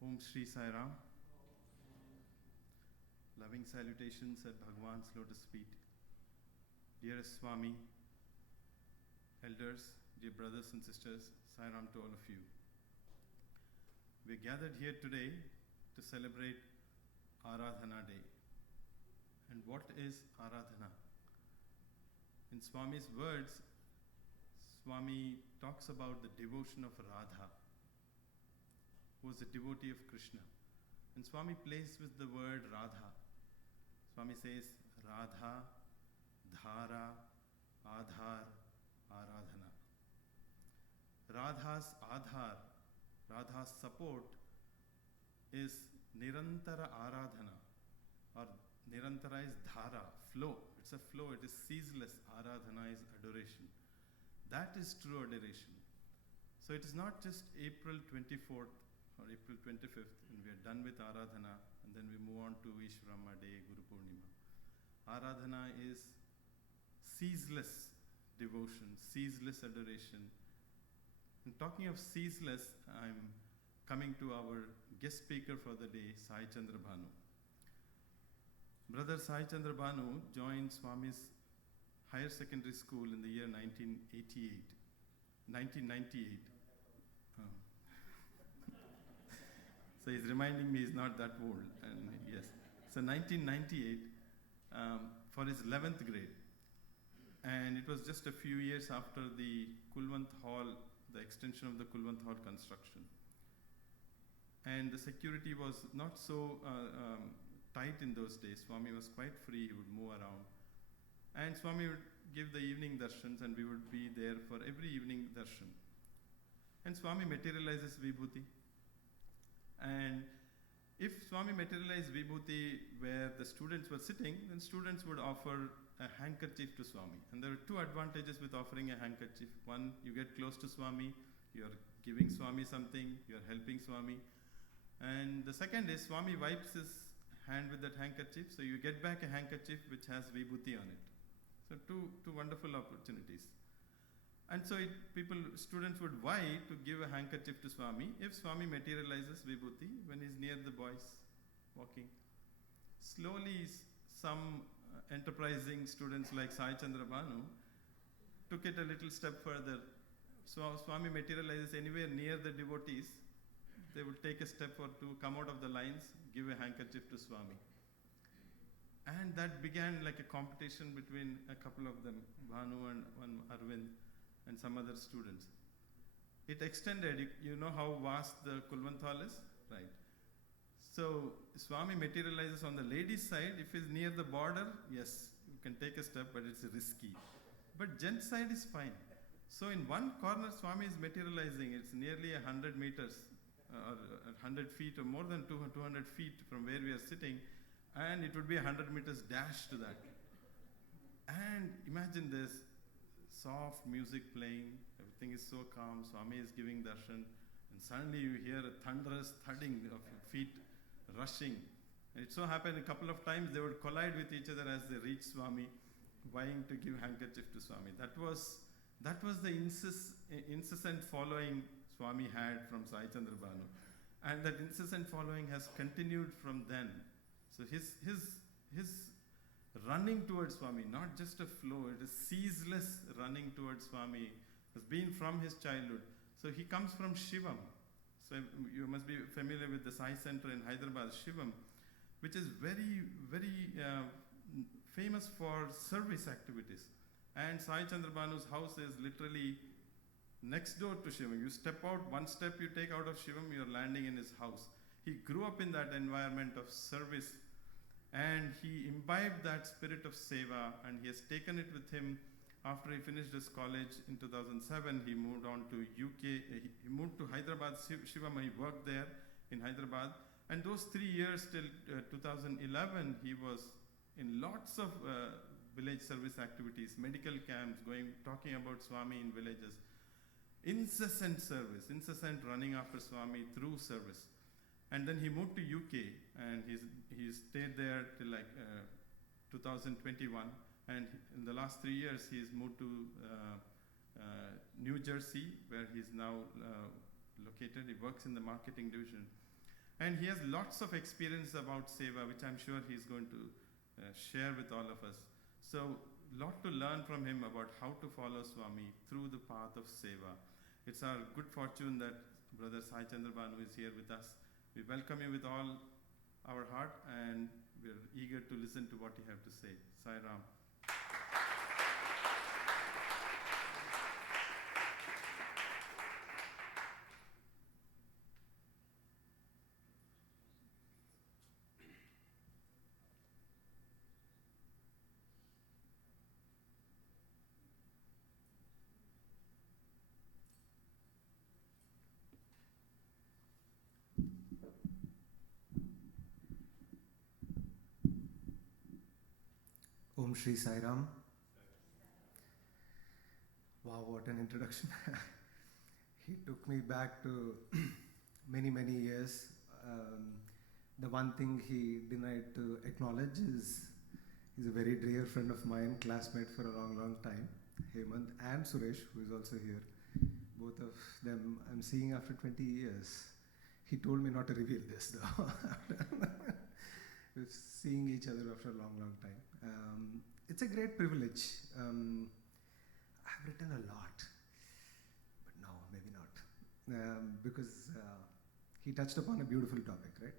Om Shri Sai Ram. Loving salutations at Bhagwan's lotus feet. Dearest Swami, elders, dear brothers and sisters, Sai Ram to all of you. We are gathered here today to celebrate Aradhana Day. And what is Aradhana? In Swami's words, Swami talks about the devotion of Radha, who was a devotee of Krishna. And Swami plays with the word Radha. Swami says Radha, Dhara, Adhar, Aradhana. Radha's Adhar, Radha's support is Nirantara Aradhana, or Nirantara is Dhara, flow. It's a flow, it is ceaseless. Aradhana is adoration. That is true adoration. So it is not just April 24th or April 25th and we are done with Aradhana and then we move on to Ishvarama Day, Guru Purnima. Aradhana is ceaseless devotion, ceaseless adoration. And talking of ceaseless, I'm coming to our guest speaker for the day, Sai Chandra Bhanu. Brother Sai Chandra Bhanu joined Swami's higher secondary school in the year 1998. So he's reminding me he's not that old. And yes, so 1998 for his 11th grade. And it was just a few years after the Kulwant Hall, the extension of the Kulwant Hall construction. And the security was not so tight in those days. Swami was quite free, he would move around. And Swami would give the evening darshans and we would be there for every evening darshan. And Swami materializes Vibhuti. And if Swami materialized Vibhuti where the students were sitting, then students would offer a handkerchief to Swami. And there are two advantages with offering a handkerchief. One, you get close to Swami, you are giving Swami something, you are helping Swami. And the second is Swami wipes his hand with that handkerchief, so you get back a handkerchief which has Vibhuti on it. So two wonderful opportunities. And so students would vie to give a handkerchief to Swami if Swami materializes Vibhuti when he's near the boys walking. Slowly, some enterprising students like Sai Chandra Bhanu took it a little step further. So Swami materializes anywhere near the devotees, they would take a step or two, come out of the lines, give a handkerchief to Swami. And that began like a competition between a couple of them, Bhanu and one Arvind, and some other students. It extended, you know how vast the Kulwant Hall is? Right. So Swami materializes on the ladies' side. If he's near the border, yes, you can take a step, but it's risky. But gent side is fine. So in one corner, Swami is materializing. It's nearly 100 meters, or 100 feet, or more than 200 feet from where we are sitting. And it would be 100 meters dash to that. And imagine this, soft music playing, everything is so calm, Swami is giving darshan, and suddenly you hear a thunderous thudding of feet rushing. And it so happened a couple of times they would collide with each other as they reached Swami, vying to give handkerchief to Swami. That was the incessant following Swami had from Sai Chandra Bhanu. And that incessant following has continued from then. So his running towards Swami, not just a flow, it is ceaseless running towards Swami, has been from his childhood. So he comes from Shivam. So you must be familiar with the Sai Center in Hyderabad, Shivam, which is very, very famous for service activities. And Sai Chandra Bhanu's house is literally next door to Shivam. You step out, one step you take out of Shivam, you're landing in his house. He grew up in that environment of service. And he imbibed that spirit of seva, and he has taken it with him. After he finished his college in 2007, he moved on to UK. He moved to Hyderabad, Shivam. He worked there in Hyderabad. And those 3 years till 2011, he was in lots of village service activities, medical camps, talking about Swami in villages. Incessant service, incessant running after Swami through service. And then he moved to UK, and he stayed there till 2021. And in the last 3 years, he's moved to New Jersey, where he's now located. He works in the marketing division. And he has lots of experience about Seva, which I'm sure he's going to share with all of us. So, lot to learn from him about how to follow Swami through the path of Seva. It's our good fortune that Brother Sai Chandra Bhanu is here with us. We welcome you with all our heart, and we're eager to listen to what you have to say. Sai Ram. Om Shri Sai Ram. Wow, what an introduction. He took me back to many, many years. The one thing he denied to acknowledge is he's a very dear friend of mine, classmate for a long, long time, Hemant and Suresh, who is also here. Both of them I'm seeing after 20 years. He told me not to reveal this though. We're seeing each other after a long, long time. It's a great privilege. I've written a lot, but no, maybe not. Because he touched upon a beautiful topic, right?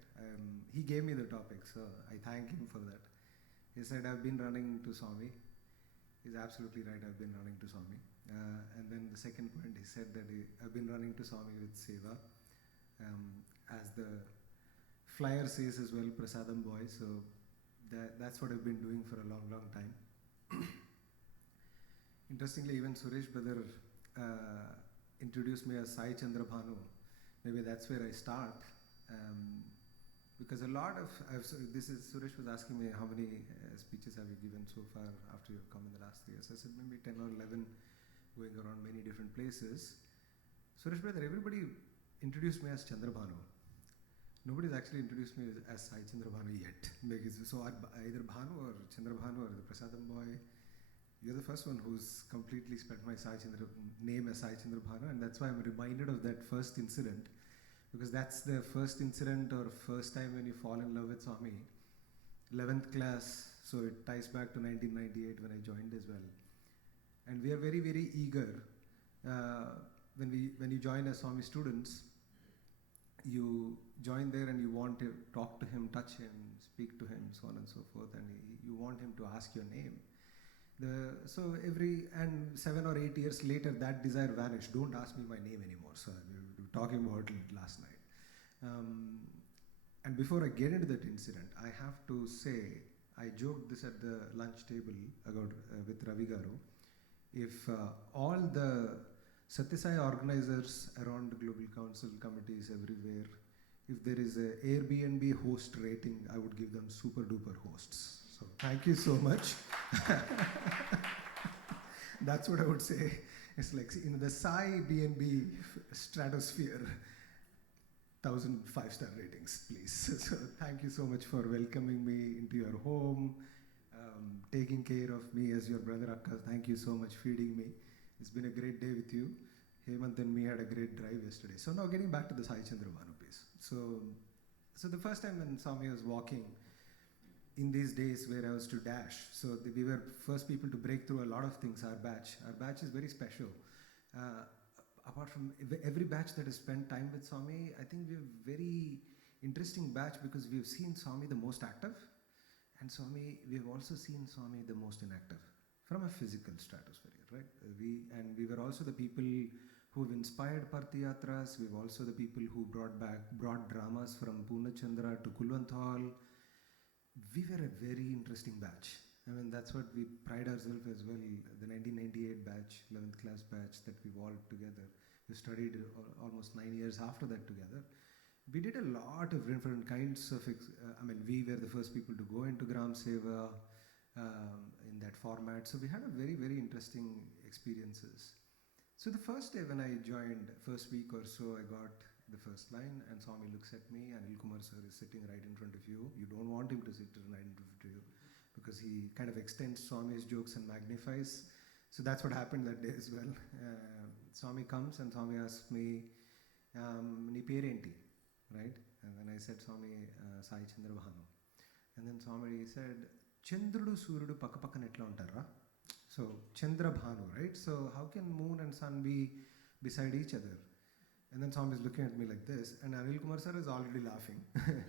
He gave me the topic, so I thank him for that. He said, I've been running to Swami. He's absolutely right, I've been running to Swami. And then the second point, he said that I've been running to Swami with Seva. As the flyer says as well, Prasadam boy, so that's what I've been doing for a long, long time. Interestingly, even Suresh brother introduced me as Sai Chandra Bhanu. Maybe that's where I start. Because a lot of, Suresh was asking me how many speeches have you given so far after you've come in the last 3 years. I said maybe 10 or 11, going around many different places. Suresh brother, everybody introduced me as Chandra Bhanu. Nobody's actually introduced me as Sai Chandra Bhanu yet. So either Bhanu or Chandra Bhanu or the Prasadam boy, you're the first one who's completely spelled my name as Sai Chandra Bhanu, and that's why I'm reminded of that first incident, because that's the first incident or first time when you fall in love with Swami. 11th class, so it ties back to 1998 when I joined as well. And we are very, very eager. When you join as Swami students, you join there and you want to talk to him, touch him, speak to him, so on and so forth, and you want him to ask your name. So 7 or 8 years later, that desire vanished. Don't ask me my name anymore. So we were talking about it last night. And before I get into that incident, I have to say, I joked this at the lunch table with Ravi Garu. If all the Satyasai organizers around the Global Council committees everywhere, if there is a Airbnb host rating, I would give them super duper hosts. So thank you so much. That's what I would say. It's like in the Sai BNB stratosphere, 1,000 5-star ratings, please. So thank you so much for welcoming me into your home, taking care of me as your brother Akka. Thank you so much feeding me. It's been a great day with you. Hemant and me had a great drive yesterday. So now getting back to the Sai Chandra Bhanu piece. So the first time when Swami was walking, in these days where I was to dash, so we were first people to break through a lot of things, our batch is very special. Apart from every batch that has spent time with Swami, I think we have very interesting batch because we have seen Swami the most active, and we have also seen Swami the most inactive from a physical stratosphere, right? We were also the people who have inspired Partiyatras. We've also the people who brought dramas from Purnachandra to Kulwanthal. We were a very interesting batch. I mean, that's what we pride ourselves as well. The 1998 batch, 11th class batch that we've all together. We studied almost 9 years after that together. We did a lot of different kinds of, we were the first people to go into Gram Seva in that format. So we had a very, very interesting experiences. So the first day when I joined, first week or so, I got the first line, and Swami looks at me, and Ilkumar sir is sitting right in front of you. You don't want him to sit right in front of you because he kind of extends Swami's jokes and magnifies. So that's what happened that day as well. Swami comes and Swami asks me, "Ni perenti," right? And then I said, Swami, Sai Chandra Bhanu. And then Swami said, Chandrudu Surudu Pakapakkan etla untara? So, Chandra Bhanu, right? So, how can moon and sun be beside each other? And then Swami is looking at me like this, and Anil Kumar sir is already laughing.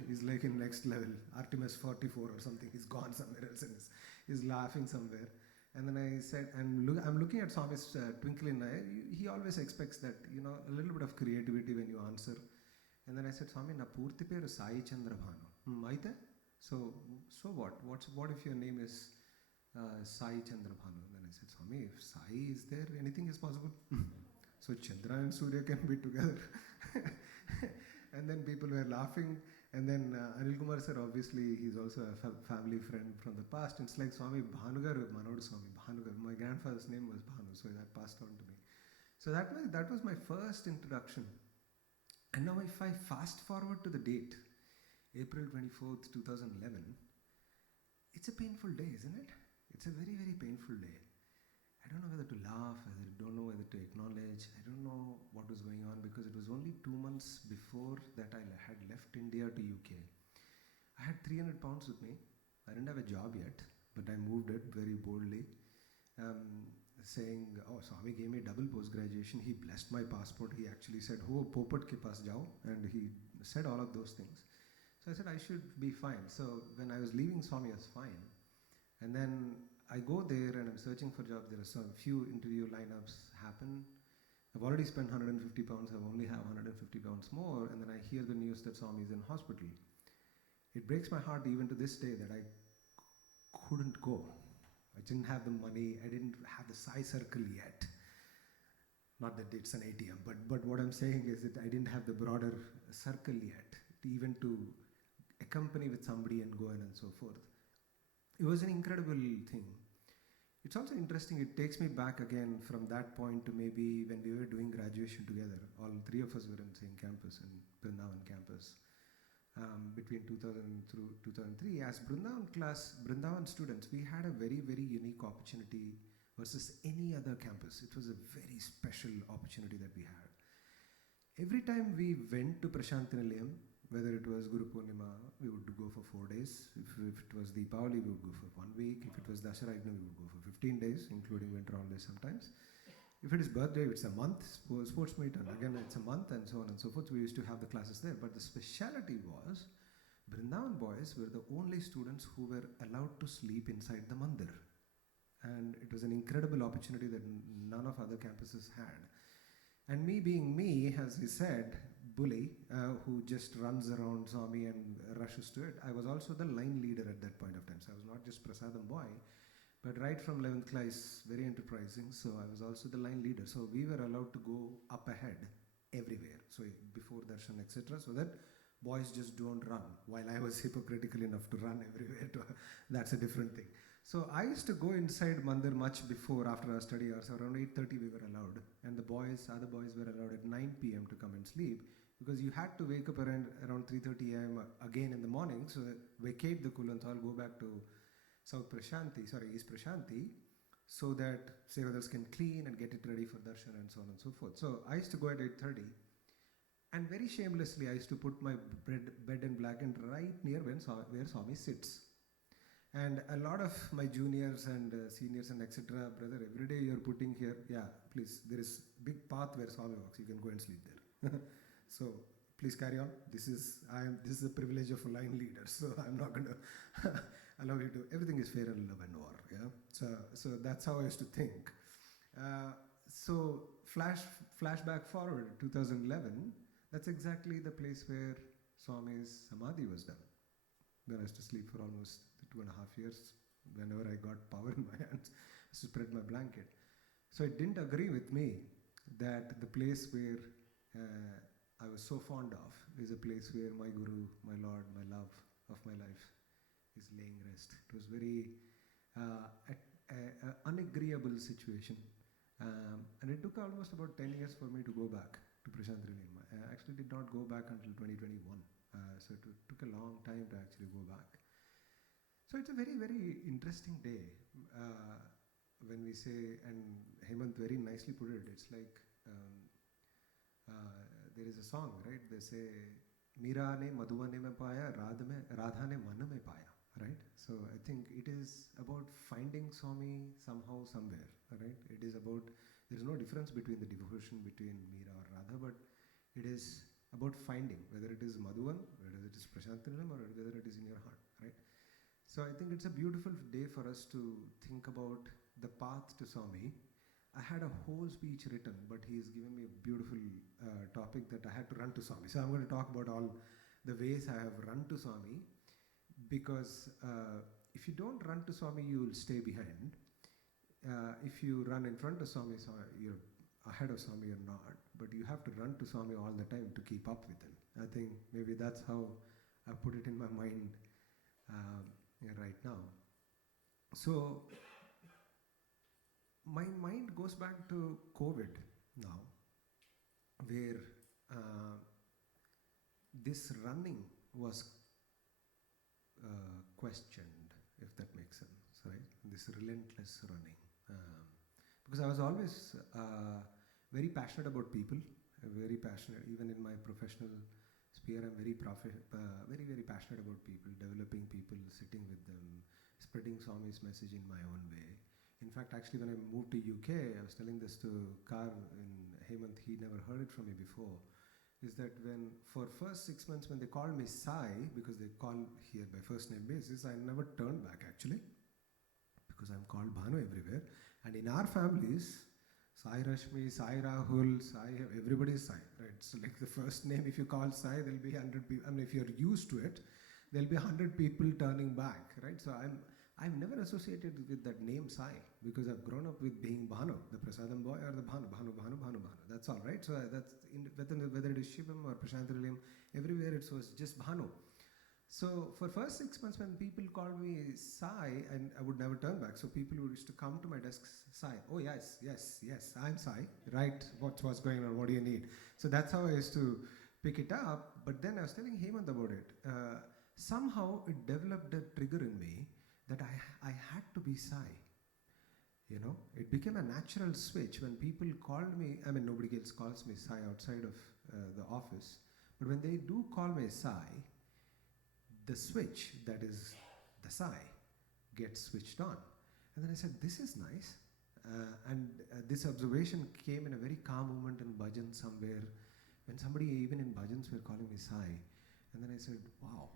He's like in next level, Artemis 44 or something. He's gone somewhere else and he's laughing somewhere. And then I said, I'm looking at Swami's twinkling eye. He always expects that, a little bit of creativity when you answer. And then I said, Swami, na purti peru Sai Chandra Bhanu. Aite? So what? What if your name is Sai Chandra Bhanu? And then I said, Swami, if Sai is there, anything is possible. So Chandra and Surya can be together. And then people were laughing. And then Anil Kumar sir, obviously, he's also a family friend from the past. It's like Swami Bhanugar, Manodu Swami Bhanugar. My grandfather's name was Bhanu, so that passed on to me. So that was my first introduction. And now if I fast forward to the date, April 24th, 2011, it's a painful day, isn't it? It's a very, very painful day. I don't know whether to laugh, I don't know whether to acknowledge, I don't know what was going on, because it was only 2 months before that I had left India to UK. I had 300 pounds with me. I didn't have a job yet, but I moved it very boldly, saying, oh, Swami gave me double post-graduation, he blessed my passport, he actually said, oh, Popat ke paas jao, and he said all of those things. So I said I should be fine. So when I was leaving Swami, I was fine. And then I go there and I'm searching for jobs. There are some few interview lineups happen. I've already spent 150 pounds. I only have 150 pounds more. And then I hear the news that Swami is in hospital. It breaks my heart even to this day that I couldn't go. I didn't have the money. I didn't have the Sai circle yet. Not that it's an ATM, but what I'm saying is that I didn't have the broader circle yet, even to accompany with somebody and go in and so forth. It was an incredible thing. It's also interesting, it takes me back again from that point to maybe when we were doing graduation together. All three of us were in the same campus, in Brindavan campus. Between 2000 through 2003, as Brindavan students, we had a very, very unique opportunity versus any other campus. It was a very special opportunity that we had. Every time we went to Prashanti Nilayam, whether it was Guru Purnima, we would go for 4 days. If it was Deepavali, we would go for 1 week. If it was Dasara Yajna, we would go for 15 days, including winter holidays sometimes. If it is birthday, it's a month, sports meet, and again it's a month, and so on and so forth. We used to have the classes there. But the speciality was, Brindavan boys were the only students who were allowed to sleep inside the mandir. And it was an incredible opportunity that none of other campuses had. And me being me, as he said, bully, who just runs around Swami and rushes to it, I was also the line leader at that point of time. So I was not just Prasadam boy, but right from 11th class, very enterprising, so I was also the line leader. So we were allowed to go up ahead everywhere, so before darshan, etc., so that boys just don't run, while I was hypocritical enough to run everywhere. That's a different thing. So I used to go inside Mandir much before, after our study hours. Around 8:30 we were allowed, and the other boys were allowed at 9 p.m. to come and sleep, because you had to wake up around 3:30 a.m. again in the morning, so that vacate the Kulanthal, go back to East Prashanti, so that Sevadars can clean and get it ready for darshan and so on and so forth. So I used to go at 8:30, and very shamelessly I used to put my bed and blanket right near where Swami sits. And a lot of my juniors and seniors and etc., brother, every day you're putting here, yeah, please, there is big path where Swami walks, you can go and sleep there. So please carry on. This is the privilege of a line leader, so I'm not going to allow you to. Everything is fair in love and war. Yeah. So that's how I used to think. So flashback forward 2011. That's exactly the place where Swami's Samadhi was done. Then I used to sleep for almost 2.5 years. Whenever I got power in my hands, I used to spread my blanket. So it didn't agree with me that the place where I was so fond of is a place where my Guru, my Lord, my love of my life is laying rest. It was very unagreeable situation. And it took almost about 10 years for me to go back to Prashanti Nilayam. I actually did not go back until 2021. So it took a long time to actually go back. So it's a very, very interesting day when we say, and Hemant very nicely put it, it's like there is a song, right? They say, Meera ne madhubane mein paya, Radha ne man mein paya, right? So I think it is about finding Swami somehow, somewhere, right? It is about, there is no difference between the devotion between Meera or Radha, but it is about finding, whether it is Madhuvan, whether it is Prashantilam, or whether it is in your heart, right? So I think it's a beautiful day for us to think about the path to Swami. I had a whole speech written, but he has given me a beautiful topic that I had to run to Swami. So I'm going to talk about all the ways I have run to Swami, because if you don't run to Swami, you will stay behind. If you run in front of Swami, you're ahead of Swami or not, but you have to run to Swami all the time to keep up with him. I think maybe that's how I put it in my mind right now. So my mind goes back to COVID now, where this running was questioned, if that makes sense, right? This relentless running. Because I was always very passionate about people, very passionate, even in my professional sphere, I'm very passionate about people, developing people, sitting with them, spreading Swami's message in my own way. In fact, actually, when I moved to UK, I was telling this to Kar in Hemant, he never heard it from me before, is that when, for first 6 months, when they called me Sai, because they call here by first name basis, I never turned back actually, because I'm called Bhanu everywhere. And in our families, Sai Rashmi, Sai Rahul, Sai, everybody is Sai, right? So like the first name, if you call Sai, there'll be 100 people. I mean, if you're used to it, there'll be 100 people turning back, right? So I've never associated with that name Sai, because I've grown up with being Bhanu, the Prasadam boy, or the Bhanu. That's all, right? So that's whether it is Shivam or Prashantilam, everywhere it was just Bhanu. So for first 6 months, when people called me Sai, and I would never turn back, so people would used to come to my desk, Sai, oh yes, I'm Sai, right, what's going on, what do you need? So that's how I used to pick it up. But then I was telling Hemant about it. Somehow it developed a trigger in me that I had to be Sai. You know, it became a natural switch. When people called me, I mean, nobody else calls me Sai outside of the office, but when they do call me Sai, the switch, that is the Sai, gets switched on. And then I said, this is nice. And this observation came in a very calm moment in Bhajans somewhere, when somebody even in Bhajans were calling me Sai. And then I said, wow,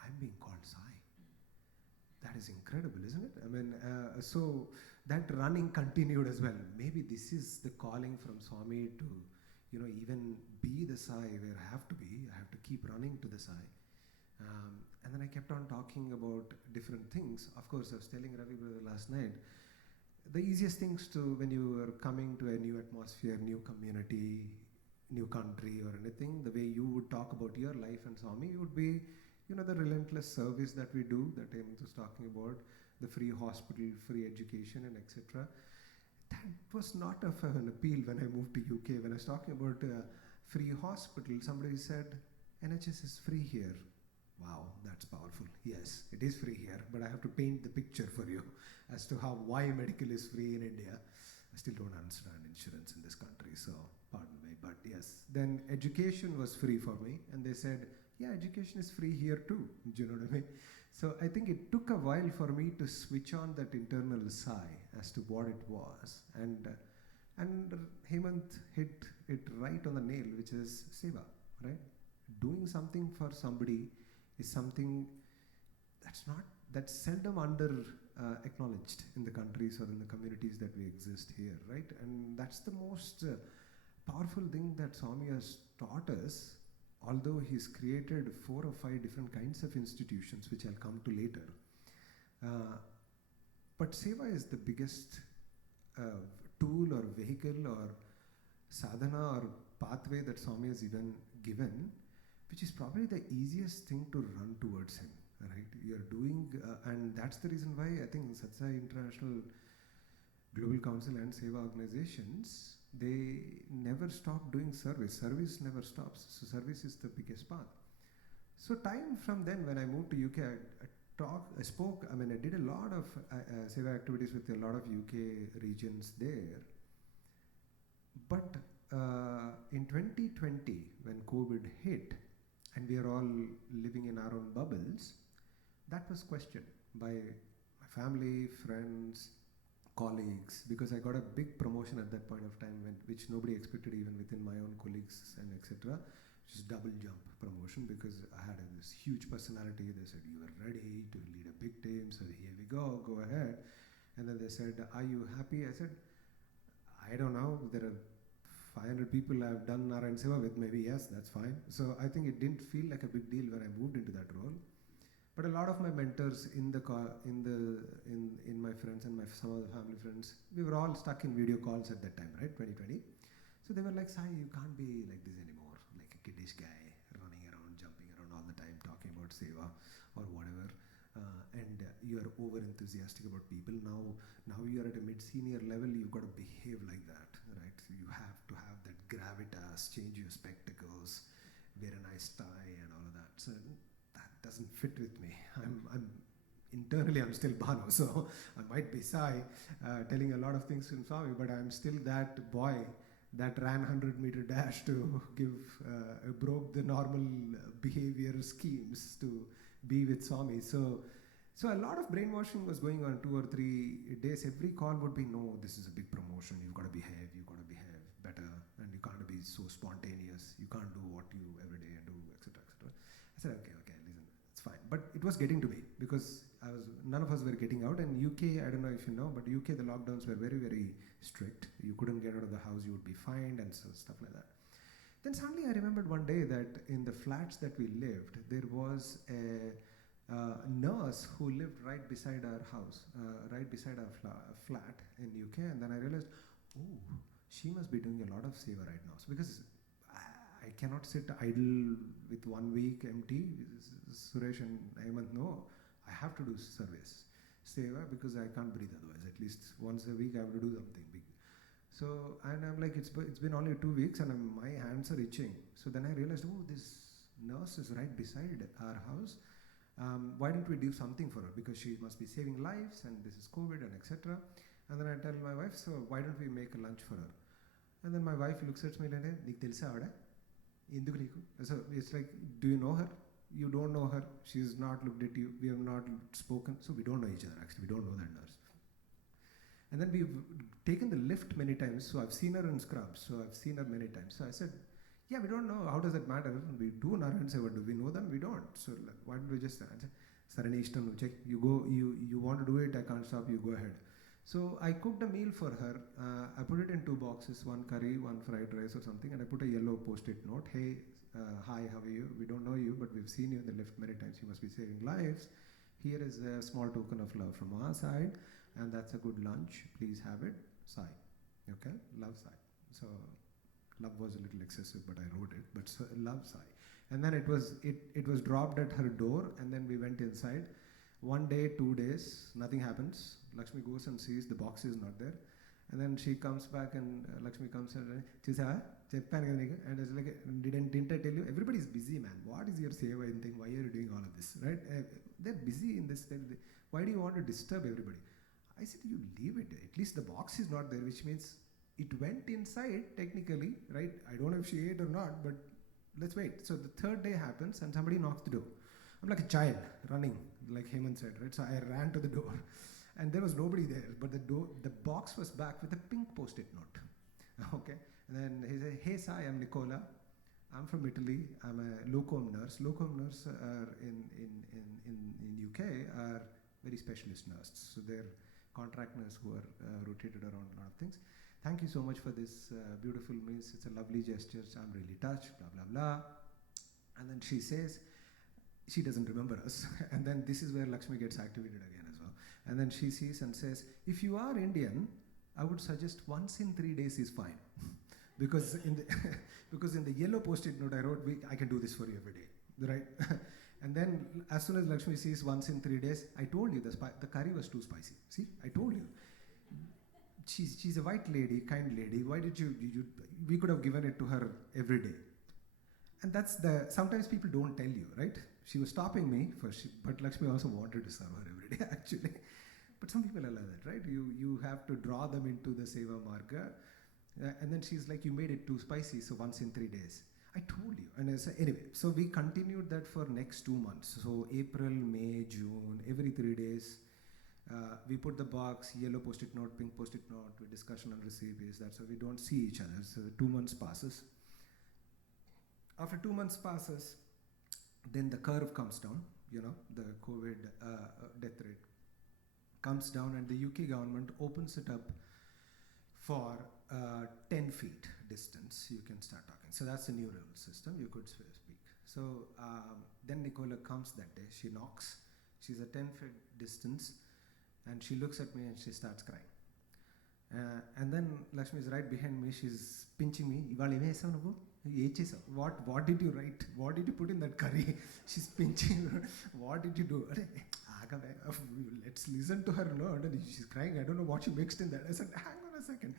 I'm being called Sai. That is incredible, isn't it? I mean, so that running continued as well. Maybe this is the calling from Swami to, you know, even be the Sai where I have to be. I have to keep running to the Sai. And then I kept on talking about different things. Of course, I was telling Ravi brother last night, the easiest things to, when you are coming to a new atmosphere, new community, new country or anything, the way you would talk about your life and Swami would be, you know, the relentless service that we do, that Hemant was talking about, the free hospital, free education, and etc. That was not of an appeal when I moved to UK. When I was talking about free hospital, somebody said, NHS is free here. Wow, that's powerful. Yes, it is free here, but I have to paint the picture for you as to why medical is free in India. I still don't understand insurance in this country, so pardon me, but yes. Then education was free for me, and they said, yeah, education is free here too. Do you know what I mean? So I think it took a while for me to switch on that internal Sai as to what it was. And Hemant hit it right on the nail, which is seva, right? Doing something for somebody is something that's seldom acknowledged in the countries or in the communities that we exist here, right? And that's the most powerful thing that Swami has taught us, although he's created 4 or 5 different kinds of institutions, which I'll come to later. But seva is the biggest tool or vehicle or sadhana or pathway that Swami has even given, which is probably the easiest thing to run towards him, right? You're doing, and that's the reason why I think Satsai International Global Council and Seva organizations, they never stop doing service. Service never stops. So service is the biggest path. So time from then, when I moved to UK, I did a lot of Seva activities with a lot of UK regions there. But in 2020, when COVID hit, we are all living in our own bubbles, that was questioned by my family, friends, colleagues, because I got a big promotion at that point of time, which nobody expected even within my own colleagues and etc. Which is double jump promotion, because I had this huge personality. They said, you are ready to lead a big team, so here we go ahead. And then they said, are you happy? I said, I don't know, there are 500 people I've done Narayan Seva with, maybe yes, that's fine. So I think it didn't feel like a big deal when I moved into that role. But a lot of my mentors in my friends and some of the family friends, we were all stuck in video calls at that time, right, 2020. So they were like, Sai, you can't be like this anymore, like a kiddish guy running around, jumping around all the time, talking about Seva or whatever. And you are over enthusiastic about people. Now you are at a mid-senior level, you've got to behave like that, right? So you have to have that gravitas, change your spectacles, wear a nice tie and all of that. So that doesn't fit with me. Internally I'm still Bhanu, so I might be Sai, telling a lot of things from Swami, but I'm still that boy that ran 100-meter dash to broke the normal behavior schemes to be with Swami. So a lot of brainwashing was going on 2 or 3 days. Every call would be, no, this is a big promotion, you've got to behave better, and you can't be so spontaneous, you can't do what you every day do, etc., etc. I said, okay, listen, it's fine. But it was getting to me, because none of us were getting out. And UK, I don't know if you know, but UK, the lockdowns were very, very strict. You couldn't get out of the house, you would be fined and stuff like that. Then suddenly I remembered one day that in the flats that we lived, there was a nurse who lived right beside our house, right beside our flat in UK. And then I realized, oh, she must be doing a lot of seva right now. So because I cannot sit idle with 1 week empty. Suresh and Hemant know I have to do service, seva, because I can't breathe otherwise. At least once a week I have to do something big. So, and I'm like, it's been only 2 weeks and my hands are itching. So then I realized, oh, this nurse is right beside our house. Why don't we do something for her? Because she must be saving lives and this is COVID and etc. And then I tell my wife, so why don't we make a lunch for her? And then my wife looks at me and says, so it's like, do you know her? You don't know her. She's not looked at you. We have not spoken. So we don't know each other actually. We don't know that nurse. And then we've taken the lift many times. So I've seen her in scrubs. So I've seen her many times. So I said, yeah, we don't know. How does it matter? We do Narayan Seva. Do we know them? We don't. So like, why don't we just answer? Sarani Ishtam, check. You go, you want to do it, I can't stop you, go ahead. So I cooked a meal for her. I put it in 2 boxes, 1 curry, 1 fried rice or something, and I put a yellow post-it note. Hey, hi, how are you? We don't know you, but we've seen you in the lift many times. You must be saving lives. Here is a small token of love from our side, and that's a good lunch. Please have it. Sai. Okay? Love Sai. So love was a little excessive, but I wrote it. But so, love Sai. And then it was dropped at her door, and then we went inside. 1 day, 2 days, nothing happens. Lakshmi goes and sees the box is not there. And then she comes back and Lakshmi comes and says, and it's like, didn't I tell you? Everybody's busy, man. What is your seva and thing? Why are you doing all of this, right? They're busy in this. Why do you want to disturb everybody? I said, you leave it. At least the box is not there, which means it went inside technically, right? I don't know if she ate or not, but let's wait. So the 3rd day happens and somebody knocks the door. I'm like a child running, like Hemant said, right? So I ran to the door and there was nobody there, but the box was back with a pink post-it note. Okay. And then he said, hey Sai, I'm Nicola. I'm from Italy. I'm a locum nurse. Locum nurse are in UK are very specialist nurses. So they're contract nurse who are rotated around a lot of things. Thank you so much for this beautiful meal. It's a lovely gesture. I'm really touched, blah, blah, blah. And then she says, she doesn't remember us. And then this is where Lakshmi gets activated again as well. And then she sees and says, if you are Indian, I would suggest once in 3 days is fine. because in the yellow post-it note I wrote, I can do this for you every day, right? And then as soon as Lakshmi sees once in 3 days, I told you the curry was too spicy. See, I told you. She's a white lady, kind lady. Why did we could have given it to her every day. And sometimes people don't tell you, right? She was stopping me, but Lakshmi also wanted to serve her every day, actually. But some people are like that, right? You have to draw them into the seva marga. And then she's like, you made it too spicy, so once in 3 days. I told you. And I said, anyway, so we continued that for next 2 months. So April, May, June, every 3 days, we put the box, yellow post-it note, pink post-it note, we discussion and recipes. That's why we don't see each other. So 2 months passes. After 2 months passes, then the curve comes down, the COVID death rate comes down, and the UK government opens it up for 10 feet distance. You can start talking. So that's the new rule system. You could speak. So then Nicola comes that day. She knocks. She's a 10-foot distance, and she looks at me and she starts crying. And then Lakshmi is right behind me. She's pinching me. What did you write? What did you put in that curry? She's pinching her. What did you do? Let's listen to her. No, she's crying. I don't know what she mixed in that. I said, hang on a second.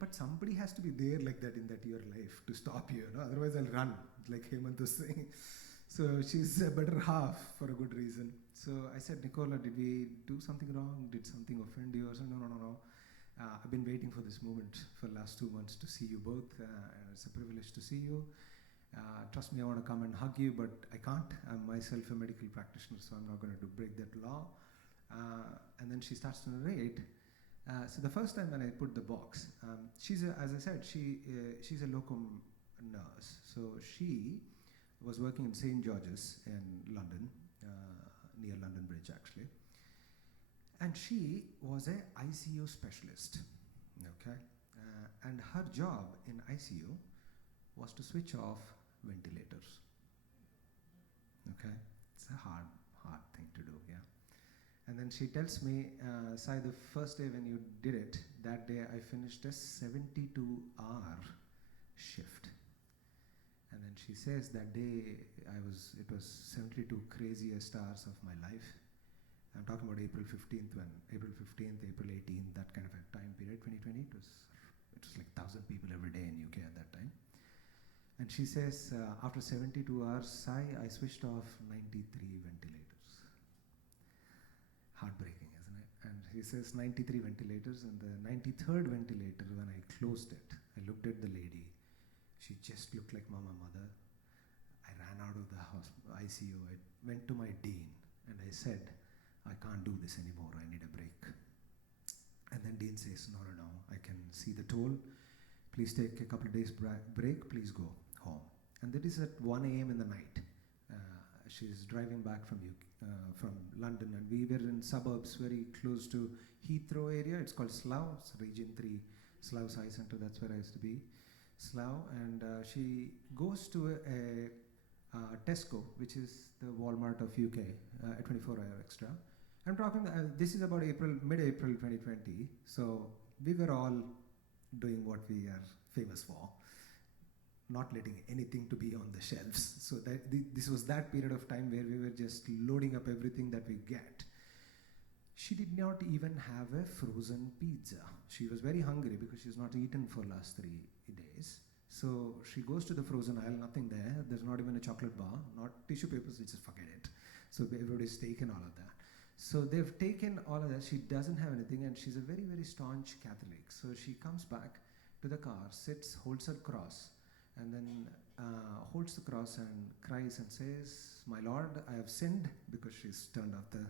But somebody has to be there like that in your life to stop you. Otherwise I'll run, like Hemant was saying. So she's a better half for a good reason. So I said, Nicola, did we do something wrong? Did something offend you? Or so, no. I've been waiting for this moment for the last 2 months to see you both. And it's a privilege to see you. Trust me, I want to come and hug you, but I can't. I'm myself a medical practitioner, so I'm not going to break that law. And then she starts to narrate. So the first time when I put the box, as I said, she's a locum nurse. So she was working in St. George's in London, near London Bridge actually. And she was a ICU specialist, okay? And her job in ICU was to switch off ventilators, okay? It's a hard thing to do, yeah. And then she tells me, Sai, the first day when you did it, that day I finished a 72-hour shift. And then she says that day it was 72 craziest hours of my life. I'm talking about April 15th, April 18th, that kind of a time period, 2020. It was like 1,000 people every day in UK at that time. And she says, after 72 hours, Sai, I switched off 93 ventilators. Heartbreaking, isn't it? And he says 93 ventilators, and the 93rd ventilator, when I closed it, I looked at the lady. She just looked like mother. I ran out of the ICU. I went to my dean and I said, I can't do this anymore. I need a break. And then dean says, no, I can see the toll. Please take a couple of days break. Please go home. And that is at 1 a.m. in the night. She's driving back from London, and we were in suburbs very close to Heathrow area. It's called Slough. It's Region 3, Slough Sai Center. That's where I used to be, Slough. And she goes to a Tesco, which is the Walmart of UK, a 24-hour extra. I'm talking, this is about mid-April 2020. So we were all doing what we are famous for, not letting anything to be on the shelves. So this was that period of time where we were just loading up everything that we get. She did not even have a frozen pizza. She was very hungry because she's not eaten for last 3 days. So she goes to the frozen aisle, nothing there. There's not even a chocolate bar, not tissue papers, we just forget it. So everybody's taken all of that. So they've taken all of that. She doesn't have anything, and she's a very, very staunch Catholic. So she comes back to the car, sits, holds her cross, and then holds the cross and cries and says, my Lord, I have sinned, because she's turned off the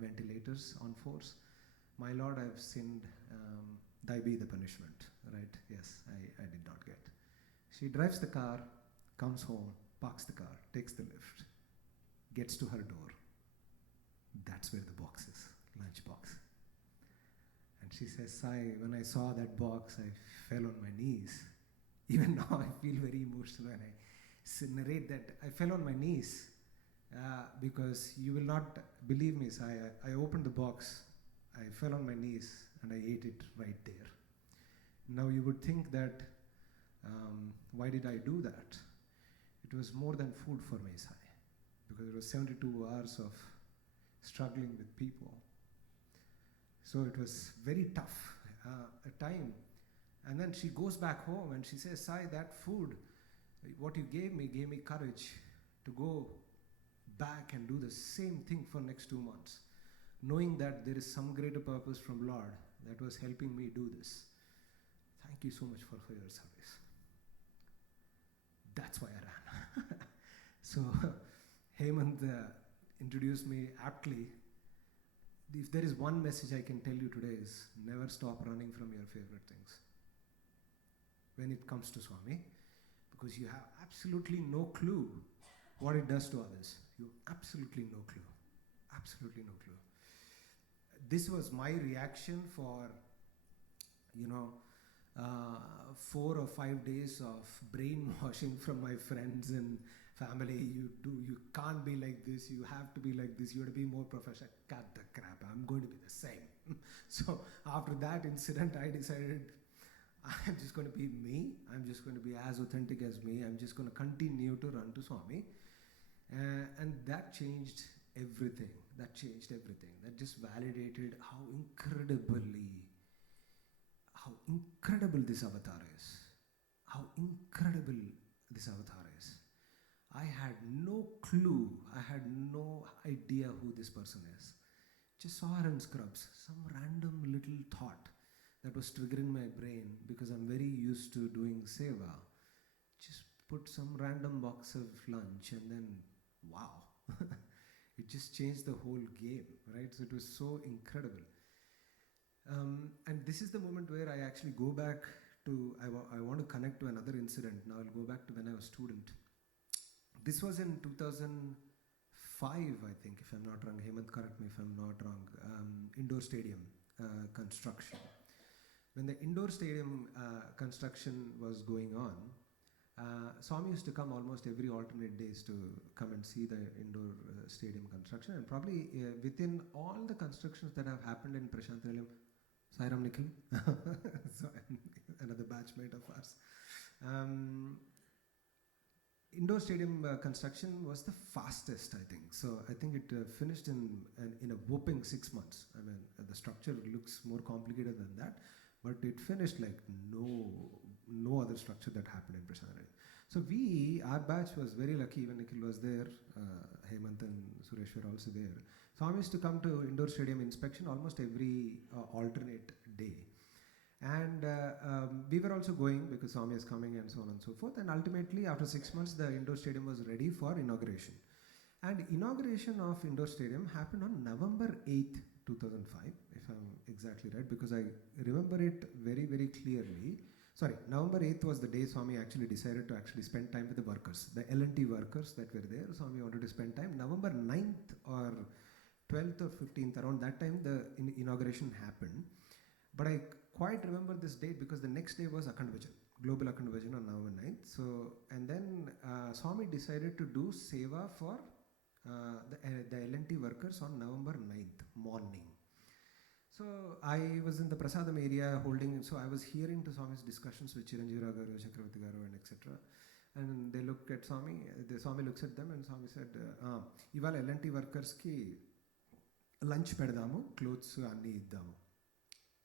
ventilators on force. My Lord, I have sinned, thy be the punishment, right? Yes, I did not get. She drives the car, comes home, parks the car, takes the lift, gets to her door. That's where the box is, lunch box. And she says, Sai, when I saw that box, I fell on my knees. Even now, I feel very emotional when I narrate that. I fell on my knees because you will not believe me, Sai. I opened the box, I fell on my knees, and I ate it right there. Now you would think that, why did I do that? It was more than food for me, Sai, because it was 72 hours of struggling with people. So it was very tough a time. And then she goes back home and she says, Sai, that food, what you gave me courage to go back and do the same thing for next 2 months, knowing that there is some greater purpose from Lord that was helping me do this. Thank you so much for your service. that's why I ran. So Hemant introduced me aptly. If there is one message I can tell you today is never stop running from your favorite things when it comes to Swami, because you have absolutely no clue what it does to others. You have absolutely no clue. Absolutely no clue. This was my reaction for, 4 or 5 days of brainwashing from my friends and family. You can't be like this, you have to be like this, you have to be more professional. Cut the crap, I'm going to be the same. So after that incident, I decided I'm just going to be me, I'm just going to be as authentic as me, I'm just going to continue to run to Swami. And that changed everything. That changed everything. That just validated how incredible this avatar is. How incredible this avatar is. I had no clue, I had no idea who this person is. Just saw her in scrubs, some random little thought that was triggering my brain because I'm very used to doing seva. Just put some random box of lunch and then, wow. It just changed the whole game, right? So it was so incredible. And this is the moment where I actually go back to, I want to connect to another incident. Now I'll go back to when I was a student. This was in 2005, I think, if I'm not wrong. Hemant, correct me if I'm not wrong. Indoor stadium construction. When the indoor stadium construction was going on, Swami used to come almost every alternate days to come and see the indoor stadium construction. And probably within all the constructions that have happened in Prashant Nilayam, Sairam Nikhil, so another batchmate of ours. Indoor stadium construction was the fastest, I think. So I think it finished in a whopping 6 months. I mean, the structure looks more complicated than that, but it finished like no other structure that happened in Prashant Nilayam. So our batch was very lucky. Even Nikhil was there, Hemant and Suresh were also there. Swami used to come to indoor stadium inspection almost every alternate day. And we were also going because Swami is coming and so on and so forth. And ultimately, after 6 months, the indoor stadium was ready for inauguration. And inauguration of indoor stadium happened on November 8th, 2005, if I'm exactly right, because I remember it very, very clearly. Sorry, November 8th was the day Swami actually decided to actually spend time with the workers, the L&T workers that were there. Swami wanted to spend time. November 9th or 12th or 15th, around that time, the inauguration happened. But I quite remember this date because the next day was Akhand Bhajan, Global Akhand Bhajan on November 9th. So, and then Swami decided to do seva for the L&T workers on November 9th morning. So I was in the Prasadam area holding, so I was hearing to Swami's discussions with Chiranjeev Garu, Chakravarti Garu and etc. And they look at Swami, the Swami looks at them and Swami said, ivala L&T workers ki lunch pedamu, clothes anni iddamu.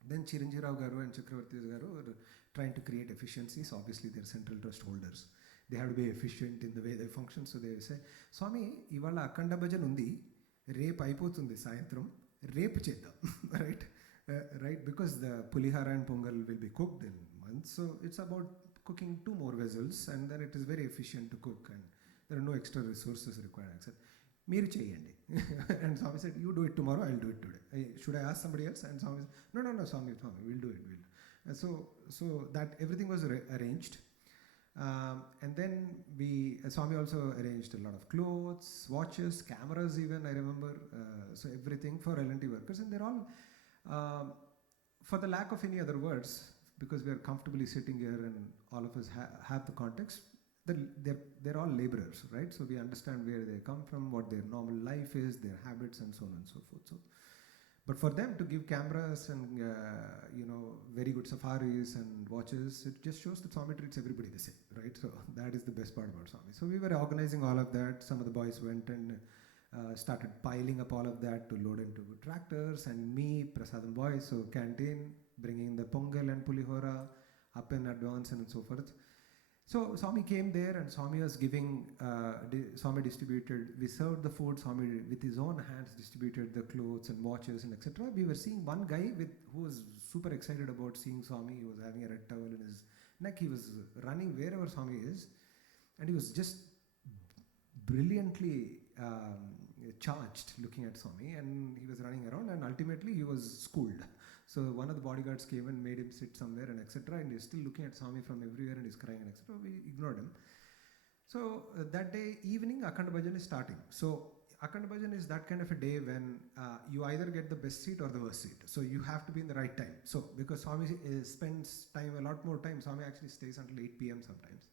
Then Chiranjeev Garu and Chakravarti Garu were trying to create efficiencies. Obviously they're central trust holders. They have to be efficient in the way they function. So they say, Swami, ivala Akhanda Bhajan undi, rape aipotundi sayantram, rape cheddam, right? Right, because the pulihara and pongal will be cooked in months. So it's about cooking 2 more vessels and then it is very efficient to cook and there are no extra resources required. I said, Meeru cheyandi. And Swami said, you do it tomorrow, I'll do it today. Should I ask somebody else? And Swami said, no, Swami, we'll do it. And so that everything was arranged. And then Swami also arranged a lot of clothes, watches, cameras even, I remember. So everything for L&T workers. And they're all, for the lack of any other words, because we are comfortably sitting here and all of us have the context, they're all laborers, right? So we understand where they come from, what their normal life is, their habits and so on and so forth. So, but for them to give cameras and, very good safaris and watches, it just shows that Swami treats everybody the same, right? So that is the best part about Swami. So we were organizing all of that. Some of the boys went and started piling up all of that to load into tractors, and me, Prasadam boy, so canteen, bringing the pongal and pulihora up in advance and so forth. So Swami came there and Swami was giving, Swami distributed, we served the food, Swami with his own hands distributed the clothes and watches and etc. We were seeing one guy who was super excited about seeing Swami. He was having a red towel in his neck. He was running wherever Swami is. and he was just brilliantly charged looking at Swami, and he was running around, and ultimately he was schooled. So one of the bodyguards came and made him sit somewhere and etc. And he's still looking at Swami from everywhere and he's crying and etc. We ignored him. So that day evening, Akhand Bhajan is starting. So Akhand Bhajan is that kind of a day when you either get the best seat or the worst seat. So you have to be in the right time. So because Swami spends time, a lot more time, Swami actually stays until 8 p.m. sometimes.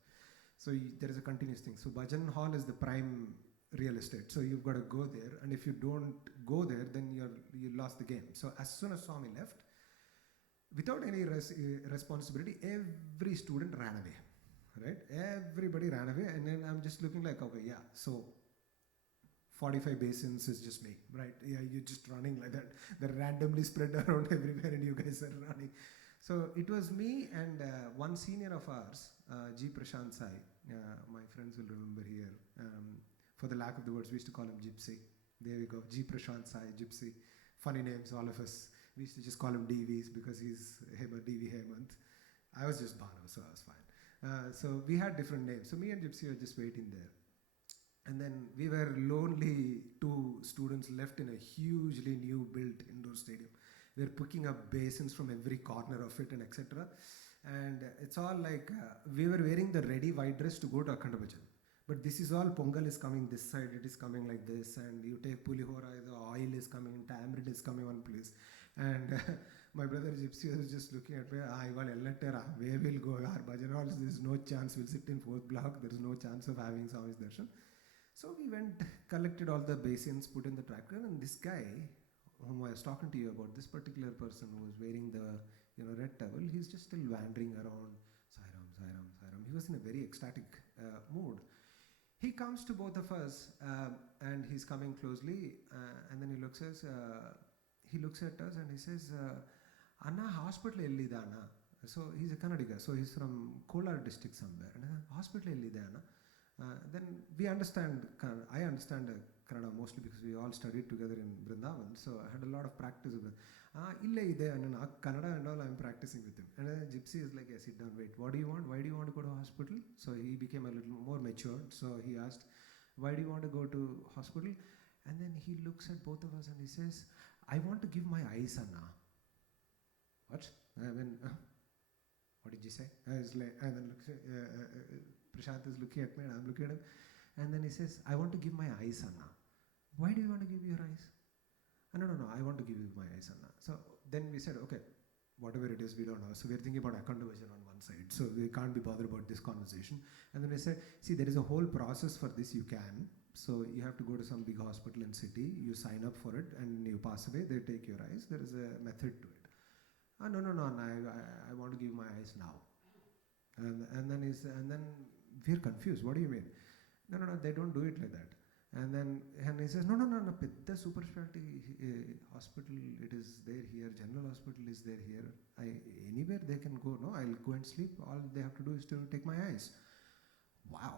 So there is a continuous thing. So Bhajan Hall is the prime real estate. So you've got to go there, and if you don't go there, then you lost the game. So as soon as Swami left, without any responsibility, every student ran away. Right? Everybody ran away, and then I'm just looking like, okay, yeah, so 45 basins is just me, right? Yeah, you're just running like that. They're randomly spread around everywhere, and you guys are running. So it was me and one senior of ours, G. Prashant Sai. My friends will remember here. For the lack of the words, we used to call him Gypsy. There we go, G. Prashant Sai, Gypsy. Funny names, all of us. We used to just call him DVs because he's DV Hemant. I was just Bhanu, so I was fine. So we had different names. So me and Gypsy were just waiting there. And then we were lonely two students left in a hugely new built indoor stadium. We were picking up basins from every corner of it and etc. And it's all like, we were wearing the ready white dress to go to Akhand Bhajan. But this is all, Pongal is coming this side, it is coming like this, and you take Pulihora, the oil is coming, tamarind is coming one place. And my brother Gypsy was just looking at me, where we'll go, our Bhajan halls, there's no chance, we'll sit in 4th block, there's no chance of having Swami's darshan. So we went, collected all the basins, put in the tractor, and this guy, whom I was talking to you about, this particular person who was wearing the red towel, he's just still wandering around, Sairam, Sairam, Sairam. He was in a very ecstatic mood. He comes to both of us, and he's coming closely, and then he looks at us and he says, Anna, hospital ellida Anna. So he's a Kannadiga, so he's from Kolar district somewhere. And hospital ellida Anna. Then we understand, I understand Kannada mostly because we all studied together in Vrindavan, so I had a lot of practice with it. Illa ide, and Kannada and all, I'm practicing with him. And then Gypsy is like, yeah, sit down, wait, what do you want? Why do you want to go to hospital? So he became a little more matured, so he asked, why do you want to go to hospital? And then he looks at both of us and he says, I want to give my eyes, Anna. What? I mean, what did you say? I was like, and then Prashant is looking at me and I'm looking at him. And then he says, I want to give my eyes, Anna. Why do you want to give your eyes? No, I want to give you my eyes, Anna. So then we said, okay, whatever it is, we don't know. So we're thinking about Akhand Bhajan on one side. So we can't be bothered about this conversation. And then we said, see, there is a whole process for this you can. So you have to go to some big hospital in city, you sign up for it, and you pass away, they take your eyes. There is a method to it. No, I want to give my eyes now. And then we're confused. What do you mean? No, they don't do it like that. And he says, no, Pedda super specialty hospital, it is there here, general hospital is there here. Anywhere they can go, no, I'll go and sleep. All they have to do is to take my eyes. Wow.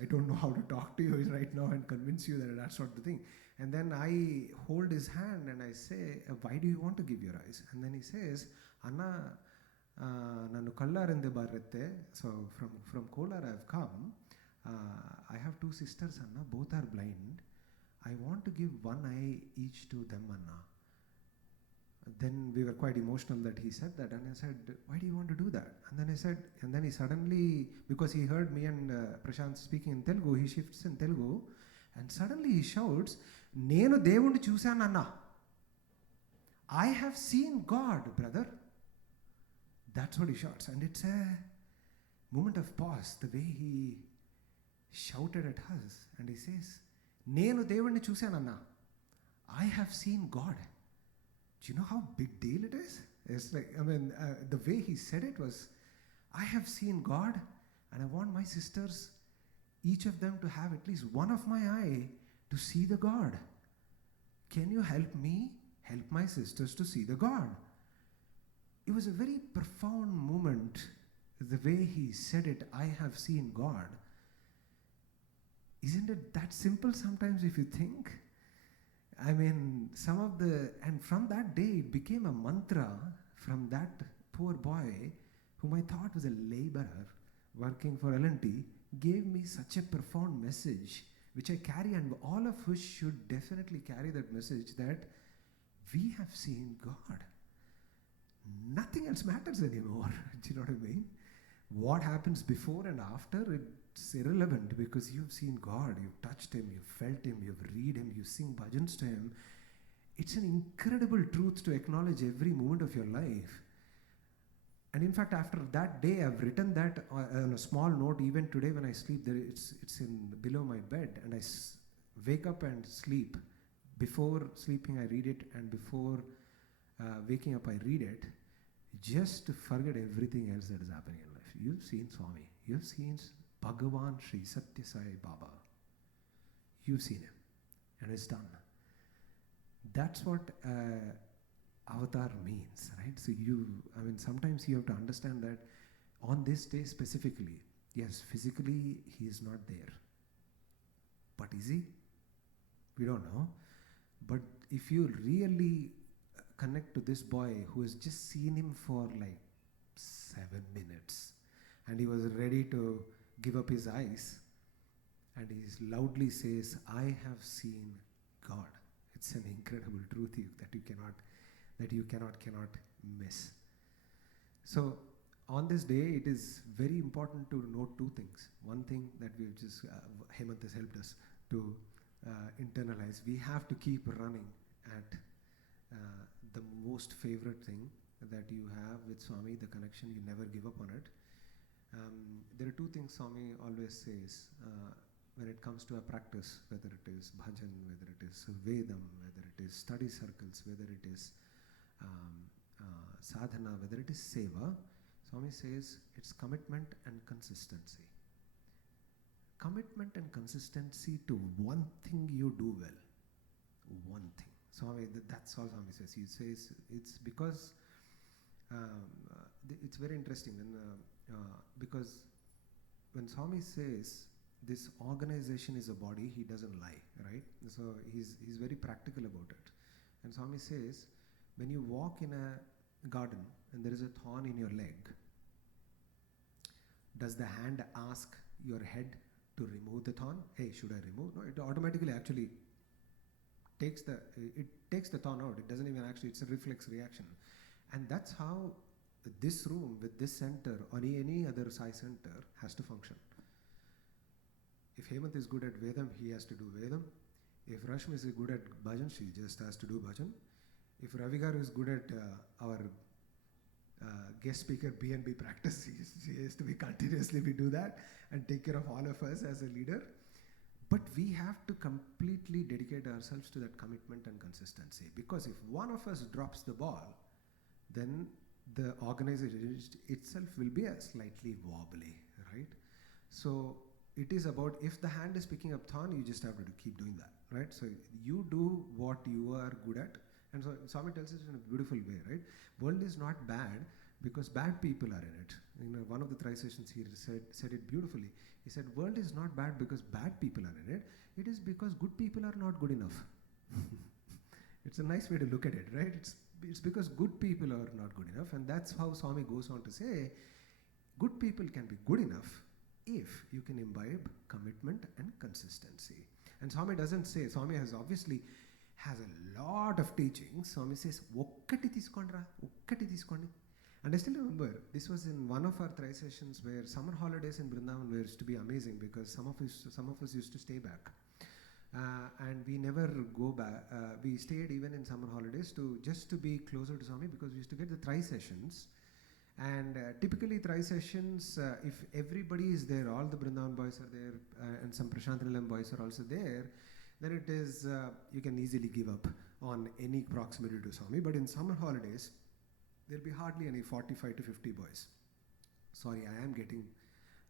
I don't know how to talk to you right now and convince you that that's not the thing. And then I hold his hand and I say, why do you want to give your eyes? And then he says, Anna, nanu kallarinde barrette. So from Kolar I've come. I have two sisters, Anna. Both are blind. I want to give one eye each to them, Anna. Then we were quite emotional that he said that, and I said, why do you want to do that? And then he suddenly, because he heard me and Prashant speaking in Telugu, he shifts in Telugu, and suddenly he shouts, Nenu Devundi chusanu Anna. I have seen God, brother. That's what he shouts, and it's a moment of pause, the way he shouted at us, and he says, Nenu Devundi chusanu Anna. I have seen God. Do you know how big deal it is? It's like, the way he said it was, I have seen God, and I want my sisters, each of them to have at least one of my eye to see the God. Can you help me help my sisters to see the God? It was a very profound moment, the way he said it, I have seen God. Isn't it that simple sometimes if you think? And from that day it became a mantra from that poor boy whom I thought was a laborer working for L&T, gave me such a profound message, which I carry, and all of us should definitely carry that message, that we have seen God. Nothing else matters anymore. Do you know what I mean? What happens before and after, it's irrelevant, because you've seen God, you've touched Him, you've felt Him, you've read Him, you sing bhajans to Him. It's an incredible truth to acknowledge every moment of your life. And in fact, after that day, I've written that on a small note. Even today when I sleep, it's in below my bed, and I wake up and sleep. Before sleeping, I read it, and before waking up, I read it, just to forget everything else that is happening in life. You've seen Swami. You've seen Bhagavan Sri Satya Sai Baba. You've seen Him, and it's done. That's what avatar means, right? So sometimes you have to understand that on this day specifically, yes, physically He is not there. But is He? We don't know. But if you really connect to this boy who has just seen Him for like 7 minutes, and he was ready to give up his eyes, and he loudly says, I have seen God. It's an incredible truth that you cannot miss. So on this day, it is very important to note two things. One thing that we've just, Hemant has helped us to internalize. We have to keep running at the most favorite thing that you have with Swami, the connection. You never give up on it. There are two things Swami always says when it comes to a practice, whether it is bhajan, whether it is Vedam, whether it is study circles, whether it is sadhana, whether it is seva. Swami says it's commitment and consistency. Commitment and consistency to one thing you do well. One thing. Swami, that's all Swami says. He says it's because it's very interesting because when Swami says this organization is a body, he doesn't lie, right? So he's very practical about it. And Swami says, when you walk in a garden and there is a thorn in your leg, does the hand ask your head to remove the thorn? Hey, should I remove? No, it automatically actually takes the thorn out. It doesn't even actually, it's a reflex reaction. And that's how this room with this center or any other Sai center has to function. If Hemant is good at Vedam, he has to do Vedam. If Rashmi is good at bhajan, she just has to do bhajan. If Ravigar is good at our guest speaker BNB practice, she has to be continuously do that and take care of all of us as a leader. But we have to completely dedicate ourselves to that commitment and consistency, because if one of us drops the ball, then the organization itself will be a slightly wobbly, right? So it is about, if the hand is picking up thorn, you just have to keep doing that, right? So you do what you are good at. And so Swami tells us in a beautiful way, right? World is not bad because bad people are in it. In one of the tri sessions, he said it beautifully. He said, world is not bad because bad people are in it. It is because good people are not good enough. It's a nice way to look at it, right? It's because good people are not good enough. And that's how Swami goes on to say, good people can be good enough if you can imbibe commitment and consistency. And Swami doesn't say, Swami has a lot of teachings. Swami says, Okkati teeskondra, Okkati teeskondi. And I still remember, this was in one of our tri sessions where summer holidays in Vrindavan were to be amazing, because some of us used to stay back. And we never go back. We stayed even in summer holidays just to be closer to Swami, because we used to get the tri sessions. And typically tri sessions, if everybody is there, all the Vrindavan boys are there, and some Prashanthanilam boys are also there, then it is, you can easily give up on any proximity to Swami. But in summer holidays, there'll be hardly any 45 to 50 boys. Sorry, I am getting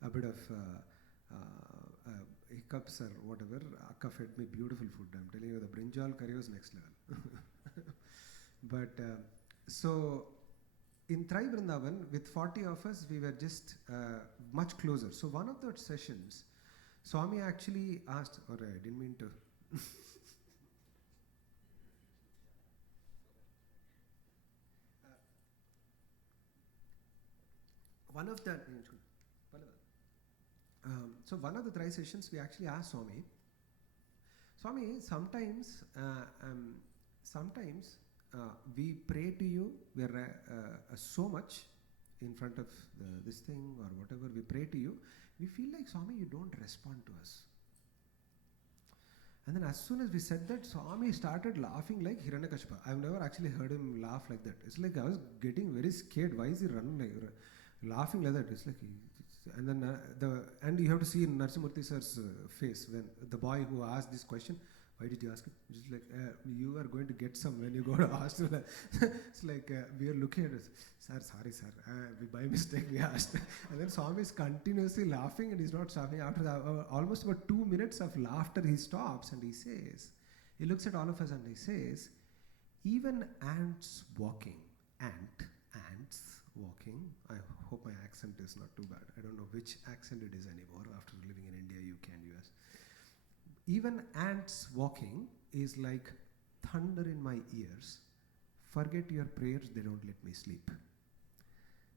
a bit of hiccups or whatever. Akka fed me beautiful food. I'm telling you, the brinjal curry was next level. But so in Tri Vrindavan, with 40 of us, we were just much closer. So one of those sessions, Swami actually asked, I didn't mean to. One of the So one of the thrice sessions, we actually asked Swami, sometimes we pray to you, we are so much in front of this thing or whatever, we pray to you, we feel like, Swami, you don't respond to us. And then as soon as we said that, Swami started laughing like Hiranyakashipu. I've never actually heard him laugh like that. It's like I was getting very scared. Why is he running like laughing like that? It's like, and then and you have to see in Narsimurthy sir's face when the boy who asked this question, why did you ask it? Just like, you are going to get some when you go to hostel. It's like, we are looking at it. Sir, sorry, sir. By mistake we asked. And then Swami is continuously laughing and he's not stopping. After almost about 2 minutes of laughter, he stops and he says, he looks at all of us and he says, even ants walking, ants walking. I hope my accent is not too bad. I don't know which accent it is anymore after living in India, UK and US. Even ants walking is like thunder in my ears. Forget your prayers, they don't let me sleep.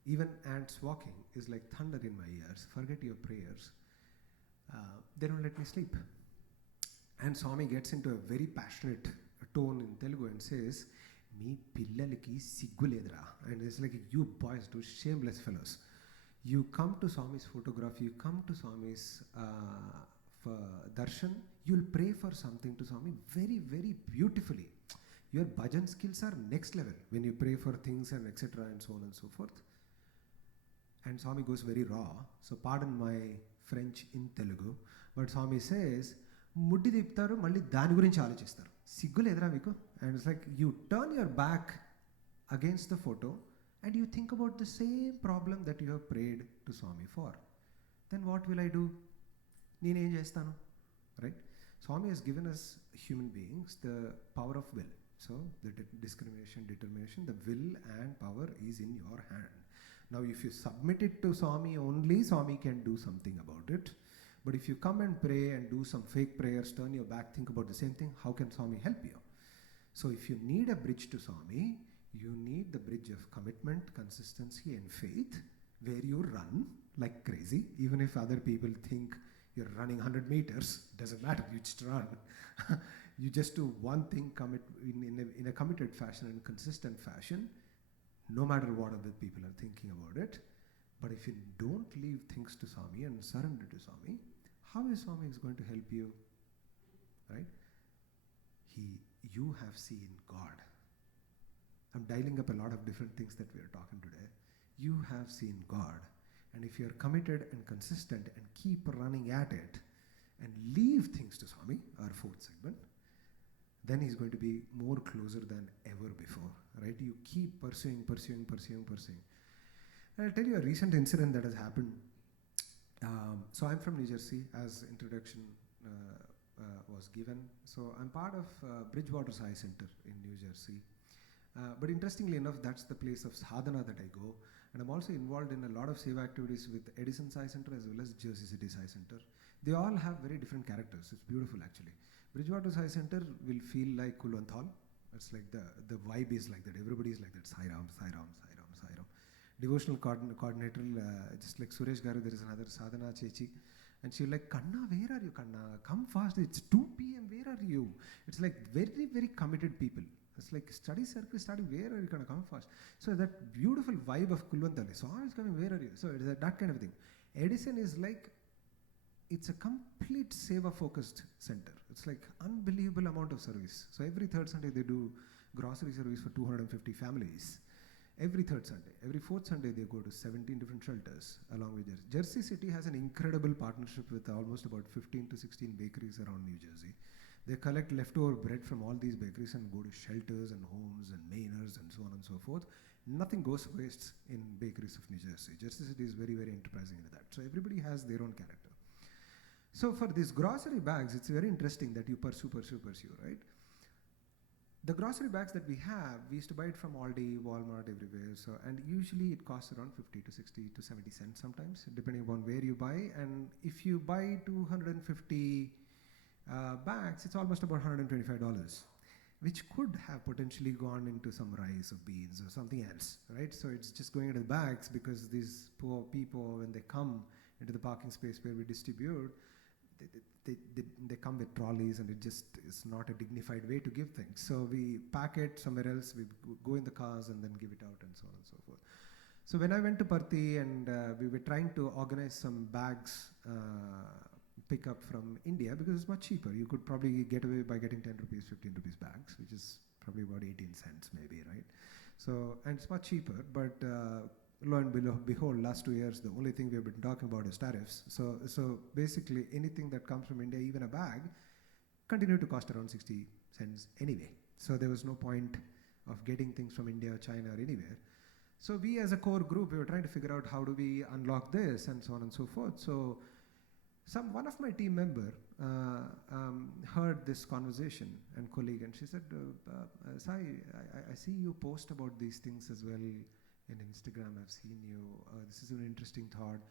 Even ants walking is like thunder in my ears. Forget your prayers, they don't let me sleep. And Swami gets into a very passionate tone in Telugu and says, "Me pillaliki sigguledra." And it's like, you boys, those shameless fellows. You come to Swami's photograph, you come to Swami's darshan, you'll pray for something to Swami very, very beautifully. Your bhajan skills are next level when you pray for things and etc. and so on and so forth. And Swami goes very raw, so pardon my French in Telugu, but Swami says, "Muddi diptaru, malli dani gurinchi alochistaru. Siggule edra meeku?" And it's like, you turn your back against the photo and you think about the same problem that you have prayed to Swami for. Then what will I do? Nene em chestanu, right? Swami has given us human beings the power of will. So the discrimination, determination, the will and power is in your hand. Now if you submit it to Swami only, Swami can do something about it. But if you come and pray and do some fake prayers, turn your back, think about the same thing, how can Swami help you? So if you need a bridge to Swami, you need the bridge of commitment, consistency and faith, where you run like crazy. Even if other people think you're running 100 meters, doesn't matter, you just run. You just do one thing in a committed fashion and consistent fashion, no matter what other people are thinking about it. But if you don't leave things to Swami and surrender to Swami, how is Swami going to help you? Right? You have seen God. I'm dialing up a lot of different things that we are talking today. You have seen God. And if you're committed and consistent and keep running at it and leave things to Swami, our fourth segment, then he's going to be more closer than ever before, right? You keep pursuing. And I'll tell you a recent incident that has happened. So I'm from New Jersey, as introduction was given. So I'm part of Brother Sai Center in New Jersey. But interestingly enough, that's the place of sadhana that I go. And I'm also involved in a lot of seva activities with Edison Sai Center as well as Jersey City Sai Center. They all have very different characters. It's beautiful actually. Bridgewater Sai Center will feel like Kulwanthal. It's like the vibe is like that. Everybody is like that. Sai Ram, Sai Ram, Sai Ram, Sai Ram. Devotional coordinator, just like Suresh Garu, there is another Sadhana Chechi. And she's like, "Kanna, where are you, Kanna? Come fast. It's 2 p.m. Where are you?" It's like very, very committed people. It's like study circle, where are you going to come fast? So that beautiful vibe of Kulwanthali. So is coming, where are you? So it is that kind of thing. Edison is like, it's a complete seva focused center. It's like unbelievable amount of service. So every third Sunday they do grocery service for 250 families. Every third Sunday. Every fourth Sunday they go to 17 different shelters along with Jersey. Jersey City has an incredible partnership with almost about 15 to 16 bakeries around New Jersey. They collect leftover bread from all these bakeries and go to shelters and homes and manors and so on and so forth. Nothing goes waste in bakeries of New Jersey. Jersey City is very, very enterprising in that. So everybody has their own character. So for these grocery bags, it's very interesting that you pursue, right? The grocery bags that we have, we used to buy it from Aldi, Walmart, everywhere. So, and usually it costs around 50 to 60 to 70 cents sometimes, depending upon where you buy. And if you buy 250 bags, it's almost about $125, which could have potentially gone into some rice or beans or something else, right? So it's just going into the bags because these poor people, when they come into the parking space where we distribute, they come with trolleys, and it just is not a dignified way to give things. So we pack it somewhere else, we go in the cars and then give it out, and so on and so forth. So when I went to Parthi, and we were trying to organize some bags pick up from India, because it's much cheaper. You could probably get away by getting 10 rupees, 15 rupees bags, which is probably about 18 cents maybe, right? So, and it's much cheaper, but lo and behold, last 2 years, the only thing we have been talking about is tariffs. So basically, anything that comes from India, even a bag, continued to cost around 60 cents anyway. So there was no point of getting things from India, China, or anywhere. So we as a core group, we were trying to figure out how do we unlock this, and so on and so forth. So one of my team member heard this conversation, and colleague, and she said, Sai, I see you post about these things as well in Instagram. I've seen you. This is an interesting thought.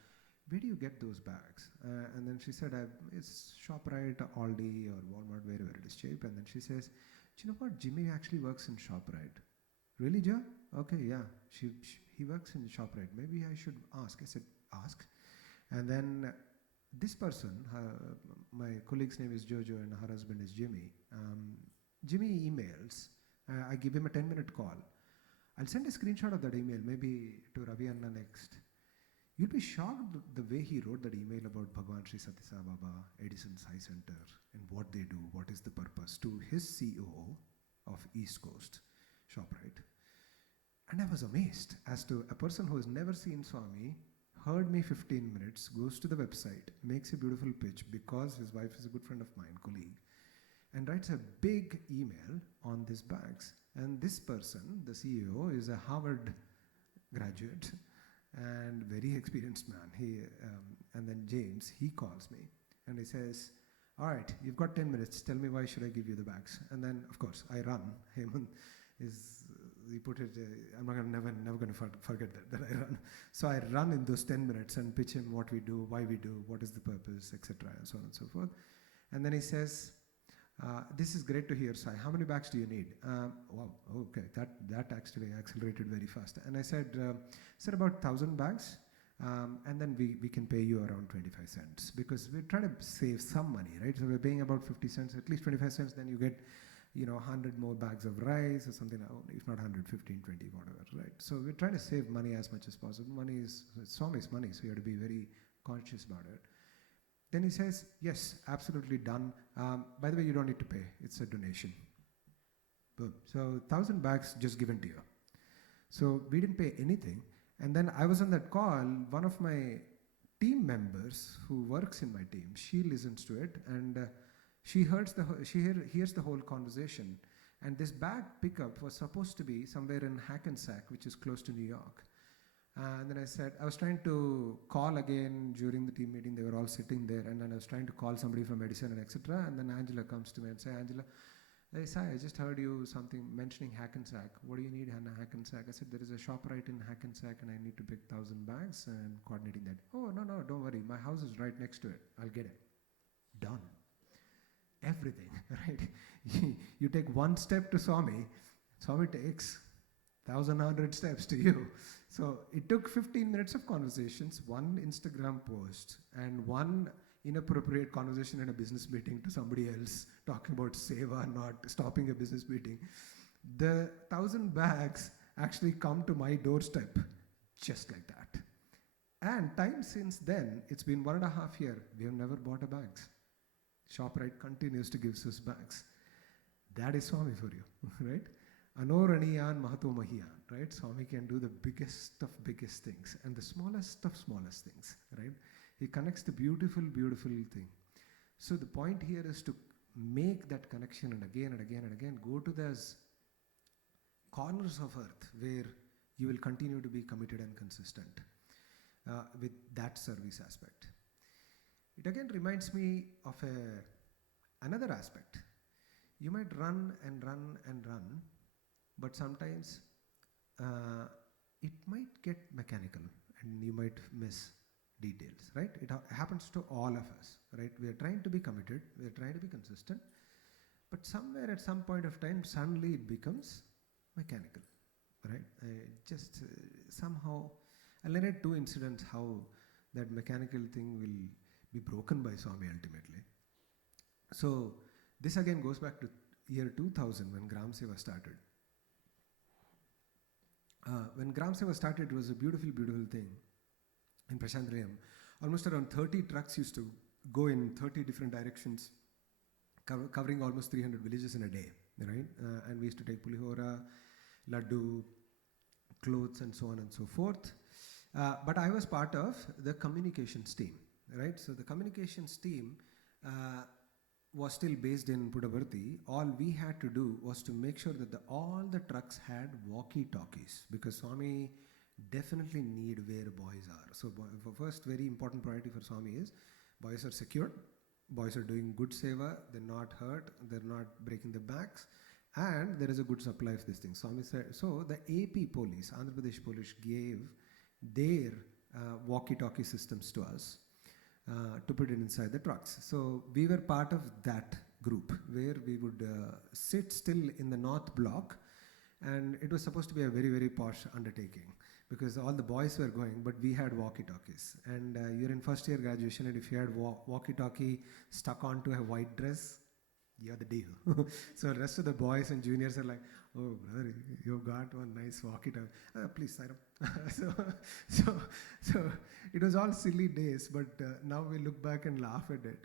Where do you get those bags? And then she said, it's ShopRite, Aldi, or Walmart, wherever it is cheap. And then she says, do you know what? Jimmy actually works in ShopRite. Really, Joe? Okay, yeah. He works in ShopRite. Maybe I should ask. I said, ask. And then this person, my colleague's name is Jojo and her husband is Jimmy. Jimmy emails. I give him a 10-minute call. I'll send a screenshot of that email, maybe to Ravi Anna next. You'll be shocked the way he wrote that email about Bhagwan Sri Sathya Sai Baba, Edison Sai Center, and what they do, what is the purpose, to his COO of East Coast, ShopRite. And I was amazed as to a person who has never seen Swami, heard me 15 minutes, goes to the website, makes a beautiful pitch because his wife is a good friend of mine, colleague, and writes a big email on these bags. And this person, the CEO, is a Harvard graduate and very experienced man. And then James, he calls me and he says, all right, you've got 10 minutes. Tell me, why should I give you the bags? And then, of course, I run. Hemant he put it, I'm never going to forget that I run. So I run in those 10 minutes and pitch him what we do, why we do, what is the purpose, etc., and so on and so forth. And then he says, this is great to hear, Sai. How many bags do you need? Wow, okay, that actually accelerated very fast. And I said about 1,000 bags, and then we can pay you around 25 cents, because we're trying to save some money, right? So we're paying about 50 cents, at least 25 cents, then you get 100 more bags of rice or something, if not 100, 15, 20, whatever, right? So we're trying to save money as much as possible. Money is Swami's money, so you have to be very conscious about it. Then he says, yes, absolutely done. By the way, you don't need to pay. It's a donation. Boom. So 1,000 bags just given to you. So we didn't pay anything. And then I was on that call. One of my team members who works in my team, she listens to it, and she hears the whole conversation. And this bag pickup was supposed to be somewhere in Hackensack, which is close to New York. And then I was trying to call again during the team meeting. They were all sitting there, and then I was trying to call somebody from Edison and etc. And then Angela comes to me and says, Angela, hey, Sai, I just heard you something mentioning Hackensack. What do you need in Hackensack? I said, there is a ShopRite in Hackensack, and I need to pick 1,000 bags and coordinating that. Oh, no, don't worry. My house is right next to it. I'll get it. Done. Everything, right? You take one step to Swami takes 1,100 steps to you. So it took 15 minutes of conversations, one Instagram post, and one inappropriate conversation in a business meeting to somebody else, talking about seva, not stopping a business meeting. The 1,000 bags actually come to my doorstep just like that. And time since then, it's been 1.5 years, we have never bought a bags. ShopRite continues to give us bags. That is Swami for you, right? Anoraniyan Mahato Mahiyan, right? Swami can do the biggest of biggest things and the smallest of smallest things, right? He connects the beautiful, beautiful thing. So the point here is to make that connection, and again and again and again, go to those corners of earth where you will continue to be committed and consistent with that service aspect. It again reminds me of another aspect. You might run and run and run, but sometimes it might get mechanical and you might miss details, right? It happens to all of us, right? We are trying to be committed, we are trying to be consistent, but somewhere at some point of time, suddenly it becomes mechanical, right? Somehow, I'll narrate 2 incidents how that mechanical thing will be broken by Swami ultimately. So this again goes back to year 2000 when Gram Seva started. When Gram Seva started, it was a beautiful, beautiful thing in Prashantalayam. Almost around 30 trucks used to go in 30 different directions, covering almost 300 villages in a day, right? And we used to take pulihora, laddu, clothes, and so on and so forth. But I was part of the communications team, right? So the communications team was still based in Puttaparthi. All we had to do was to make sure that all the trucks had walkie-talkies, because Swami definitely need where boys are. So first very important priority for Swami is boys are secured, boys are doing good seva, they're not hurt, they're not breaking their backs, and there is a good supply of this thing. Swami said, so the AP police, Andhra Pradesh police, gave their walkie-talkie systems to us to put it inside the trucks. So we were part of that group where we would sit still in the north block, and it was supposed to be a very, very posh undertaking because all the boys were going, but we had walkie-talkies. And you're in first year graduation, and if you had walkie-talkie stuck onto a white dress, you're the deal. So the rest of the boys and juniors are like, oh brother, you've got one nice walkie-talkie. Please, Sairam. so it was all silly days, but now we look back and laugh at it.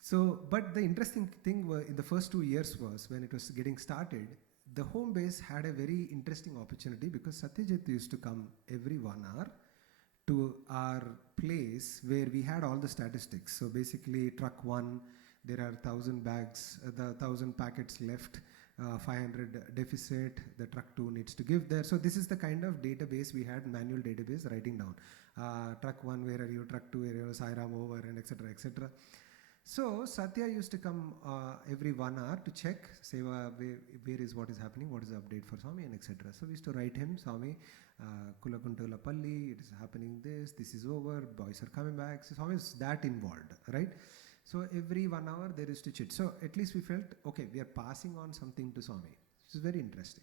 So, but the interesting thing in the first 2 years was when it was getting started, the home base had a very interesting opportunity because Satyajit used to come every 1 hour to our place where we had all the statistics. So basically, truck 1, there are 1,000 bags, 1,000 packets left, 500 deficit, the truck 2 needs to give there. So this is the kind of database we had, manual database, writing down. Truck 1, where are you? Truck 2, where are you? Sairam over, and etc., etc. So Satya used to come every 1 hour to check, say where is what is happening, what is the update for Swami, and etc. So we used to write him, Swami, Kulakuntula Palli, it is happening this is over, boys are coming back. So Swami is that involved, right? So every 1 hour there is to chit. So at least we felt, okay, we are passing on something to Swami, which is very interesting.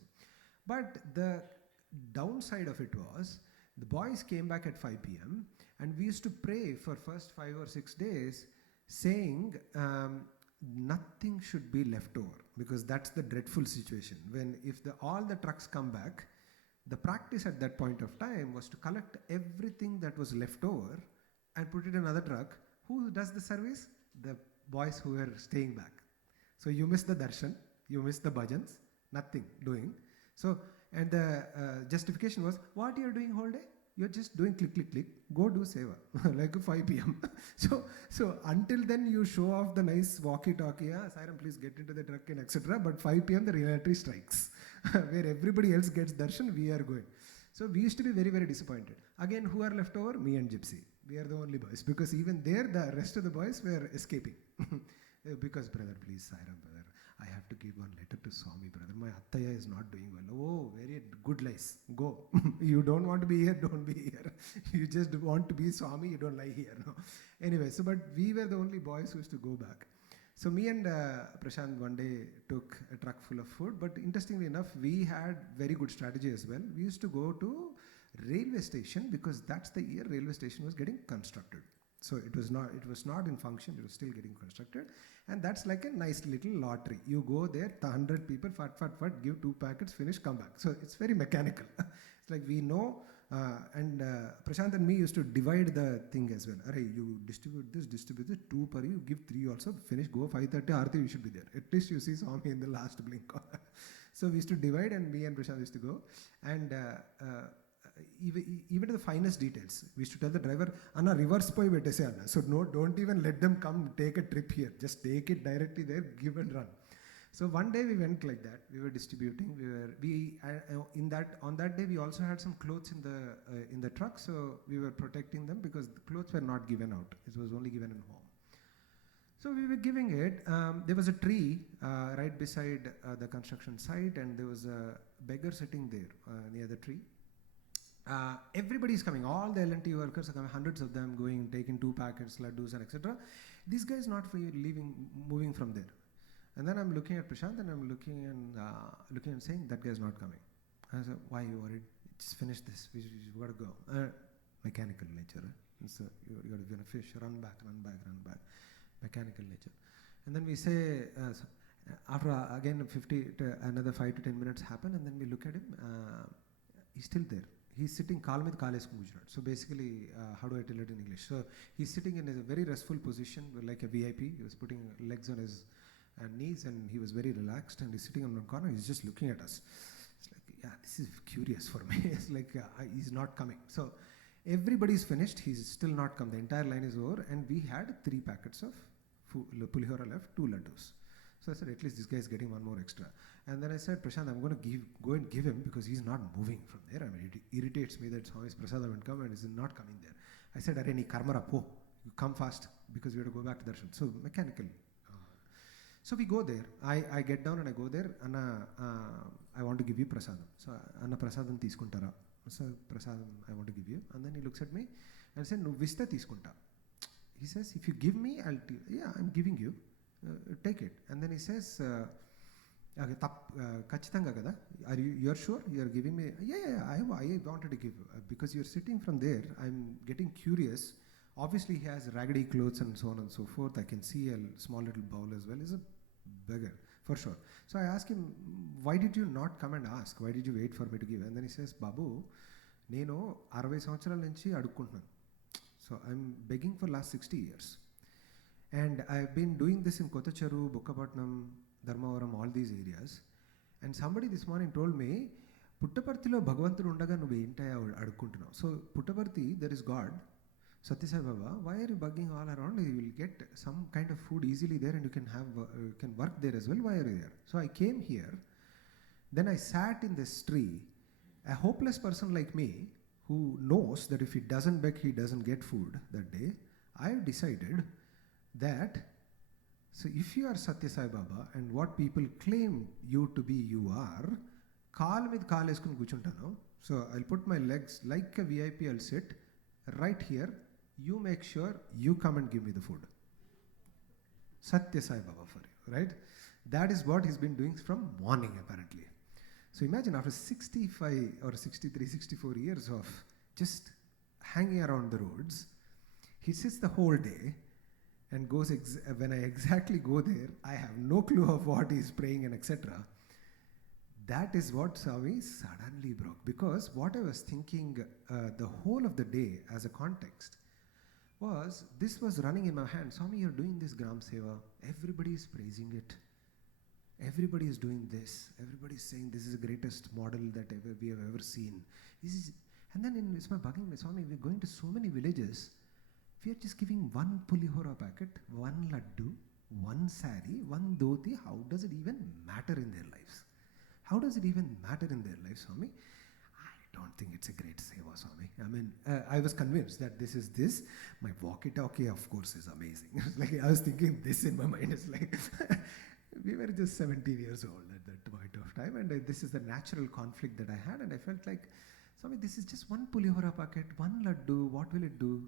But the downside of it was, the boys came back at 5 p.m. and we used to pray for first 5 or 6 days, saying nothing should be left over, because that's the dreadful situation. When if all the trucks come back, the practice at that point of time was to collect everything that was left over and put it in another truck. Who does the service? The boys who were staying back. So you miss the darshan, you miss the bhajans, nothing doing. So, and the justification was, what you are doing whole day? You're just doing click, click, click, go do seva, like 5 p.m. so until then you show off the nice walkie-talkie, Sairam, please get into the truck and etc. But 5 p.m. the reality strikes, where everybody else gets darshan, we are going. So we used to be very, very disappointed. Again, who are left over? Me and Gypsy. We are the only boys, because even there the rest of the boys were escaping. Because, brother, please, Sairam, brother, I have to give one letter to Swami, brother. My Attaya is not doing well. Oh, very good lies. Go. You don't want to be here, don't be here. You just want to be Swami, you don't lie here. No. Anyway, so but we were the only boys who used to go back. So me and Prashant one day took a truck full of food, but interestingly enough, we had very good strategy as well. We used to go to railway station, because that's the year railway station was getting constructed. So it was not in function, it was still getting constructed. And that's like a nice little lottery. You go there, 100 people, fat, give 2 packets, finish, come back. So it's very mechanical. It's like we know, and Prashant and me used to divide the thing as well. Array, you distribute this, 2 per you, give 3 also, finish, go 5:30, Aarti, you should be there. At least you see Swami in the last blink. So we used to divide, and me and Prashant used to go. And even to the finest details, we used to tell the driver, Anna, reverse poi vettese Anna. So no, don't even let them come take a trip here. Just take it directly there, give and run. So one day we went like that. We were distributing. On that day we also had some clothes in the truck. So we were protecting them, because the clothes were not given out. It was only given in home. So we were giving it. There was a tree right beside the construction site, and there was a beggar sitting there near the tree. Everybody is coming, all the L&T workers are coming, hundreds of them going, taking 2 packets, laddus and etc. This guy is not moving from there. And then I'm looking at Prashant, and I'm looking and saying, that guy is not coming. I said, why are you worried? Just finish this, we've got to go. Mechanical nature, So you're going to fish, run back, mechanical nature. And then we say, after again another 5 to 10 minutes happen, and then we look at him, he's still there. He's sitting kaal med kaal eskoni kuchunnadu. So basically, how do I tell it in English? So he's sitting in a very restful position, like a VIP. He was putting legs on his knees, and he was very relaxed, and he's sitting on one corner. He's just looking at us. It's like, yeah, this is curious for me. It's like, he's not coming. So everybody's finished. He's still not come. The entire line is over, and we had 3 packets of pulihora left, 2 laddus. So I said, at least this guy is getting one more extra. And then I said, Prashant, I'm going to go and give him, because he's not moving from there. I mean, it irritates me that Swami's Prasad haven't come and is not coming there. I said, Are ni karmara po, you come fast, because we have to go back to darshan. So mechanical. So we go there. I get down and I go there. Anna, I want to give you prasadam. So Anna prasadam తీసుకుంటారా? So prasadam I want to give you. And then he looks at me and said, నువ్వు ఇస్తే తీసుకుంటా. He says, if you give me, I'm giving you. Take it. And then he says, ఖచ్చితంగా కదా? You're sure you're giving me? Yeah, I wanted to give. Because you're sitting from there, I'm getting curious. Obviously, he has raggedy clothes and so on and so forth. I can see a small little bowl as well. He's a beggar, for sure. So I asked him, why did you not come and ask? Why did you wait for me to give? And then he says, Babu, నేను 60 సంవత్సరాల నుంచి అడుక్కుంటున్నాను. So I'm begging for last 60 years. And I've been doing this in Kottacheru, Bukkapatnam, Dharmavaram, all these areas. And somebody this morning told me, పుట్టపర్తిలో భగవంతుడు ఉండగా నువ్వు ఏంటయ్యా అడుక్కుంటున్నావు? So Puttaparthi, there is God, Satya Sai Baba, why are you bugging all around? You will get some kind of food easily there, and you can work there as well. Why are you there? So I came here, then I sat in this tree. A hopeless person like me, who knows that if he doesn't beg, he doesn't get food that day, I have decided that, so if you are Satya Sai Baba and what people claim you to be, you are, kaal med kaal eskoni kuchuntanu. So I'll put my legs like a VIP, I'll sit right here. You make sure you come and give me the food. Satya Sai Baba for you, right? That is what he's been doing from morning, apparently. So imagine after 65 or 63, 64 years of just hanging around the roads, he sits the whole day and goes, when I exactly go there, I have no clue of what he's praying and etc. That is what Swami suddenly broke. Because what I was thinking the whole of the day as a context was, this was running in my hand. Swami, you're doing this Gram Seva. Everybody is praising it. Everybody is doing this. Everybody is saying this is the greatest model that we have ever seen. And then it's my bugging me, Swami, we're going to so many villages. We are just giving 1 pulihora packet, 1 laddu, 1 sari, 1 dhoti. How does it even matter in their lives? How does it even matter in their lives, Swami? I don't think it's a great seva, Swami. I mean, I was convinced that this is this. My walkie-talkie, of course, is amazing. Like I was thinking this in my mind. It's like, we were just 17 years old at that point of time, and this is the natural conflict that I had, and I felt like, Swami, this is just 1 pulihora packet, 1 laddu, what will it do?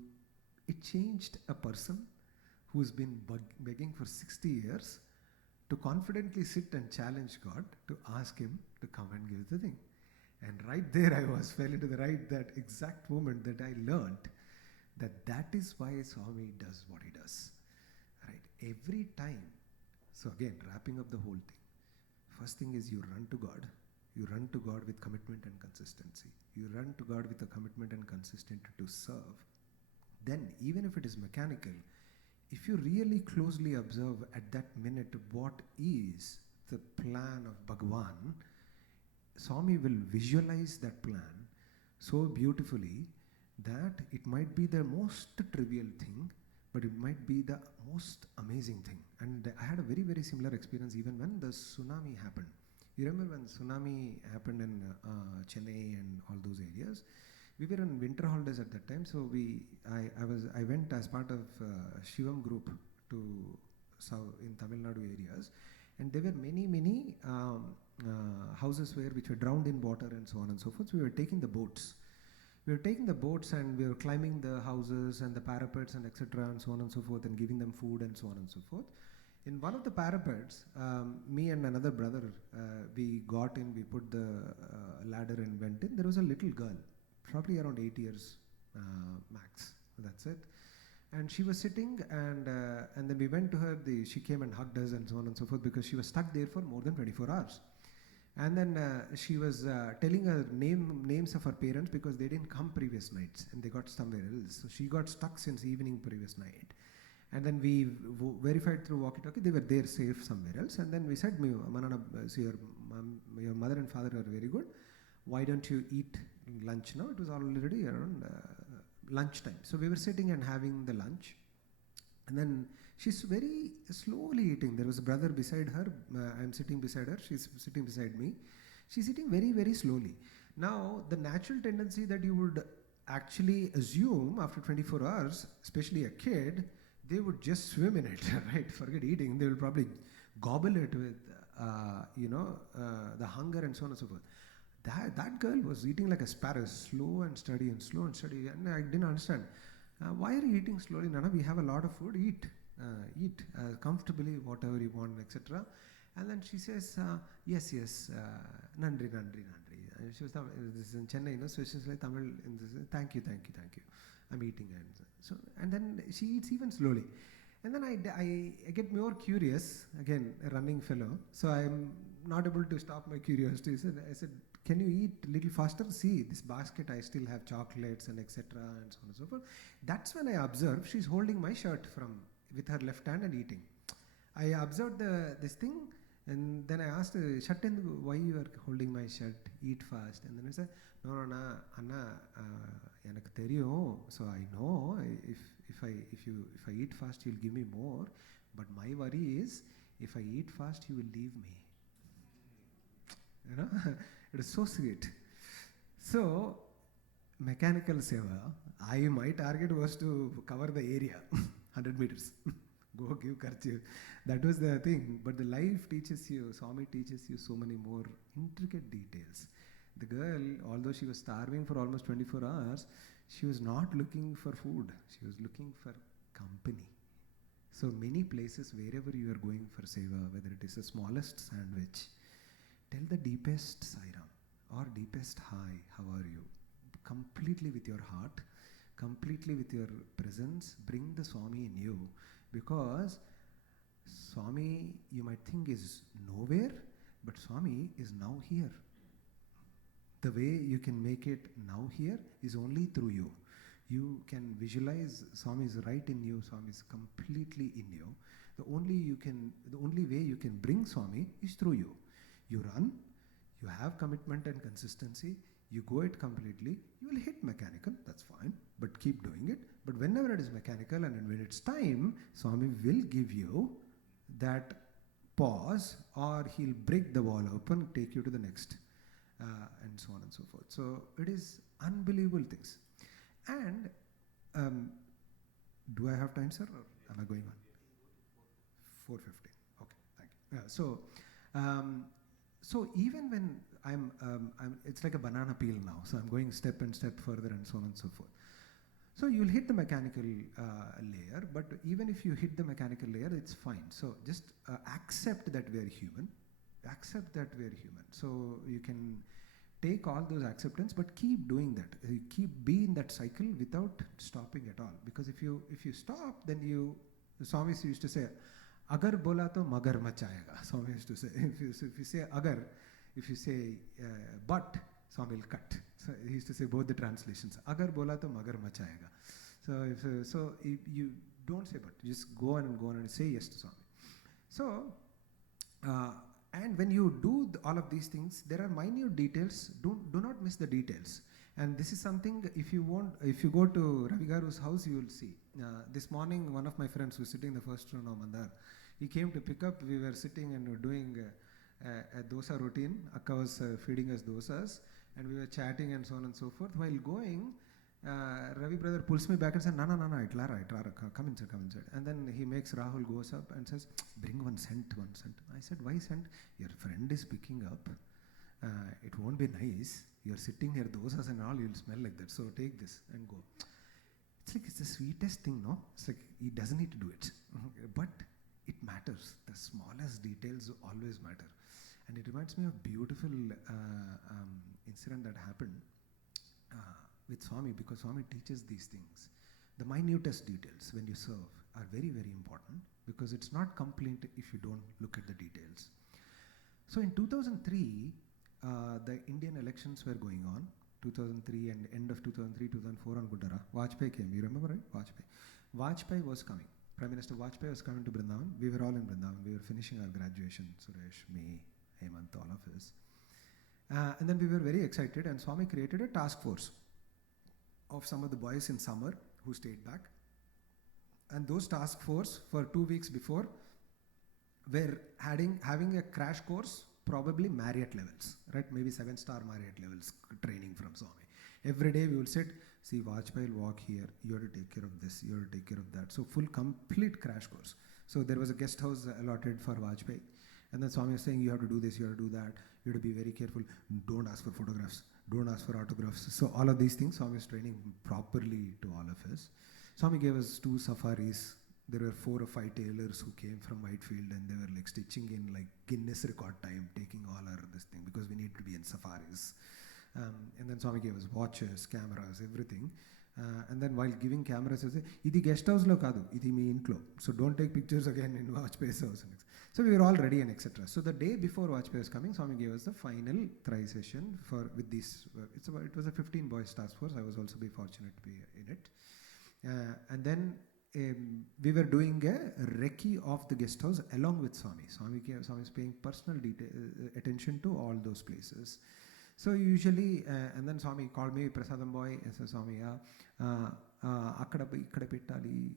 It changed a person who's been begging for 60 years to confidently sit and challenge God, to ask him to come and give the thing. And right there I fell into that exact moment that I learned that is why Swami does what he does. Right? Every time. So again, wrapping up the whole thing. First thing is you run to God. You run to God with commitment and consistency. You run to God with a commitment and consistency to serve. Then, even if it is mechanical, if you really closely observe at that minute what is the plan of Bhagwan, Swami will visualize that plan so beautifully that it might be the most trivial thing, but it might be the most amazing thing. And I had a very, very similar experience even when the tsunami happened. You remember when tsunami happened in Chennai and all those areas? We were on winter holidays at that time, so I went as part of Shivam group to in Tamil Nadu areas, and there were many houses which were drowned in water and so on and so forth. So we were taking the boats. And we were climbing the houses and the parapets and etc. and so on and so forth, and giving them food and so on and so forth. In one of the parapets, me and another brother, we got in, we put the ladder and went in. There was a little girl, probably around 8 years max, That's it. And she was sitting, and then we went to her. She came and hugged us and so on and so forth, because she was stuck there for more than 24 hours. And then she was telling her names of her parents, because they didn't come previous nights and they got somewhere else. So she got stuck since evening previous night. And then we verified through walkie-talkie they were there safe somewhere else. And then we said, Manana, so your mother and father are very good. Why don't you eat lunch now? It was already around lunchtime. So we were sitting and having the lunch. And then she's very slowly eating. There was a brother beside her. I'm sitting beside her. She's sitting beside me. She's eating very, very slowly. Now, the natural tendency that you would actually assume after 24 hours, especially a kid, they would just swim in it, right? Forget eating. They will probably gobble it with, the hunger and so on and so forth. That girl was eating like a sparrow, slow and steady and slow and steady. And I didn't understand. Why are you eating slowly, Nana? We have a lot of food. Eat comfortably, whatever you want, etc. And then she says, yes, nandri. And she was, this is in Chennai, so she's like Tamil, in this, thank you. I'm eating. And then she eats even slowly. And then I get more curious, again, a running fellow. So I'm not able to stop my curiosity. I said, can you eat a little faster? See, this basket, I still have chocolates and etc. and so on and so forth. That's when I observed she's holding my shirt with her left hand and eating. I observed this thing, and then I asked her, why you are holding my shirt? Eat fast. And then I said, no, Anna, enak theriyum. So I know if I eat fast, you'll give me more. But my worry is, if I eat fast, you will leave me. You know, it is so sweet. So, mechanical seva, my target was to cover the area, 100 meters. Go give karchi. That was the thing. But the life teaches you, Swami teaches you so many more intricate details. The girl, although she was starving for almost 24 hours, she was not looking for food. She was looking for company. So many places, wherever you are going for seva, whether it is the smallest sandwich, tell the deepest Sairam or deepest hi, how are you? Completely with your heart, completely with your presence, bring the Swami in you, because Swami, you might think, is nowhere, but Swami is now here. The way you can make it now here is only through you. You can visualize Swami is right in you, Swami is completely in you. The only way you can bring Swami is through you. You run, you have commitment and consistency, you go it completely, you will hit mechanical, that's fine, but keep doing it. But whenever it is mechanical and when it's time, Swami will give you that pause, or he'll break the wall open, take you to the next, and so on and so forth. So it is unbelievable things. And do I have time, sir, or am I going on? 4:15. Okay, thank you. So even when it's like a banana peel now. So I'm going step further and so on and so forth. So you'll hit the mechanical layer, but even if you hit the mechanical layer, it's fine. So just accept that we are human. Accept that we are human. So you can take all those acceptance, but keep doing that. Be in that cycle without stopping at all. Because if you stop, then the Swami used to say, agar bola to magar machayega. Swami used to say, if you say agar, if you say but, Swami will cut. So he used to say both the translations. Agar bola to magar machayega. So if you don't say but, just go on and say yes to Swami. So, and when you do all of these things, there are minute details. Do not miss the details. And this is something, if you go to Ravi Garu's house, you will see. This morning, one of my friends who was sitting in the first row of Mandar, he came to pick up. We were sitting and were doing a dosa routine. Akka was feeding us dosas, and we were chatting and so on and so forth. While going, Ravi brother pulls me back and says, "Nana, itlara, come inside. And then he makes Rahul goes up and says, bring one cent. I said, why cent? Your friend is picking up. It won't be nice. You're sitting here, dosas and all, you'll smell like that. So take this and go. It's the sweetest thing, no? It's like he doesn't need to do it. But it matters. The smallest details always matter. And it reminds me of a beautiful incident that happened with Swami, because Swami teaches these things. the minutest details when you serve are very, very important, because it's not complete if you don't look at the details. So in 2003, the Indian elections were going on. 2003 and end of 2003, 2004 on Guddara. Vajpayee came. You remember, right? Vajpayee was coming. Prime Minister Vajpayee was coming to Brindavan. We were all in Brindavan. We were finishing our graduation. Suresh, me, Hemant, all of us. And then we were very excited, and Swami created a task force of some of the boys in summer who stayed back. And those task force for 2 weeks before were having a crash course, probably Marriott levels, right? Maybe 7-star Marriott levels training from Swami. Every day we will sit, see Vajpayee will walk here, you have to take care of this, you have to take care of that. So full complete crash course. So there was a guest house allotted for Vajpayee. And then Swami was saying, you have to do this, you have to do that, you have to be very careful, don't ask for photographs, don't ask for autographs. So all of these things, Swami was training properly to all of us. Swami gave us 2 safaris. There were 4 or 5 tailors who came from Whitefield, and they were like stitching in like Guinness record time, taking all our this thing, because we need to be in safaris. And then Swami gave us watches, cameras, everything. And then while giving cameras, he said, "Idi guest house lo kadu, idi me intlo. So don't take pictures again in Vajpayee's house." So we were all ready and etc. So the day before Vajpayee was coming, Swami gave us the final try session with these. It was a 15 boys task force. I was also be fortunate to be in it. And then we were doing a recce of the guest house along with Swami. Swami is paying personal attention to all those places. So usually, and then Swami called me, Prasadam boy, and said, Swami, akkada ikkada pettali,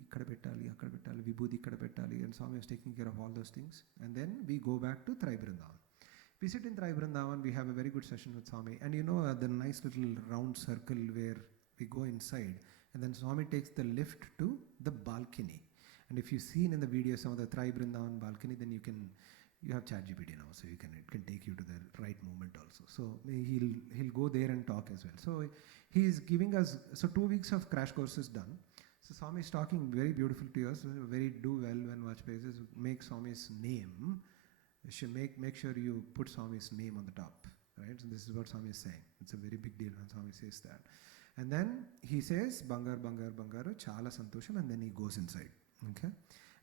vibhuti ikkada pettali, and Swami was taking care of all those things. And then we go back to Trai Vrindavan. We sit in Trai Vrindavan, we have a very good session with Swami, and you know the nice little round circle where we go inside, and then Swami takes the lift to the balcony. And if you've seen in the video some of the Trai Vrindavan balcony, then you have ChatGPT now, so it can take you to the right moment also. So he'll go there and talk as well. So he's giving us, so 2 weeks of crash course is done. So Swami is talking very beautiful to us, very do well when Vajpayee says, make Swami's name, you should make sure you put Swami's name on the top, right? So this is what Swami is saying. It's a very big deal when Swami says that. And then he says, Bangar, Chala Santosham, and then he goes inside, okay?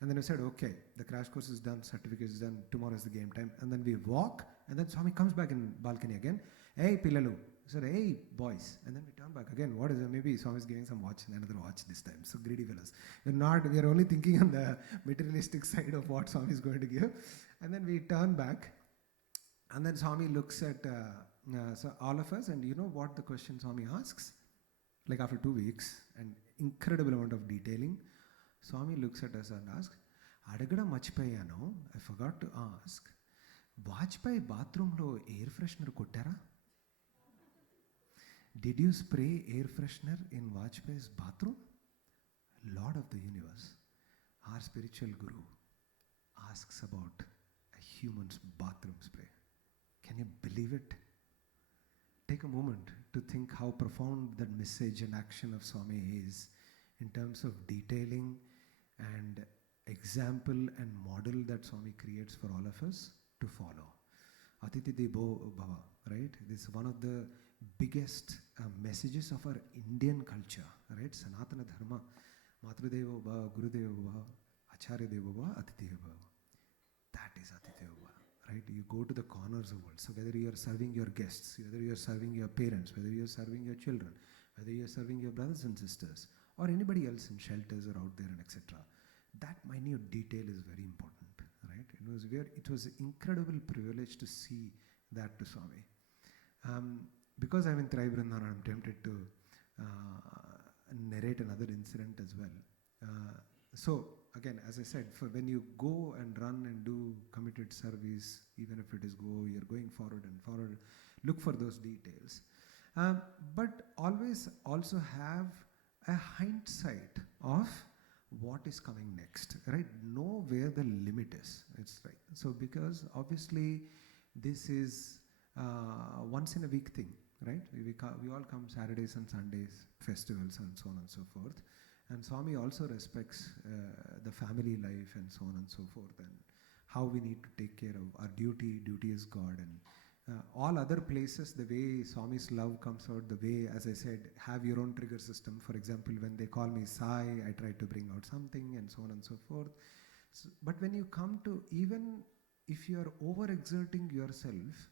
And then I said, okay, the crash course is done, certificate is done, tomorrow is the game time. And then we walk, and then Swami comes back in balcony again. Hey, Pillalu. I said, hey, boys. And then we turn back again. What is it? Maybe Swami is giving some watch, another watch this time. So greedy fellows. We are only thinking on the materialistic side of what Swami is going to give. And then we turn back, and then Swami looks at so all of us, and you know what the question Swami asks? Like after 2 weeks, and incredible amount of detailing, Swami looks at us and asks, Adagada Machipayano, I forgot to ask, Vajpayee bathroom lo air freshener kottara? Did you spray air freshener in Vajpayee's bathroom? Lord of the universe, our spiritual guru asks about a human's bathroom spray. Can you believe it? Take a moment to think how profound that message and action of Swami is in terms of detailing and example and model that Swami creates for all of us to follow. Atiti Debo Bhava, right? This is one of the biggest messages of our Indian culture, right? Sanatana Dharma, Matrudevo Bhava, Gurudevo Bhava, Acharya Devo Bhava, Atiti Bhava. That is Atiti Bhava, right? You go to the corners of the world. So whether you are serving your guests, whether you are serving your parents, whether you are serving your children, whether you are serving your brothers and sisters, or anybody else in shelters or out there and etc. That minute detail is very important, right? It was an incredible privilege to see that to Swami. Because I'm in Trai Vrindavan, I'm tempted to narrate another incident as well. So again, as I said, for when you go and run and do committed service, even if it is you're going forward and forward, look for those details. But always also have a hindsight of what is coming next, right? Know where the limit is. It's right. So because obviously this is once in a week thing, right? We all come Saturdays and Sundays, festivals and so on and so forth. And Swami also respects the family life and so on and so forth, and how we need to take care of our duty. Duty is God, and all other places, the way Swami's love comes out, the way, as I said, have your own trigger system. For example, when they call me Sai, I try to bring out something and so on and so forth. So, but when you come to, even if you are overexerting yourself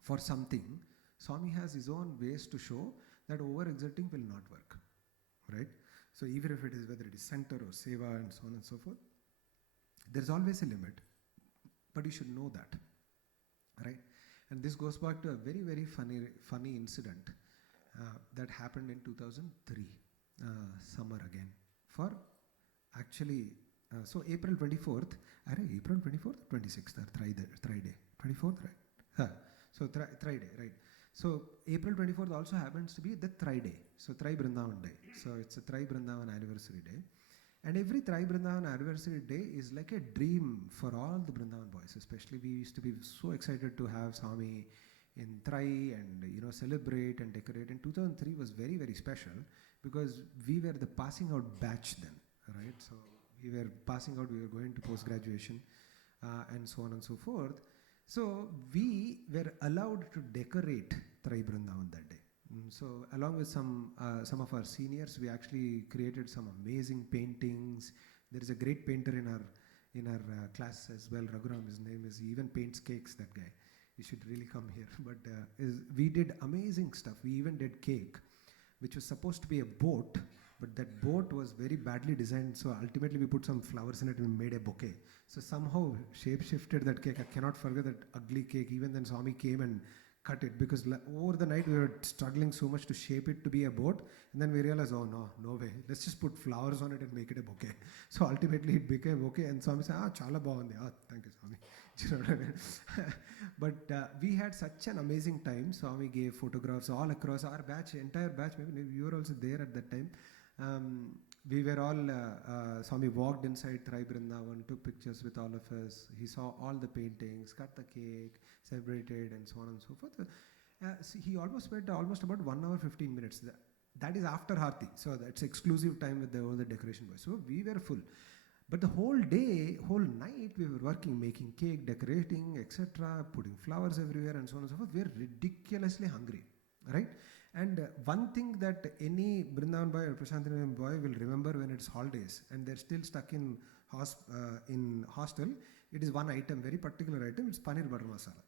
for something, Swami has his own ways to show that overexerting will not work, right? So even if it is, whether it is center or seva and so on and so forth, there's always a limit, but you should know that, right? And this goes back to a very, very funny incident that happened in 2003, summer again. For actually, so April 24th, April 24th, 26th, Friday, 24th, right? So Friday, right? So April 24th also happens to be the Friday, so Thrai Vrindavan Day. So it's a Thrai Vrindavan anniversary day. And every Thrai Vrindavan anniversary day is like a dream for all the Vrindavan boys. Especially we used to be so excited to have Swami in Thrai and celebrate and decorate. And 2003 was very, very special because we were the passing out batch then, right? So we were passing out, we were going to post-graduation and so on and so forth. So we were allowed to decorate Thrai Vrindavan that day. So along with some of our seniors, we actually created some amazing paintings. There is a great painter in our class as well, Raghuram, his name is, he even paints cakes, that guy. You should really come here. But we did amazing stuff. We even did cake, which was supposed to be a boat, but that boat was very badly designed, so ultimately we put some flowers in it and made a bouquet. So somehow shape-shifted that cake. I cannot forget that ugly cake. Even then Swami came and cut it, because over the night we were struggling so much to shape it to be a boat, and then we realized, oh no way, let's just put flowers on it and make it a bouquet. So ultimately it became a bouquet, and Swami said, chala bagundi. Thank you, Swami. You know what I mean? But we had such an amazing time. Swami gave photographs all across our batch, entire batch. Maybe you were also there at that time. We were all, Swami walked inside Thrai Vrindavan, took pictures with all of us. He saw all the paintings, cut the cake, celebrated, and so on and so forth. So he almost spent almost about 1 hour 15 minutes. That is after Harti, so that's exclusive time with all the decoration boys. So we were full. But the whole day, whole night, we were working, making cake, decorating, etc., putting flowers everywhere, and so on and so forth. We were ridiculously hungry, right? And one thing that any Vrindavan boy or Prashantinayan boy will remember when it's holidays and they're still stuck in hostel, it is one item, very particular item, it's paneer butter masala.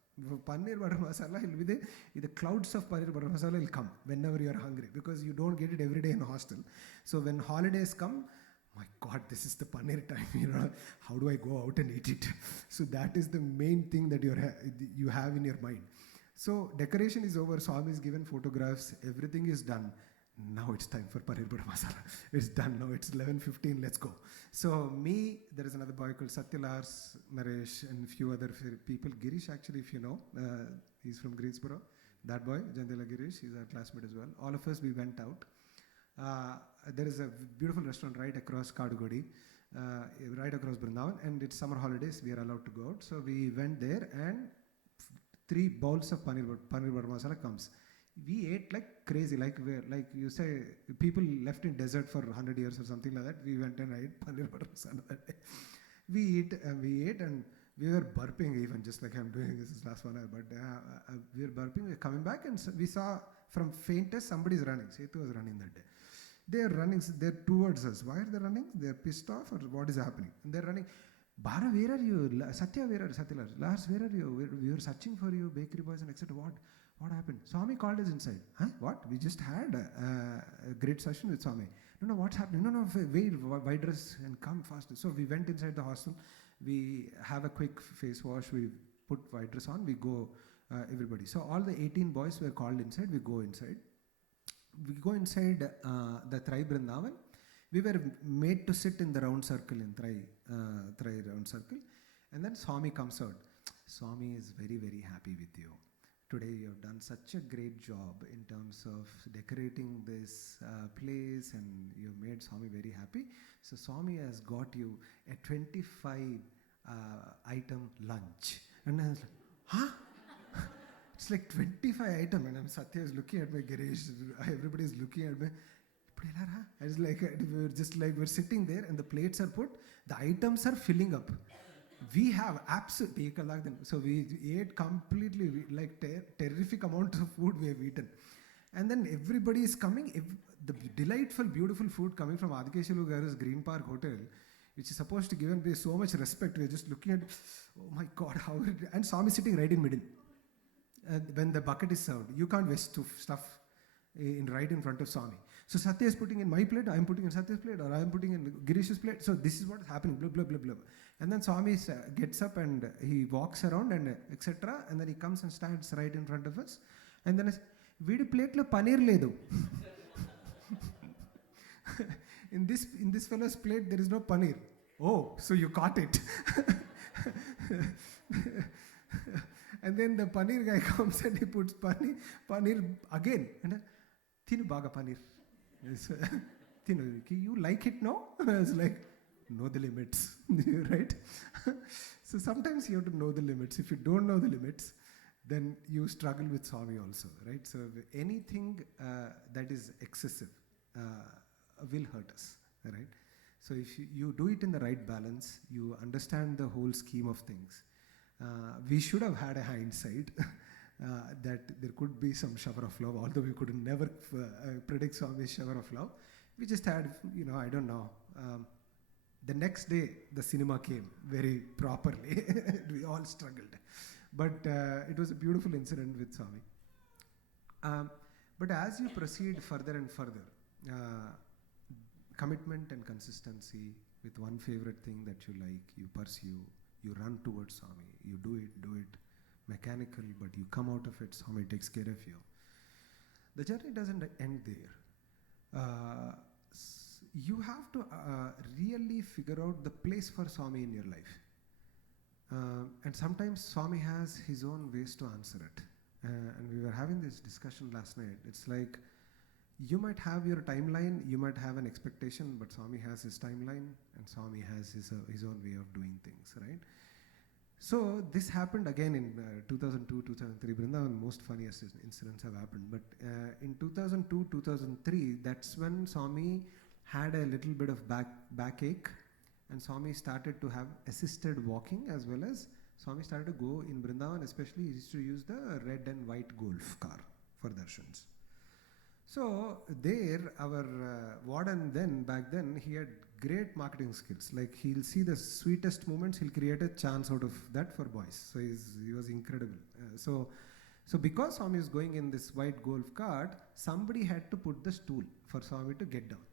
Paneer butter masala will be the clouds of paneer butter masala will come whenever you are hungry, because you don't get it every day in hostel. So when holidays come, my God, this is the paneer time, how do I go out and eat it? So that is the main thing that you have in your mind. So decoration is over, Swami is given photographs, everything is done. Now it's time for paneer butter masala. It's done now, it's 11:15, let's go. So me, there is another boy called Satyalars, Naresh, and a few other people. Girish, actually, if you know, he's from Greensboro. That boy, Jandela Girish, he's our classmate as well. All of us, we went out. There is a beautiful restaurant right across Kadugodi, right across Vrindavan, and it's summer holidays, we are allowed to go out. So we went there, and 3 bowls of paneer butter masala comes. We ate like crazy, like you say, people left in desert for 100 years or something like that. We went and ate paneer butter masala that day. We ate, and we were burping even, just like I'm doing this is last 1 hour, but we were burping, we were coming back, and we saw from faintest somebody's running. Setu was running that day. They're running, they're towards us. Why are they running? They're pissed off, or what is happening? And they're running. Bhara, where are you? Satya, where are you? Satya, Lars, where are you? We were searching for you, bakery boys, and etc. What happened? Swami called us inside. Huh? What? We just had a great session with Swami. No, what's happening? No, wait, white dress and come faster. So we went inside the hostel. We have a quick face wash. We put white dress on. We go, everybody. So all the 18 boys were called inside. We go inside. We go inside the Thrai Vrindavan. We were made to sit in the round circle in Thrai round circle. And then Swami comes out. Swami is very, very happy with you. Today you have done such a great job in terms of decorating this place, and you have made Swami very happy. So Swami has got you a 25 item lunch. And I was like, huh? It's like 25 item, and Satya is looking at me, Girish, everybody is looking at me. I was like, we're sitting there, and the plates are put, the items are filling up. We have absolutely, so we ate completely, like terrific amount of food we have eaten. And then everybody is coming, the delightful, beautiful food coming from Adikeshulu Garu's Green Park Hotel, which is supposed to give and so much respect. We're just looking at, oh my God, how, and Swami sitting right in middle. When the bucket is served, you can't waste stuff right in front of Swami. So Satya is putting in my plate, I'm putting in Satya's plate, or I'm putting in Girish's plate. So this is what is happening, blah, blah, blah, blah. And then Swami gets up and he walks around and etc. And then he comes and stands right in front of us. And then Vidi plate lo paneer ledu. In this fellow's plate, there is no paneer. Oh, so you caught it. And then the paneer guy comes and he puts paneer again. And Thinu baga paneer. You like it now? It's like, know the limits, right? So sometimes you have to know the limits. If you don't know the limits, then you struggle with Swami also, right? So anything that is excessive will hurt us, right? So if you do it in the right balance, you understand the whole scheme of things. We should have had a hindsight that there could be some shower of love, although we could never predict Swami's shower of love. We just had, I don't know. The next day, the cinema came very properly. We all struggled. But it was a beautiful incident with Swami. But as you proceed further and further, commitment and consistency with one favorite thing that you like, you pursue, you run towards Swami, you do it mechanical, but you come out of it, Swami takes care of you. The journey doesn't end there. You have to really figure out the place for Swami in your life. And sometimes Swami has his own ways to answer it. And we were having this discussion last night. It's like, you might have your timeline, you might have an expectation, but Swami has his timeline, and Swami has his own way of doing things, right? So this happened again in 2002, 2003. Vrindavan, most funniest incidents have happened. But in 2002, 2003, that's when Swami had a little bit of backache, and Swami started to have assisted walking, as well as Swami started to go in Vrindavan, especially he used to use the red and white Golf car for darshans. So there, our warden back then, he had great marketing skills. Like, he'll see the sweetest moments, he'll create a chance out of that for boys. So he was incredible. So because Swami is going in this white Golf cart, somebody had to put the stool for Swami to get down.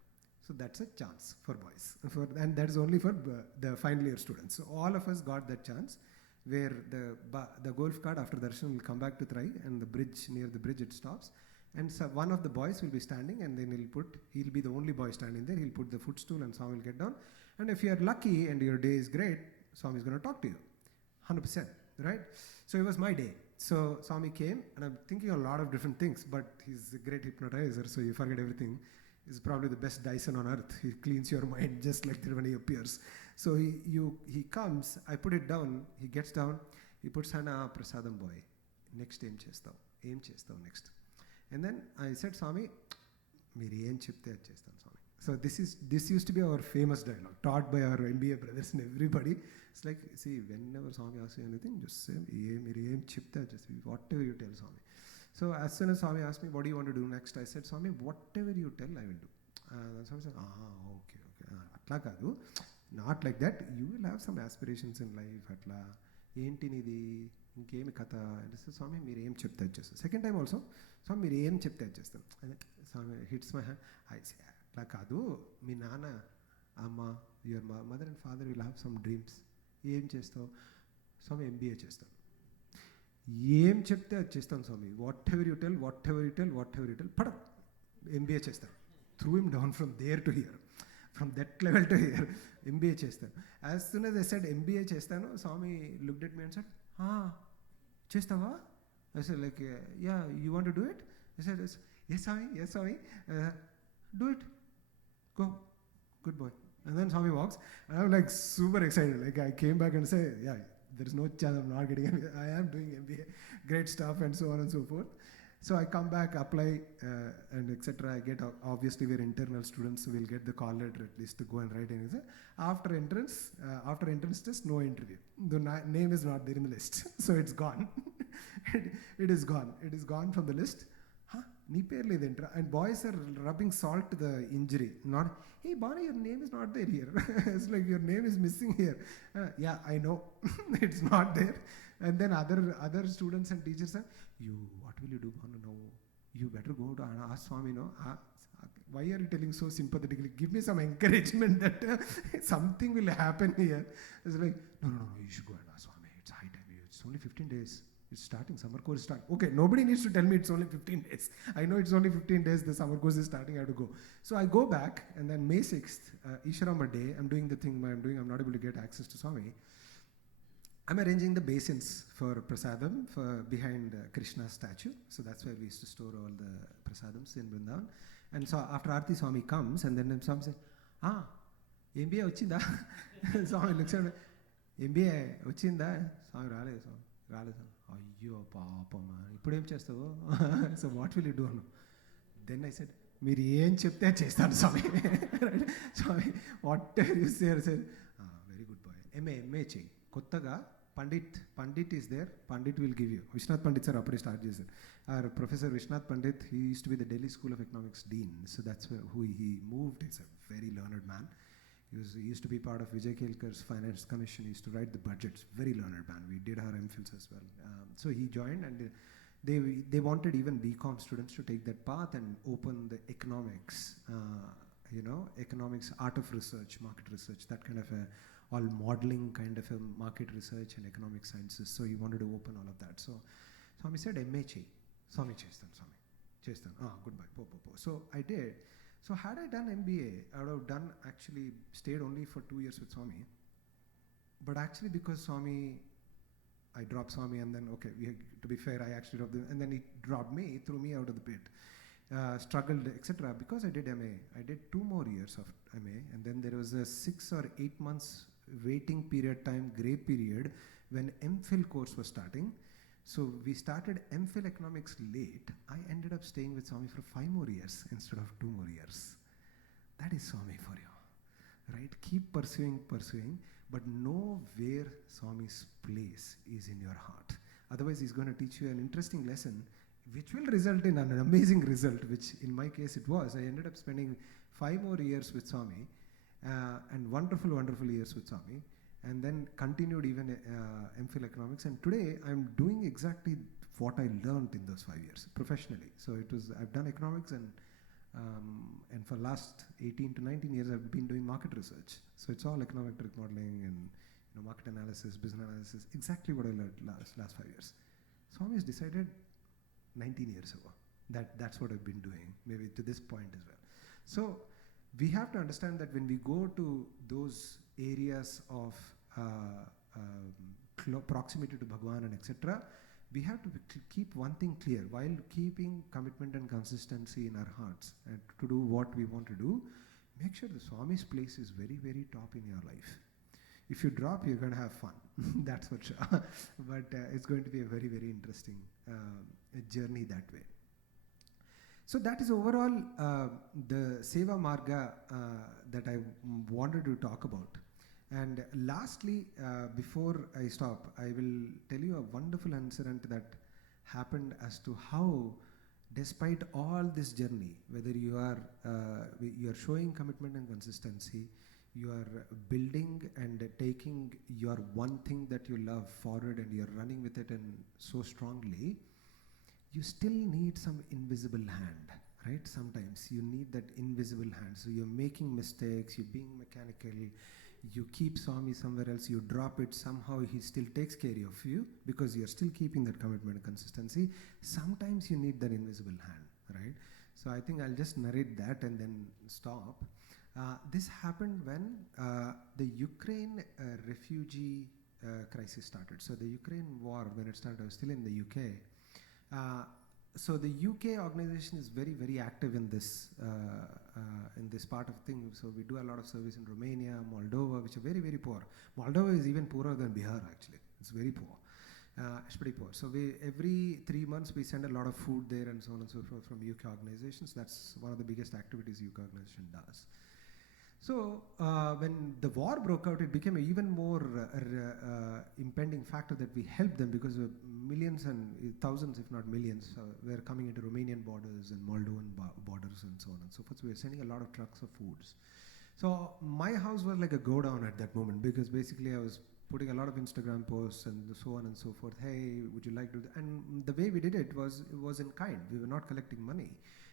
So that's a chance for boys. And that's only for the final year students. So all of us got that chance, where the Golf cart after darshan will come back to Trai, and near the bridge it stops. And so one of the boys will be standing, and then he'll be the only boy standing there. He'll put the footstool and Swami will get down. And if you're lucky and your day is great, Swami is going to talk to you. 100%, right? So it was my day. So Swami came, and I'm thinking a lot of different things, but he's a great hypnotizer, so you forget everything. He's probably the best Dyson on earth. He cleans your mind just like that when he appears. So he comes, I put it down, he gets down, he puts hand, prasadam boy. Next aim chestav next. And then I said, Swami, meeri em chepte adi chestan, Swami. So this used to be our famous dialogue, taught by our MBA brothers and everybody. It's like, see, whenever Swami asks you anything, just say, meeri em chepte adi chestan, whatever you tell Swami. So as soon as Swami asked me, what do you want to do next? I said, Swami, whatever you tell, I will do. And Swami said, okay. Atla kaadu, not like that. You will have some aspirations in life. Atla, enti nidi, inkemi katha. And I said, Swami, meeri em chepte adi chestan. Second time also, Swami, meeri em chepte adi chestan. And Swami hits my hand. I say, atla kaadu, mi nana, amma, your mother and father will have some dreams. Em chestav? Swami, MBA chestan. Em chepte adi chestan, Swami. Whatever you tell, pada, MBA chestan. Threw him down from there to here. From that level to here, MBA chestan. As soon as I said MBA chestanu, Swami looked at me and said, chestava? I said, like, yeah, you want to do it? I said, yes, Swami. Do it. Go. Good boy. And then Swami walks, and I'm like super excited. Like, I came back and said, yeah, there is no chance I'm not getting MBA. I am doing MBA. Great stuff, and so on and so forth. So I come back, apply, and etc. I get, obviously we're internal students, so we'll get the call letter at least to go and write anything. After entrance test, no interview. The name is not there in the list, so it's gone. it is gone. It is gone from the list. Huh? And boys are rubbing salt to the injury. Not, hey, Bonnie, your name is not there here. It's like your name is missing here. Yeah, I know. It's not there. And then other students and teachers are, what will you do, Bhanu? No, you better go to ask Swami, no? Why are you telling so sympathetically? Give me some encouragement that something will happen here. It's like, no, you should go and ask Swami. It's high time. It's only 15 days. It's starting, summer course is starting. Okay, nobody needs to tell me it's only 15 days. I know it's only 15 days, the summer course is starting, I have to go. So I go back, and then May 6th, Isharama day, I'm doing the thing I'm doing, I'm not able to get access to Swami. I'm arranging the basins for prasadam behind Krishna's statue. So that's where we used to store all the prasadams in Vrindavan. And so after Aarti, Swami comes, and then Swami said, MBA vachinda? Swami looks at me, MBA vachinda? Swami, rale. Ayyo, paapama. Ippudu em chestavu? So what will you do? Then I said, మీరు ఏం చెప్తే చేస్తాను స్వామి. స్వామి what you say said, very good boy, MA చెయ్యి, కొత్తగా pandit is there, pandit will give you. Vishwanath Pandit sir అప్పుడే start చేశారు. Our Professor Vishnath Pandit, he used to be the Delhi School of Economics Dean, so that's who he moved. He's a very learned man. He used to be part of Vijay Kelkar's Finance Commission. He used to write the budgets. Very learned man. We did our MPhils as well. So he joined, and they wanted even BCom students to take that path and open the economics, economics, art of research, market research, that kind of all modeling kind of a market research and economic sciences. So he wanted to open all of that. So Swami said, MA cheyi. Swami chestan. Goodbye. Po. So I did. So had I done MBA, I would have actually stayed only for 2 years with Swami. But actually because I dropped Swami, and then, to be fair, I actually dropped him, and then he dropped me, threw me out of the pit. Struggled, etc. Because I did MA, I did 2 more years of MA, and then there was a 6 or 8 months waiting period time, grey period, when MPhil course was starting. So we started MPhil economics late. I ended up staying with Swami for 5 more years instead of 2 more years. That is Swami for you, right? Keep pursuing, but know where Swami's place is in your heart. Otherwise, he's going to teach you an interesting lesson, which will result in an amazing result, which in my case it was. I ended up spending 5 more years with Swami, and wonderful years with Swami. And then continued even MPhil economics, and today I'm doing exactly what I learned in those 5 years professionally. So I've done economics, and for last 18 to 19 years I've been doing market research. So it's all econometric modeling and market analysis, business analysis, exactly what I learned last 5 years. Swami has decided 19 years ago that's what I've been doing, maybe to this point as well. So we have to understand that when we go to those areas of proximity to Bhagwan and etc., we have to keep one thing clear, while keeping commitment and consistency in our hearts and to do what we want to do. Make sure the Swami's place is very, very top in your life. If you drop, you're going to have fun. That's for sure. But it's going to be a very, very interesting journey that way. So that is overall the Seva Marga that I wanted to talk about. And lastly, before I stop, I will tell you a wonderful incident that happened as to how, despite all this journey, whether you are showing commitment and consistency, you are building and taking your one thing that you love forward, and you are running with it and so strongly, you still need some invisible hand, right? Sometimes you need that invisible hand. So you're making mistakes, you're being mechanical, you keep Swami somewhere else, you drop it, somehow he still takes care of you because you're still keeping that commitment and consistency. Sometimes you need that invisible hand, right? So I think I'll just narrate that and then stop. This happened when the Ukraine refugee crisis started. So the Ukraine war, when it started, I was still in the UK. So the UK organization is very, very active in this part of things. So we do a lot of service in Romania, Moldova, which are very, very poor. Moldova is even poorer than Bihar, actually. It's very poor. It's pretty poor. So we every 3 months we send a lot of food there and so on and so forth from UK organizations. That's one of the biggest activities UK organization does. So when the war broke out, it became an even more impending factor that we helped them, because millions and thousands, if not millions, were coming into Romanian borders and Moldovan borders and so on and so forth. So we were sending a lot of trucks of foods. So my house was like a go down at that moment, because basically I was putting a lot of Instagram posts and so on and so forth. Hey, would you like to? And the way we did it was in kind. We were not collecting money.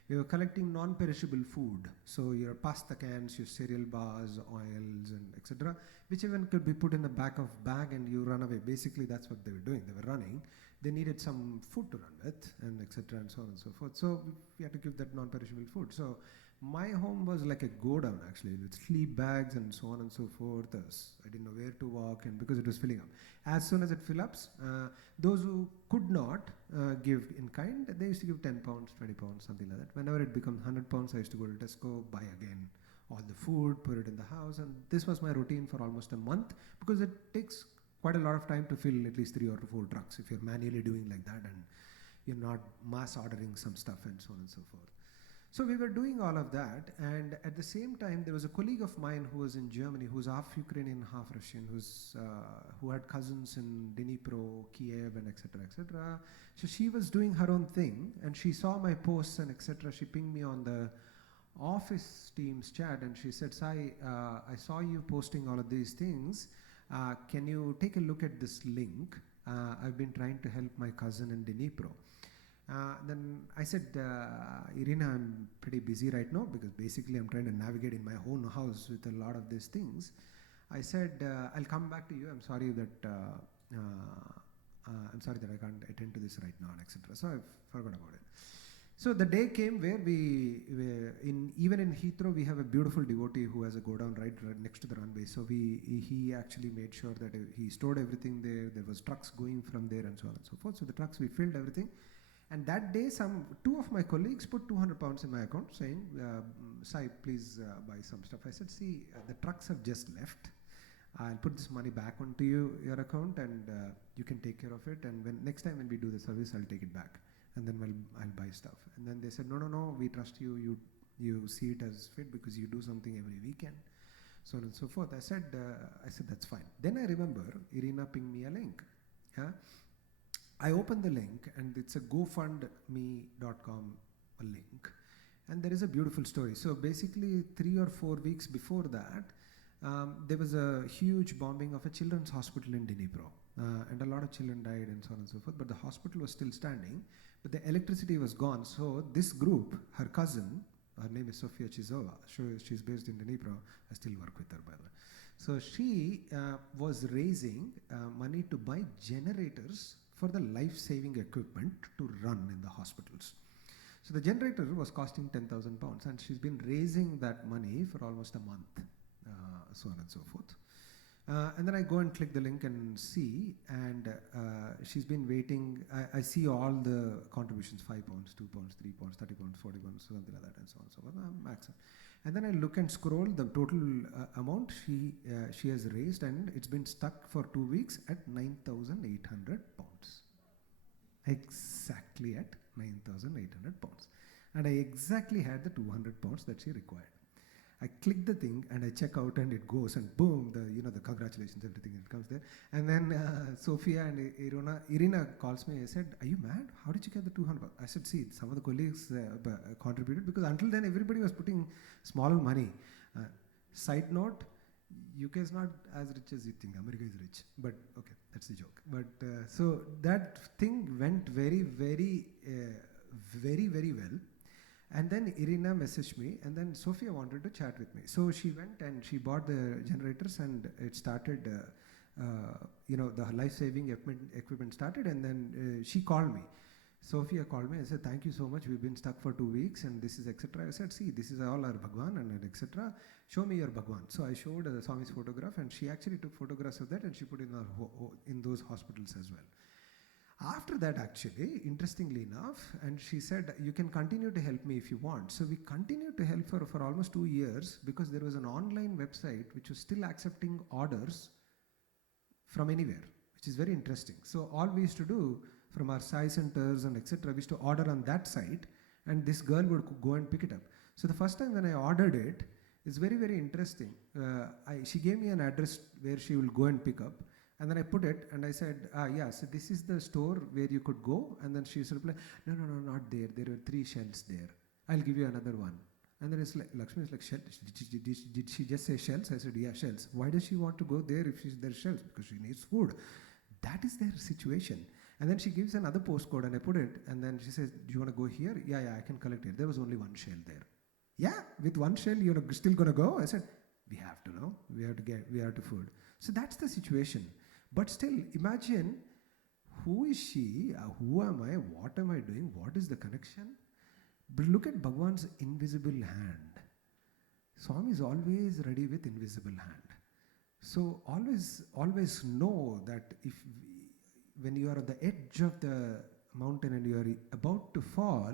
We were collecting non-perishable food. So your pasta cans, your cereal bars, oils, and etc., which even could be put in the back of bag and you run away. Basically, that's what they were doing. They were running. They needed some food to run with, and etc., and so on and so forth. So we had to give that non-perishable food. So my home was like a go-down, actually, with sleep bags and so on and so forth. I didn't know where to walk, and because it was filling up. As soon as it fills up, those who could not give in kind, they used to give 10 pounds, 20 pounds, something like that. Whenever it becomes 100 pounds, I used to go to Tesco, buy again all the food, put it in the house, and this was my routine for almost a month, because it takes quite a lot of time to fill at least 3 or 4 trucks if you're manually doing like that and you're not mass ordering some stuff and so on and so forth. So we were doing all of that, and at the same time, there was a colleague of mine who was in Germany, who's half Ukrainian, half Russian, who had cousins in Dnipro, Kiev, and etc., etc. So she was doing her own thing, and she saw my posts and etc. She pinged me on the office Teams chat, and she said, Sai, I saw you posting all of these things. Can you take a look at this link? I've been trying to help my cousin in Dnipro. Then I said, Irina, I'm pretty busy right now, because basically I'm trying to navigate in my own house with a lot of these things. I said, I'll come back to you. I'm sorry that I can't attend to this right now, etc. So I forgot about it. So the day came where even in Heathrow, we have a beautiful devotee who has a go down right next to the runway. So he actually made sure that he stored everything there. There was trucks going from there and so on and so forth. So the trucks, we filled everything. And that day, 2 of my colleagues put 200 pounds in my account, saying, Sai, please buy some stuff. I said, see, the trucks have just left. I'll put this money back onto your account, and you can take care of it. And next time when we do the service, I'll take it back. And then I'll buy stuff. And then they said, no, we trust you. You see it as fit because you do something every weekend, so on and so forth. I said, that's fine. Then I remember Irina pinged me a link. Yeah? I opened the link, and it's a GoFundMe.com link. And there is a beautiful story. So basically, 3 or 4 weeks before that, there was a huge bombing of a children's hospital in Dnipro. And a lot of children died and so on and so forth. But the hospital was still standing, but the electricity was gone. So this group, her cousin, her name is Sofia Chizova. She's based in Dnipro. I still work with her, by the way. So she was raising money to buy generators for the life-saving equipment to run in the hospitals. So the generator was costing 10,000 pounds, and she's been raising that money for almost a month, so on and so forth. And then I go and click the link and see, and she's been waiting. I see all the contributions, 5 pounds, 2 pounds, 3 pounds, 30 pounds, 40 pounds, something like that, and so on and so forth. Max. And then I look and scroll the total amount she has raised, and it's been stuck for 2 weeks at 9,800 pounds. Exactly at 9,800 pounds. And I exactly had the 200 pounds that she required. I click the thing and I check out, and it goes, and boom, the congratulations, everything, it comes there. And then Sophia and Irina calls me. I said, are you mad? How did you get the 200? I said, see, some of the colleagues contributed, because until then everybody was putting small money. Side note, UK is not as rich as you think. America is rich. But okay, that's the joke. But so that thing went very, very, very, very well. And then Irina messaged me, and then Sophia wanted to chat with me. So she went and she bought the generators, and it started, the life-saving equipment started, and then she called me. Sophia called me and said, thank you so much. We've been stuck for 2 weeks, and this is etc. I said, see, this is all our Bhagwan and etc. Show me your Bhagwan. So I showed Swami's photograph, and she actually took photographs of that, and she put in those hospitals as well. After that, actually, interestingly enough, and she said, you can continue to help me if you want. So we continued to help her for almost 2 years, because there was an online website which was still accepting orders from anywhere. which is very interesting. So all we used to do from our Sai centers and etc., we used to order on that site, and this girl would go and pick it up. So the first time when I ordered it, it's very, very interesting. She gave me an address where she will go and pick up, and then I put it, and I said, yeah, so this is the store where you could go. And then she replied, no, not there. There are 3 shells there. I'll give you another one. And then it's like, Lakshmi is like, shells? Did she just say shells? I said, yeah, shells. Why does she want to go there if there's shells? Because she needs food. That is their situation. And then she gives another postcode, and I put it, and then she says, do you want to go here? Yeah, I can collect it. There was only 1 shell there. Yeah, with 1 shell, you're still going to go? I said, we have to know. We have to food. So that's the situation. But still, imagine, who is she? Who am I? What am I doing? What is the connection? But look at Bhagwan's invisible hand. Swami is always ready with invisible hand. So always know that when you are at the edge of the mountain and you are about to fall,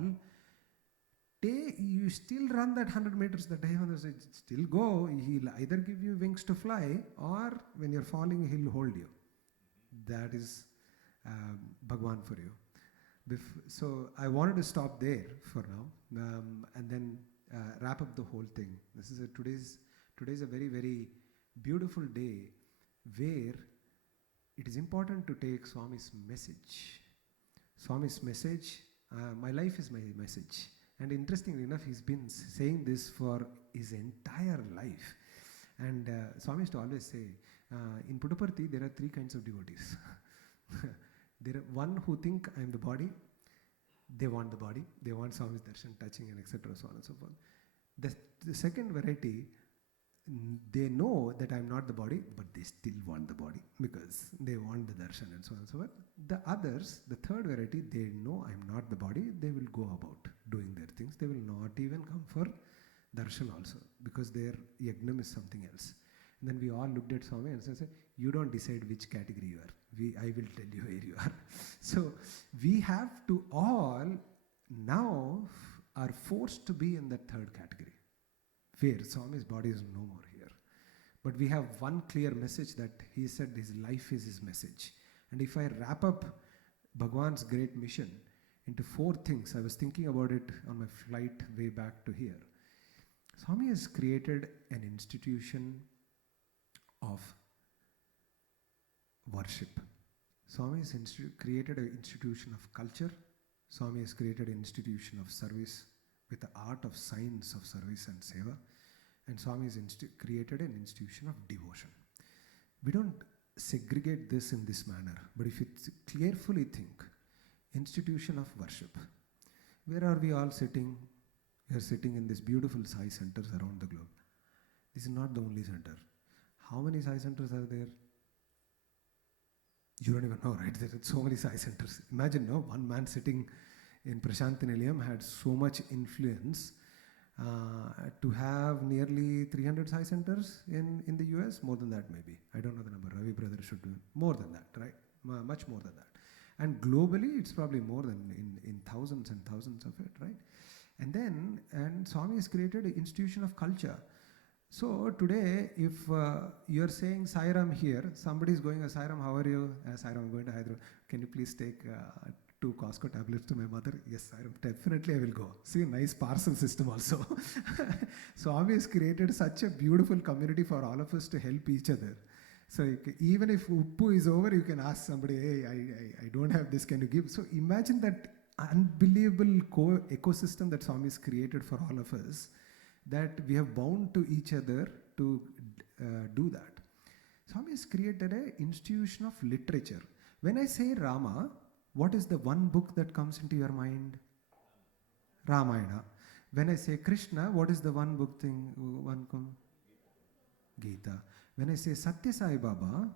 you still run that 100 meters that Devendra said, still go. He'll either give you wings to fly, or when you're falling, he'll hold you. That is Bhagwan for you. So I wanted to stop there for now, and then wrap up the whole thing. Today's a very, very beautiful day where it is important to take Swami's message. Swami's message, my life is my message. And interestingly enough, he's been saying this for his entire life. And Swami used to always say, in Puttaparthi, there are 3 kinds of devotees. There are one who think I am the body. They want the body. They want Swami's darshan, touching, and etc., so on and so forth. The second variety, they know that I am not the body, but they still want the body because they want the darshan and so on and so forth. The others, the third variety, they know I am not the body. They will go about doing their things. They will not even come for darshan also, because their yagnam is something else. And then we all looked at Swami and said, you don't decide which category you are. I will tell you where you are. So we have to all now are forced to be in that third category, where Swami's body is no more here. But we have one clear message that he said his life is his message. And if I wrap up Bhagwan's great mission into 4 things, I was thinking about it on my flight way back to here. Swami has created an institution of worship. Swami has created an institution of culture. Swami has created an institution of service with the art of science of service and seva. And Swami has created an institution of devotion. We don't segregate this in this manner, but if you carefully think, institution of worship, where are we all sitting? We are sitting in these beautiful Sai centers around the globe. This is not the only center. How many Sai centers are there? You don't even know, right? There are so many Sai centers. Imagine, no, one man sitting in Prashanti Nilayam had so much influence to have nearly 300 Sai centers in the US, more than that maybe. I don't know the number. Ravi brother should do more than that, right? Much more than that. And globally, it's probably more than in thousands and thousands of it, right? And Swami has created an institution of culture. So today, if you're saying Sairam here, somebody is going, Sairam, how are you? Sairam, I'm going to Hyderabad. Can you please take 2 Costco tablets to my mother? Yes, Sairam, definitely I will go. See, nice parcel system also. Swami has created such a beautiful community for all of us to help each other. So even if Uppu is over, you can ask somebody, hey, I don't have this, can you give? So imagine that unbelievable ecosystem that Swami has created for all of us, that we have bound to each other to do that. Swami has created an institution of literature. When I say Rama, what is the one book that comes into your mind? Ramayana. When I say Krishna, what is the one book thing? Gita. When I say Satya Sai Baba,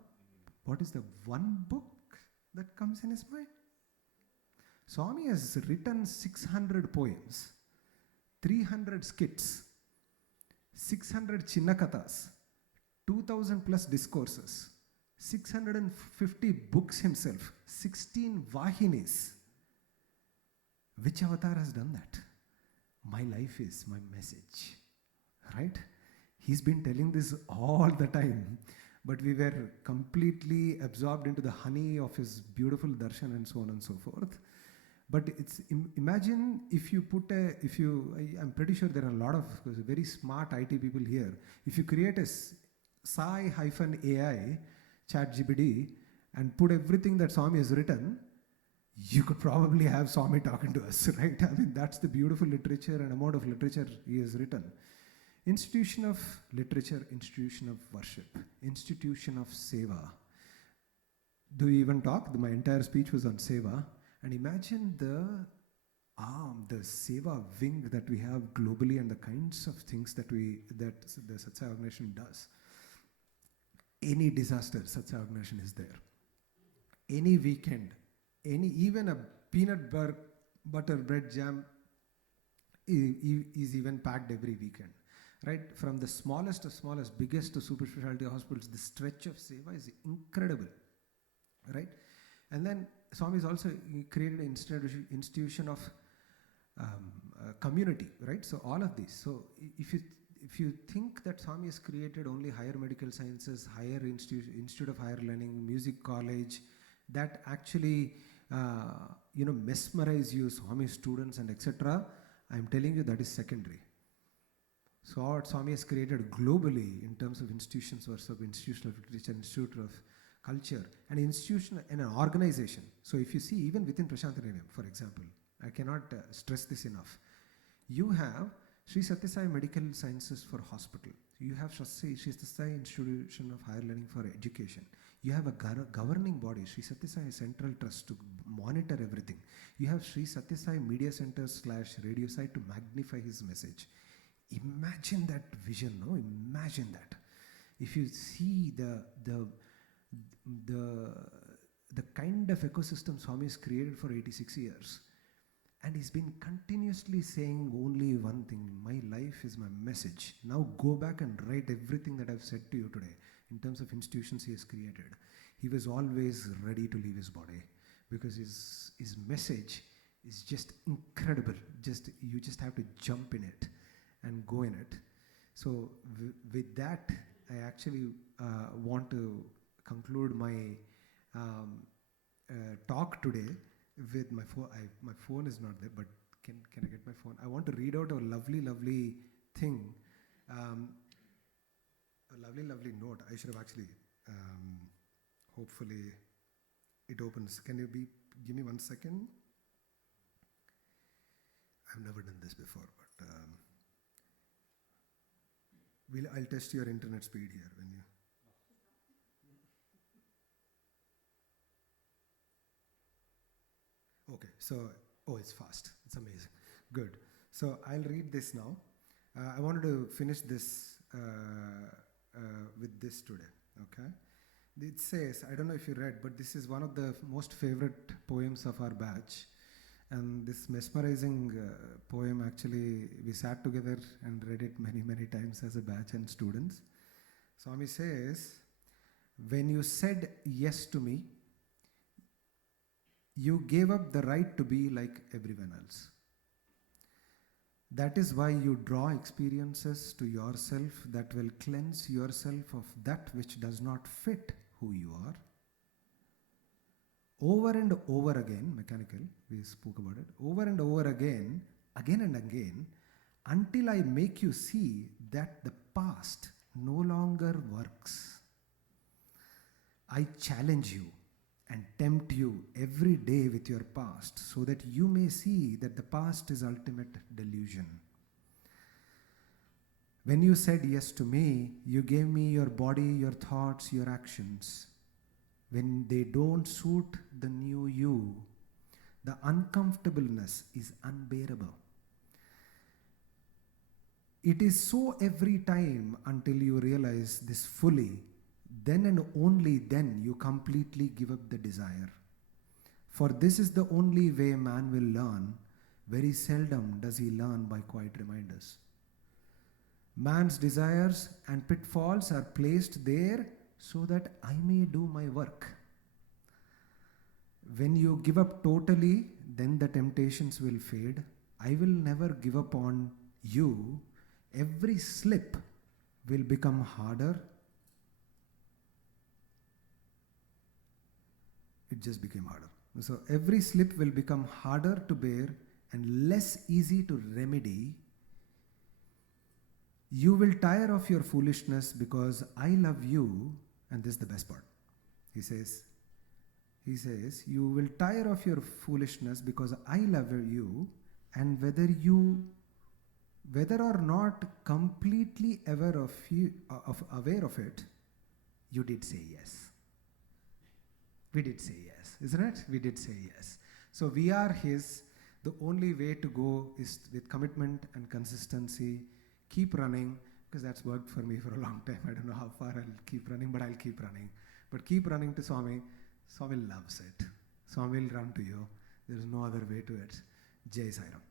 what is the one book that comes in his mind? Swami has written 600 poems, 300 skits, 600 chinnakathas, 2000 plus discourses, 650 books himself, 16 vahinis. Which avatar has done that? My life is my message, right? He's been telling this all the time. but we were completely absorbed into the honey of his beautiful darshan and so on and so forth. But it's imagine if you put I'm pretty sure there are a lot of very smart IT people here. If you create a Sai-AI ChatGPT and put everything that Swami has written, you could probably have Swami talking to us, right? I mean, that's the beautiful literature and amount of literature he has written. Institution of literature, institution of worship, institution of seva. Do we even talk? My entire speech was on seva. And imagine the seva wing that we have globally and the kinds of things that the Satsai organization does. Any disaster, Satsai organization is there. Any weekend, even a peanut butter bread jam is even packed every weekend. Right? From the smallest to smallest, biggest to super specialty hospitals, the stretch of seva is incredible. Right? And then Swami has also created an institution of community, right? So all of these. So if you think that Swami has created only higher medical sciences, higher institute of higher learning, music college, that actually mesmerize you, Swami students and etc., I'm telling you that is secondary. So what Swami has created globally in terms of institutions, worship, institutional literature, institute of culture, an institution and an organization. So if you see even within Prashanthanilayam, for example, I cannot stress this enough. You have Sri Sathya Sai Medical Sciences for Hospital. You have Sri Sathya Sai Institution of Higher Learning for Education. You have a governing body, Sri Sathya Sai Central Trust, to monitor everything. You have Sri Sathya Sai Media Center / Radio Site to magnify his message. Imagine that vision, no? Imagine that. If you see the kind of ecosystem Swami has created for 86 years, and he's been continuously saying only one thing: my life is my message. Now go back and write everything that I've said to you today in terms of institutions he has created. He was always ready to leave his body because his message is just incredible. You just have to jump in it and go in it. So with that, I actually want to conclude my talk today with my phone. My phone is not there, but can I get my phone? I want to read out a lovely thing, a lovely note. I should have actually, hopefully it opens. Can you give me 1 second? I've never done this before, but I'll test your internet speed here when you. Okay, so, it's fast. It's amazing. Good. So I'll read this now. I wanted to finish this with this today, okay? It says, I don't know if you read, but this is one of the most favorite poems of our batch. And this mesmerizing poem, actually, we sat together and read it many times as a batch and students. Swami says, when you said yes to me, you gave up the right to be like everyone else. That is why you draw experiences to yourself that will cleanse yourself of that which does not fit who you are. Over and over again, mechanical, we spoke about it, over and over again and again, until I make you see that the past no longer works. I challenge you and tempt you every day with your past so that you may see that the past is ultimate delusion. When you said yes to me, you gave me your body, your thoughts, your actions. When they don't suit the new you, the uncomfortableness is unbearable. It is so every time until you realize this fully. Then and only then you completely give up the desire. For this is the only way man will learn. Very seldom does he learn by quiet reminders. Man's desires and pitfalls are placed there so that I may do my work. When you give up totally, then the temptations will fade. I will never give up on you. Every slip will become harder it just became harder. So every slip will become harder to bear and less easy to remedy. You will tire of your foolishness because I love you, and this is the best part. He says, you will tire of your foolishness because I love you, and whether or not completely aware of it, you did say yes. We did say yes, isn't it? We did say yes. So we are His. The only way to go is with commitment and consistency. Keep running, because that's worked for me for a long time. I don't know how far I'll keep running, but I'll keep running. But keep running to Swami. Swami loves it. Swami will run to you. There is no other way to it. Jai Sai Ram.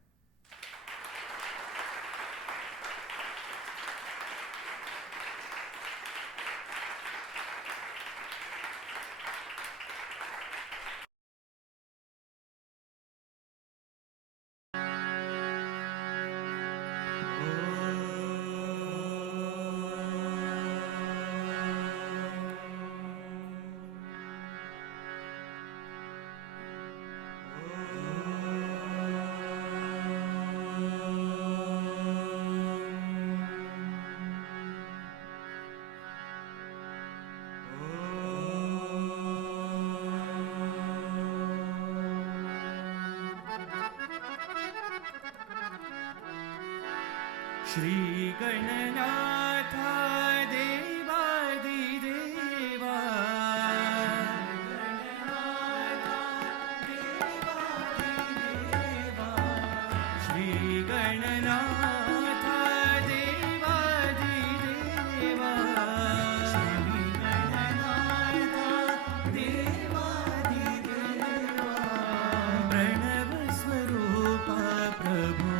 Shri Gananatha Devadideva Shri Gananatha Devadideva Pranav Swarupa Prabhu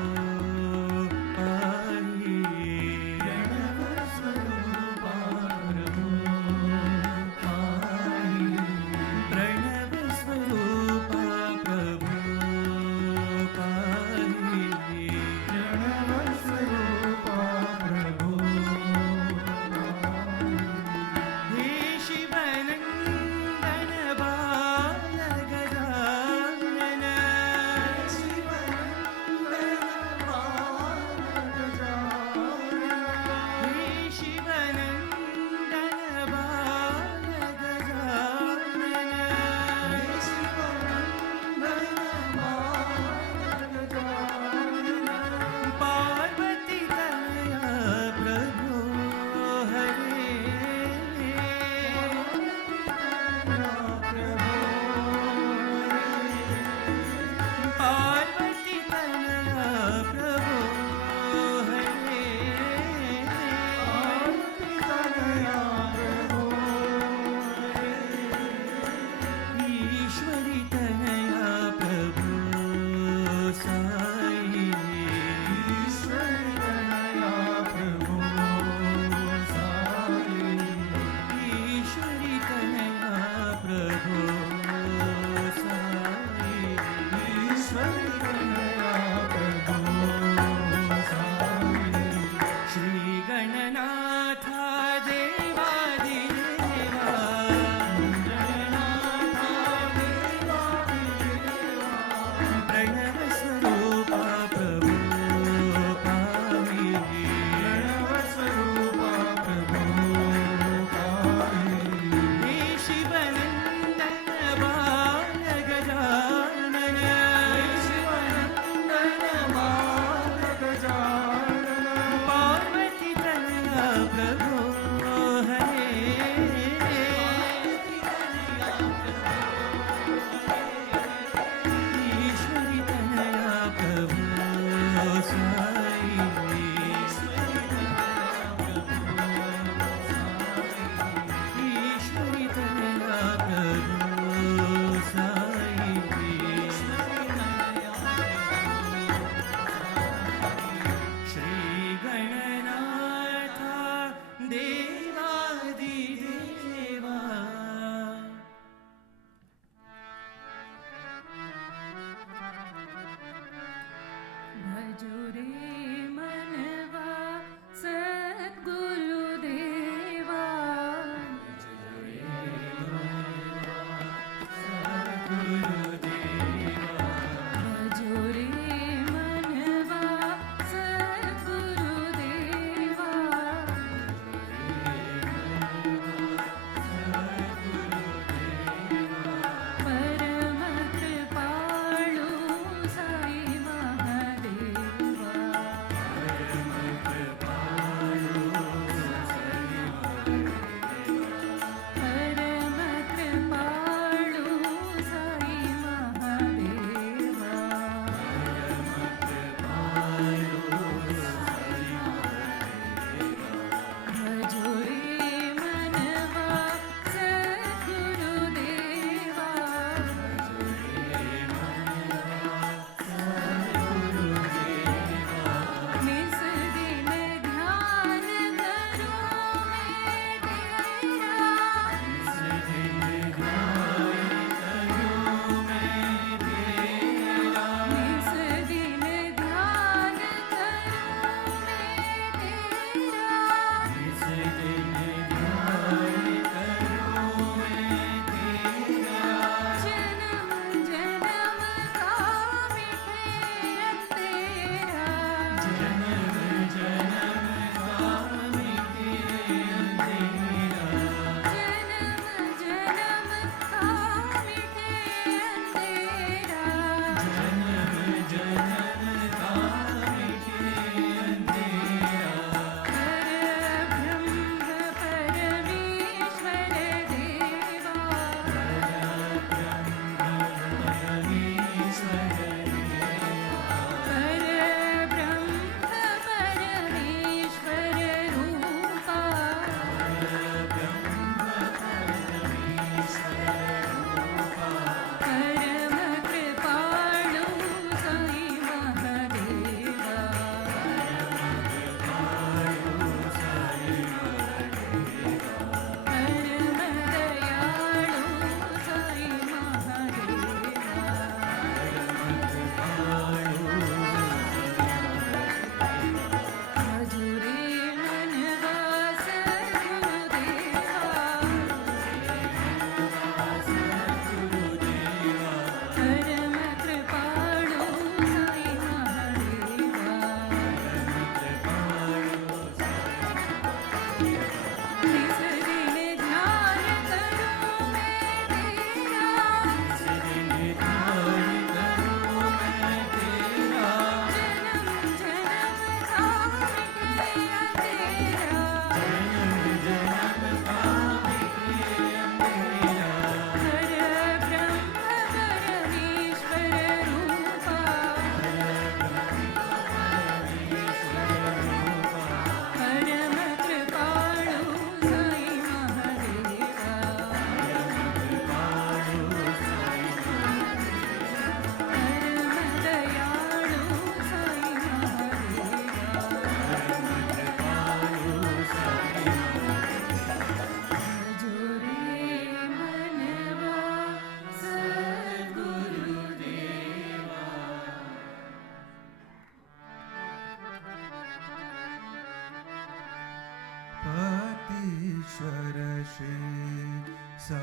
Sai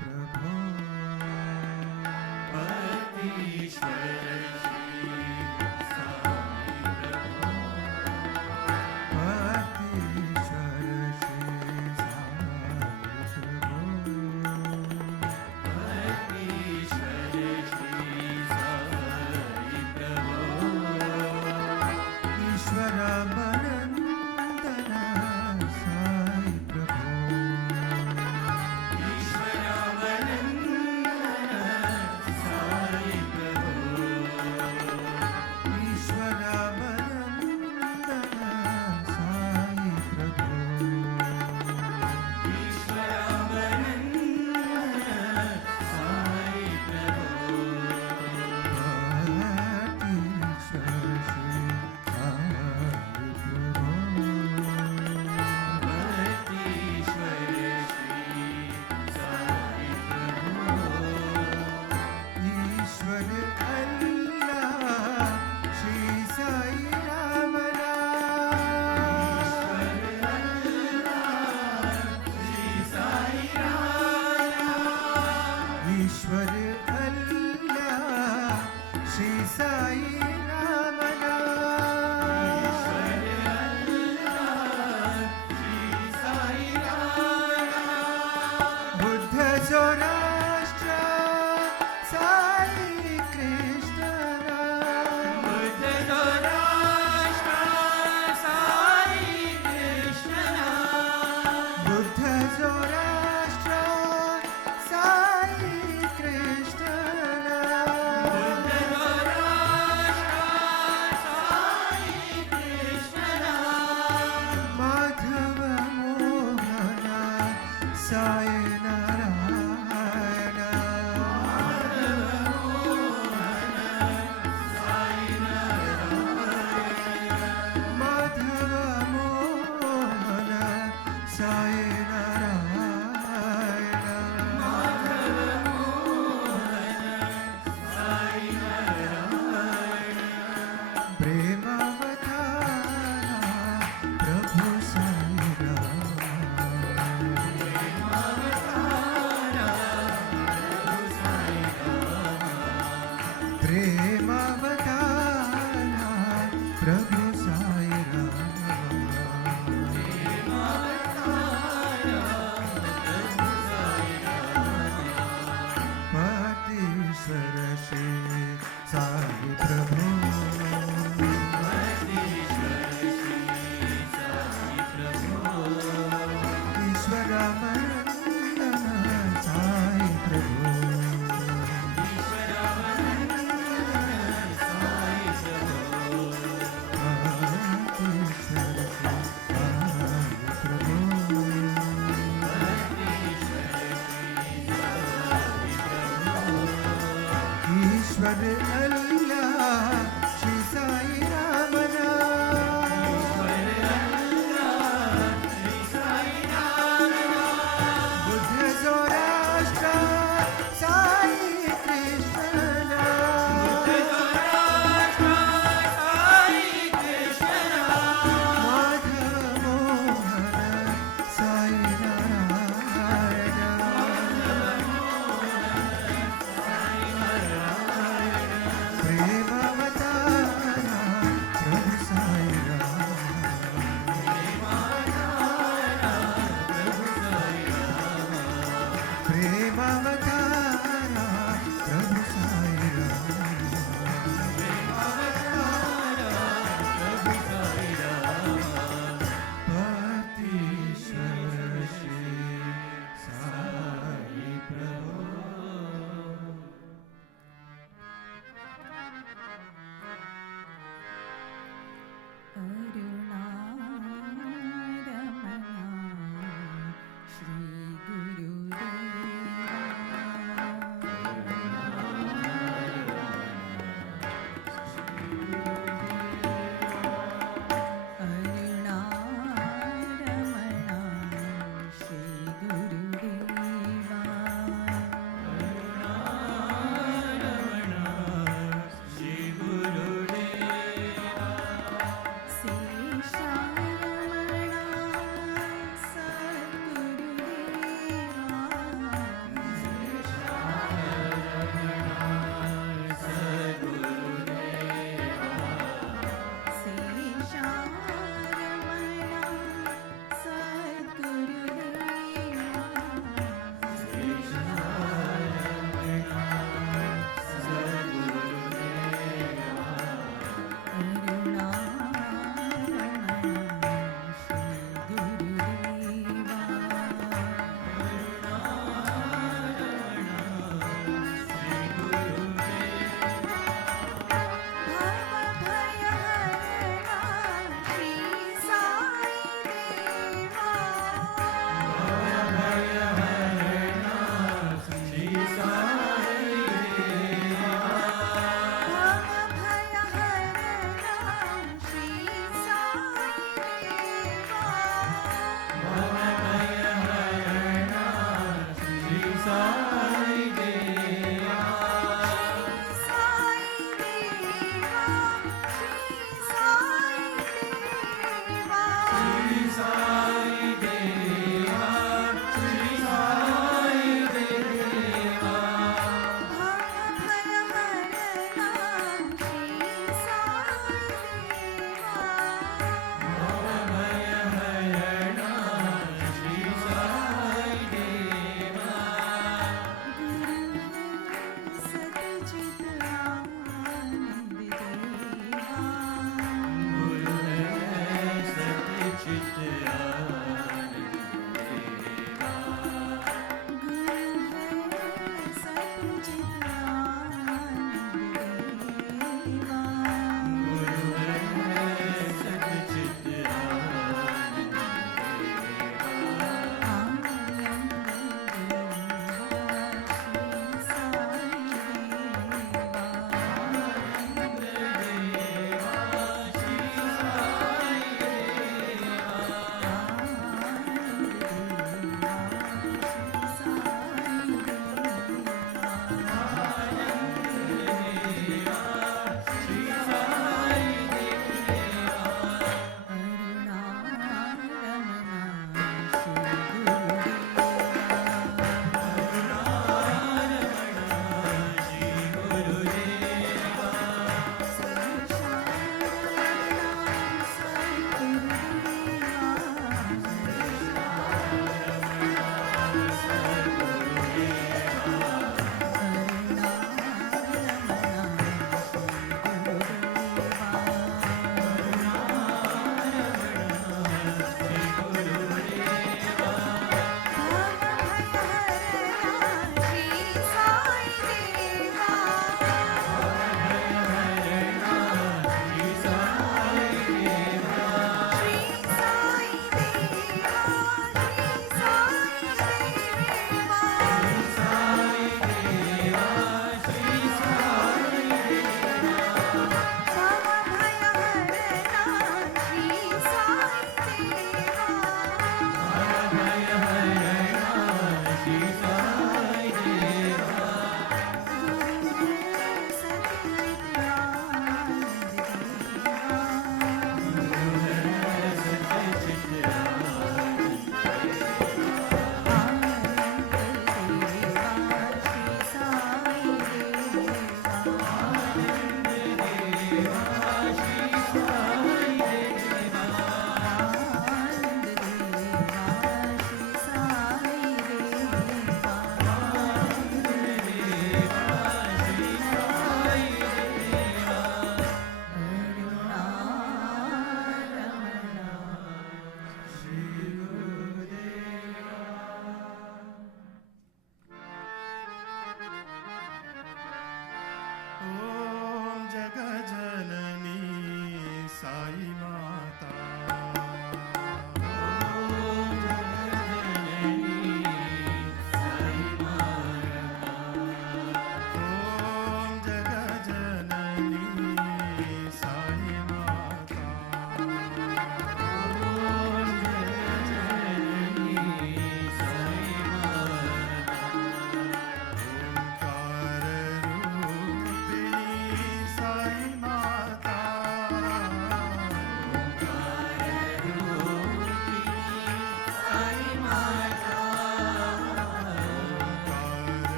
Prabhu. Bhaktishwar Shri Sai Prabhu. Bhaktishwar Shri Sai Prabhu. Bhaktishwar Shri Sai Prabhu. Ishvara Manandana Sai Prabhu.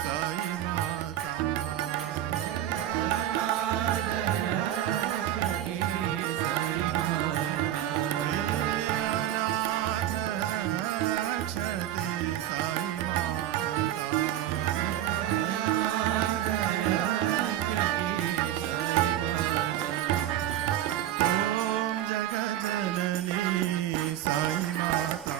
Sai माता अनाथ रक्षति साई ॐ जगज्जननी साई माता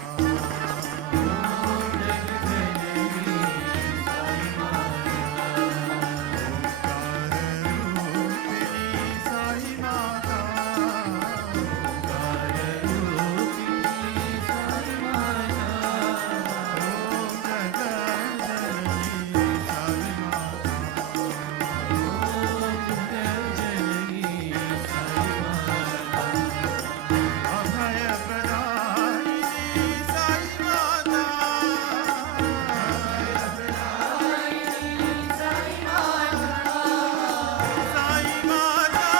ओंकाररूपिणी साई माता ॐ जगज्जननी साई माता अभयप्रदायिनी साई माता साई माता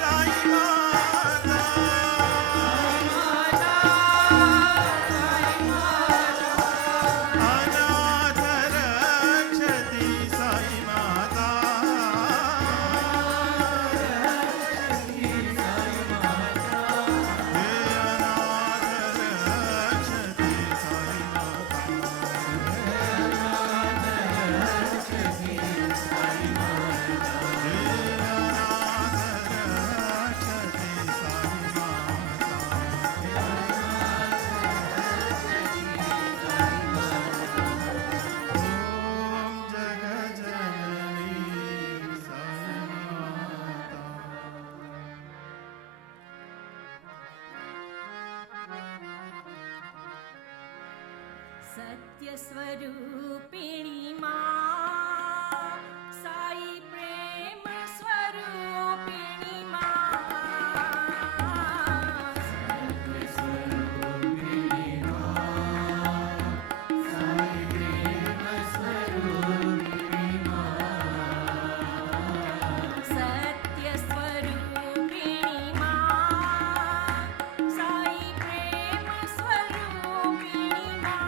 साई माता अनाथ रक्षति साई माता हे अनाथ रक्षति साई माता हे अनाथ रक्षति साई माता ॐ जगज्जननी साई माता सत्यस्वरूपिणी मा साई प्रेम स्वरूपिणी मा सत्यस्वरूपिणी मा साई प्रेम स्वरूपिणी मा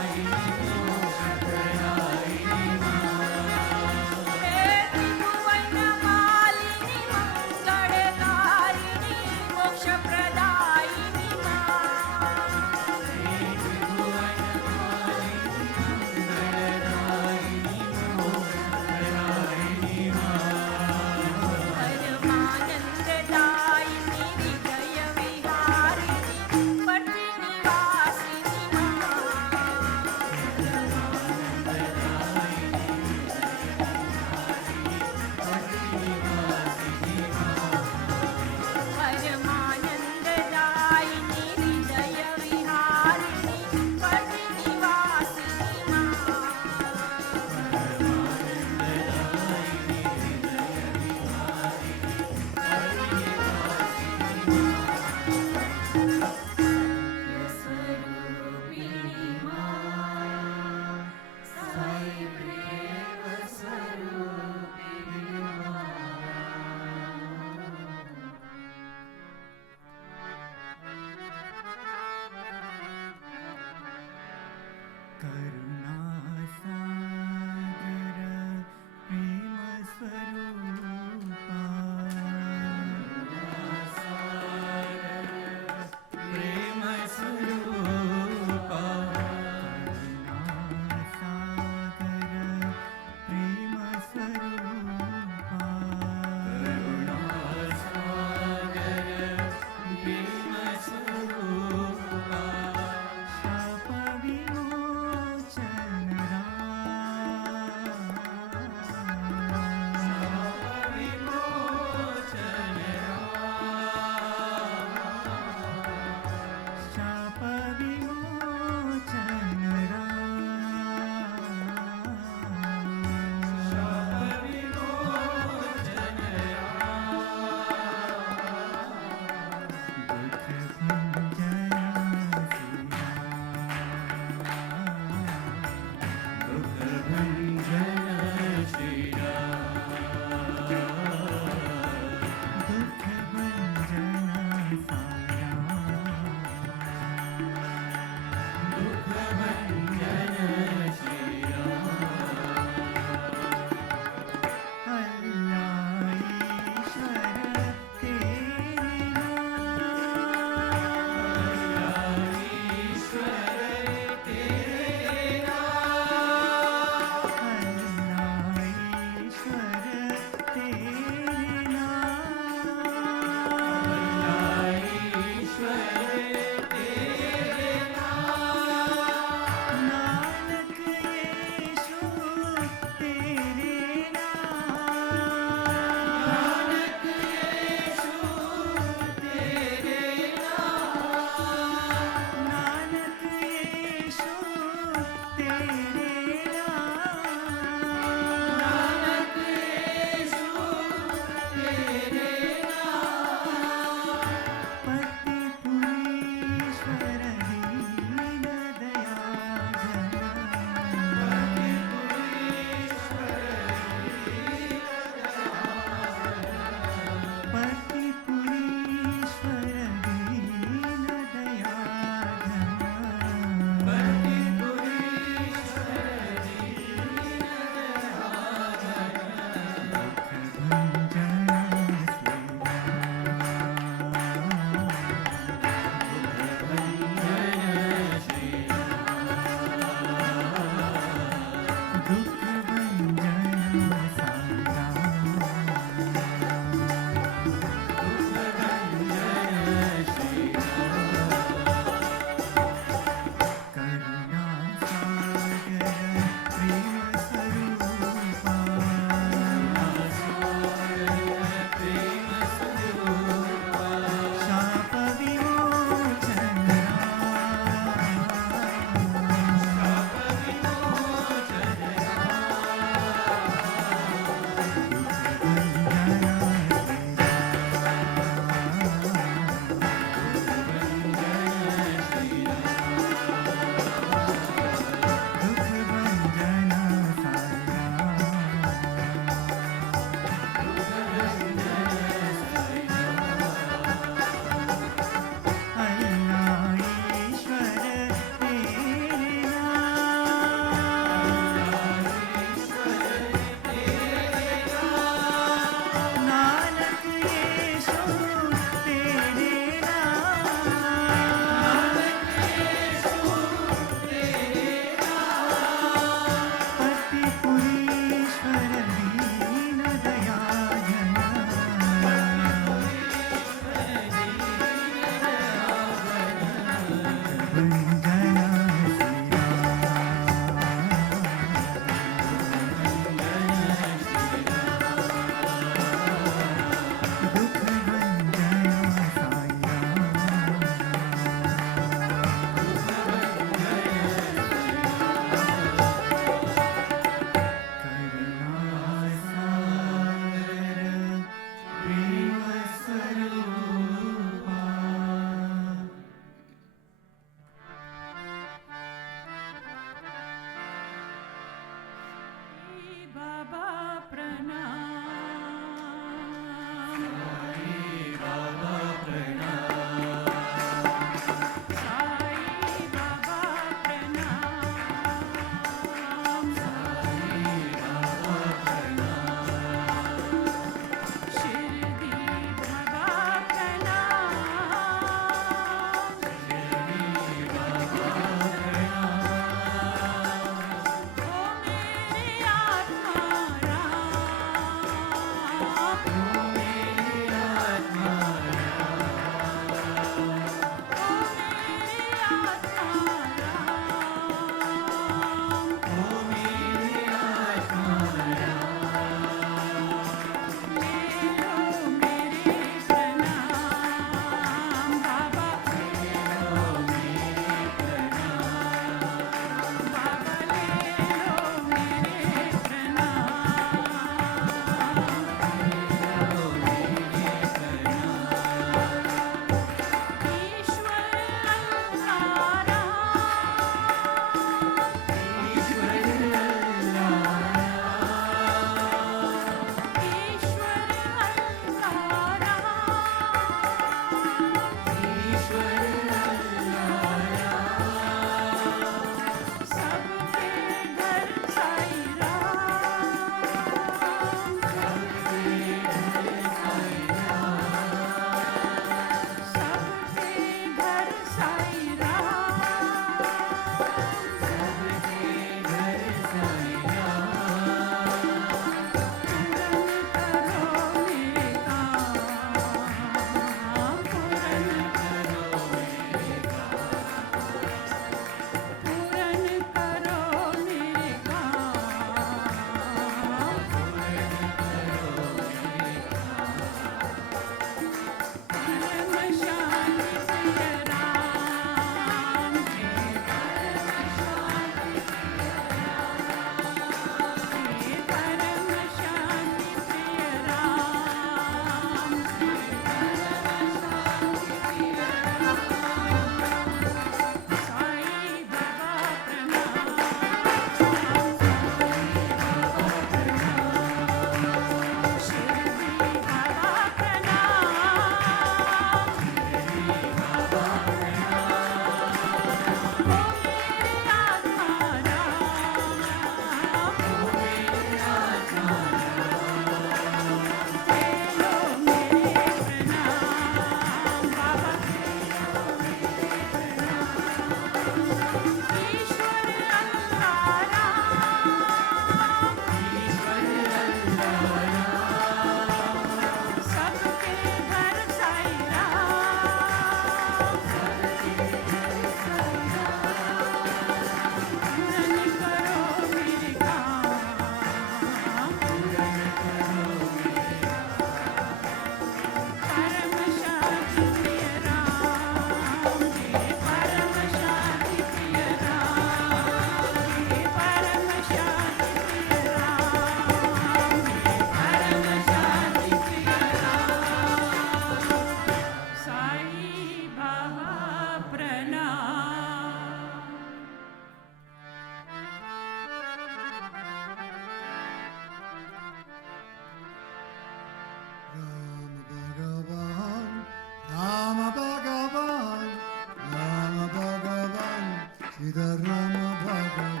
Sita Rama Bhagavan.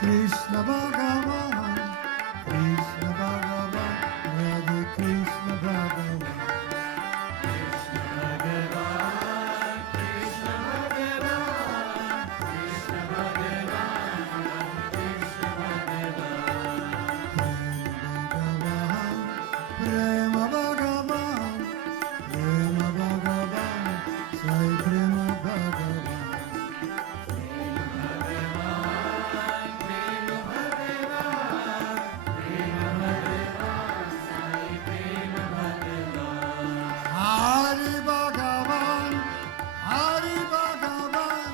Krishna Bhagavan, Krishna Bhagavan, Radhe Krishna Bhagavan. Prema Bhagavan, Prema Bhagavan, Sai Prema Bhagavan. Hari Bhagavan, Hari Bhagavan,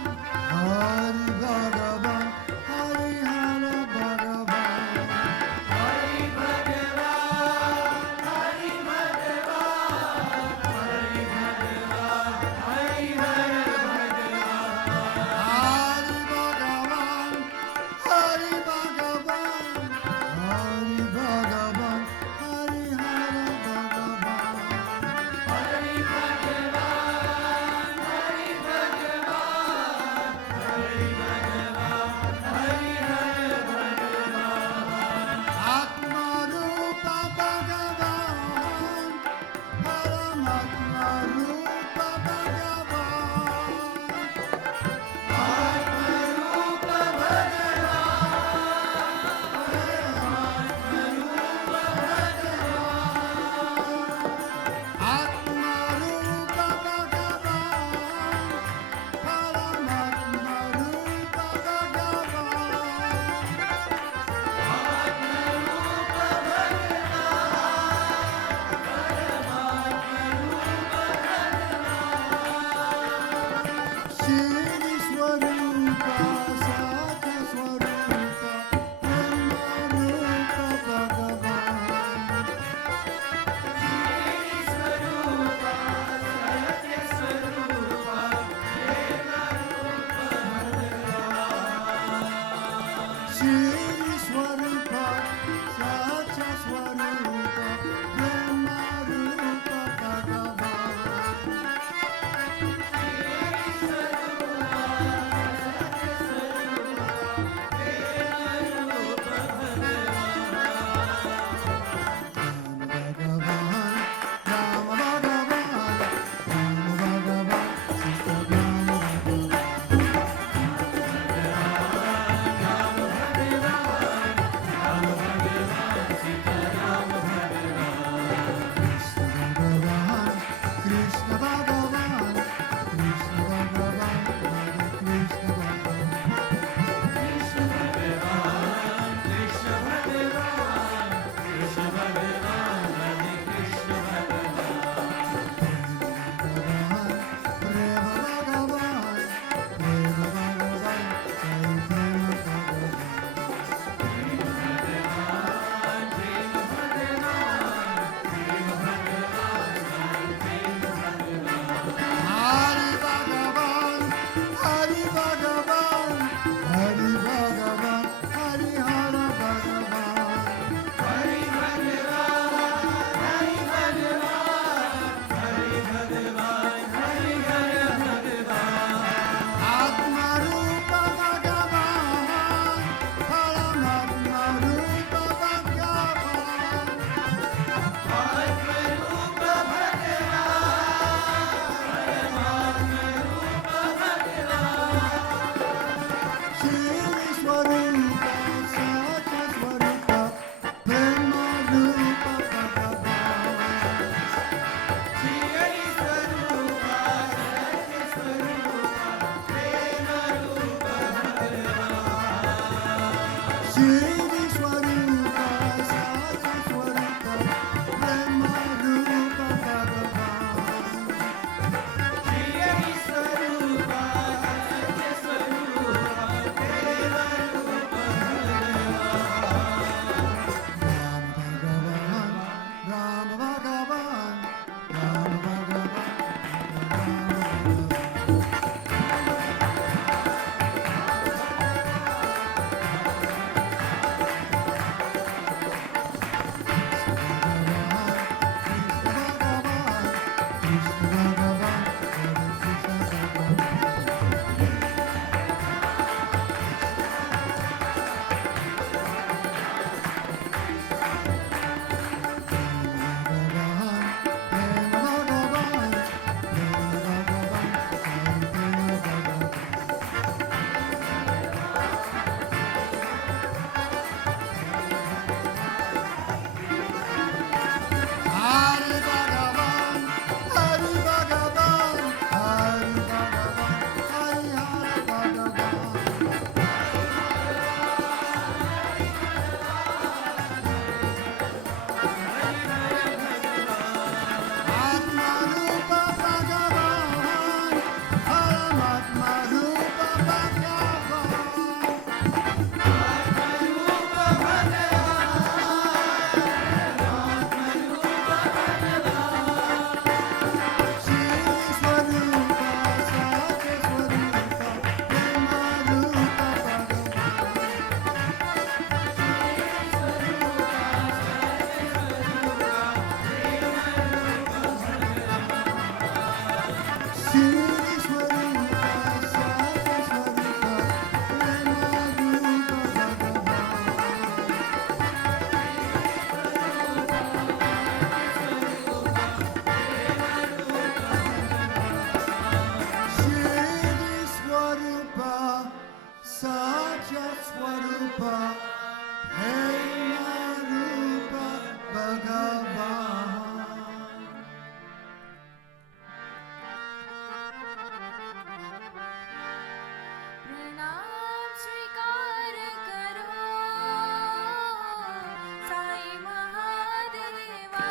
Hari Bhagavan, Hari Hara Bhagavan. Hari Bhagavan, Hari Bhagavan, Hari Bhagavan, Hari Hara Bhagavan. Hari Bhagavan, Hari Bhagavan, Hari Bhagavan, Hari Hara Atma Rupa Bhagavan, Paramatma Rupa Bhagavan. Atma Rupa Bhagavan, Atma Rupa Bhagavan, Paramatma Rupa Bhagavan. Shri Swarupa, Satya Swarupa, Brahma Rupa Bhagavan. Shri Swarupa, Satya Swarupa, Brahma Rupa Bhagavan. Rama Bhagavan, Rama Bhagavan, Rama Bhagavan, Sita Rama Bhagavan. Krishna Bhagavan, Krishna Bhagavan, Krishna Bhagavan, Radhe Krishna Bhagavan. Bhagavan, Prema Bhagavan, Prema Bhagavan, Sai Prema Bhagavan. Hari Bhagavan, Hari Bhagavan, Hari Bhagavan, Hari Hara Bhagavan. Hari Bhagavan, Hari Bhagavan, Hari Bhagavan, Hari Hara Bhagavan. Atma Rupa Bhagavan, Paramatma Rupa Bhagavan. Atma Rupa Shri Swarupa, Satya Swarupa, Brahma Rupa Bhagavan. Shri Swarupa, Satya Swarupa, Brahma Rupa Bhagavan. Shri Swarupa, Satya Swarupa, Brahma Rupa Bhagavan. Shri Swarupa, Satya Swarupa, Brahma Rupa Bhagavan. Rama Bhagavan, Rama Bhagavan, Rama Bhagavan. प्रणाम स्वीकार करो Sai Mahadeva.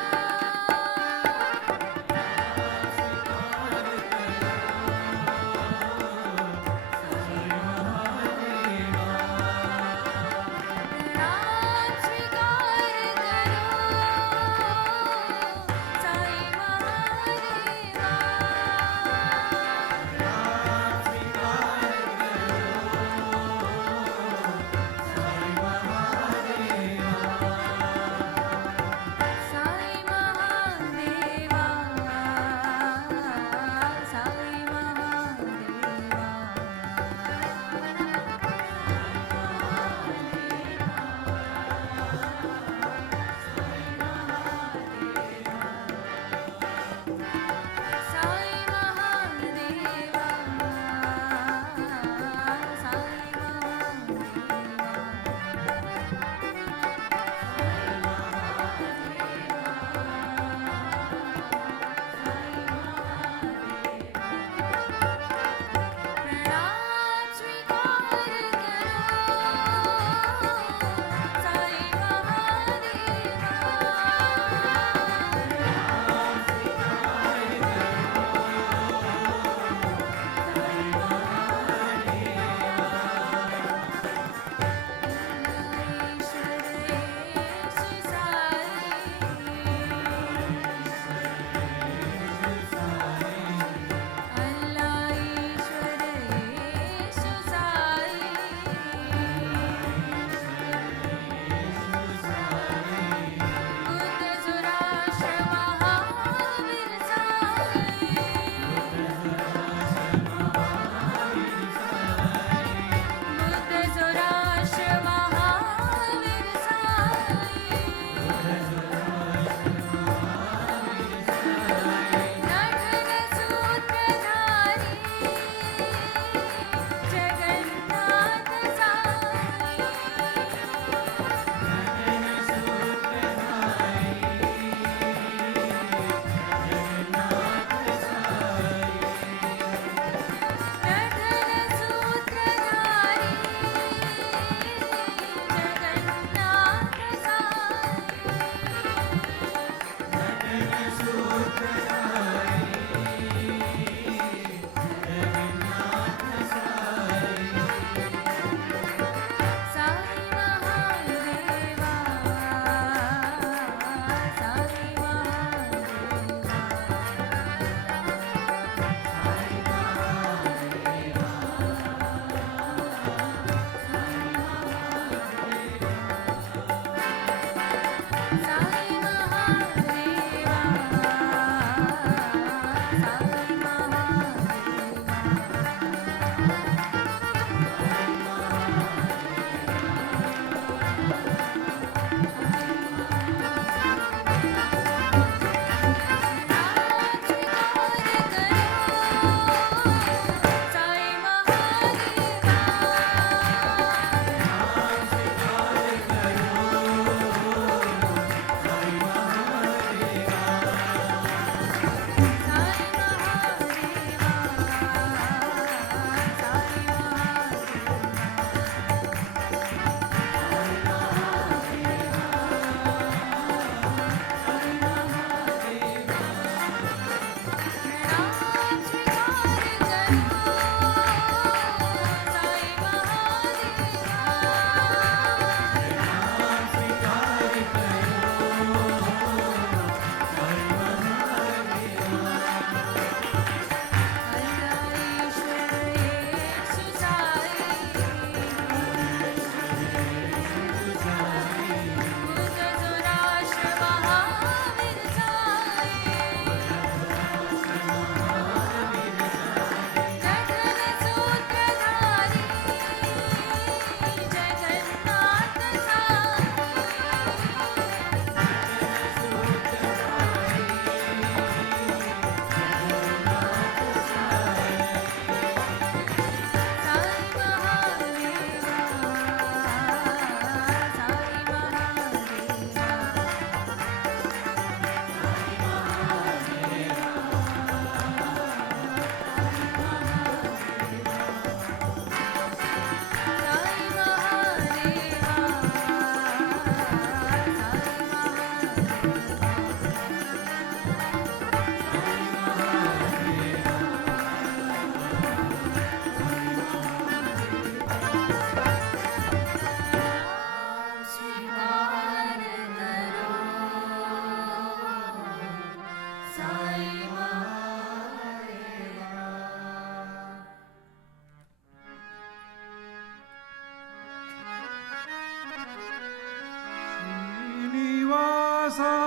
sa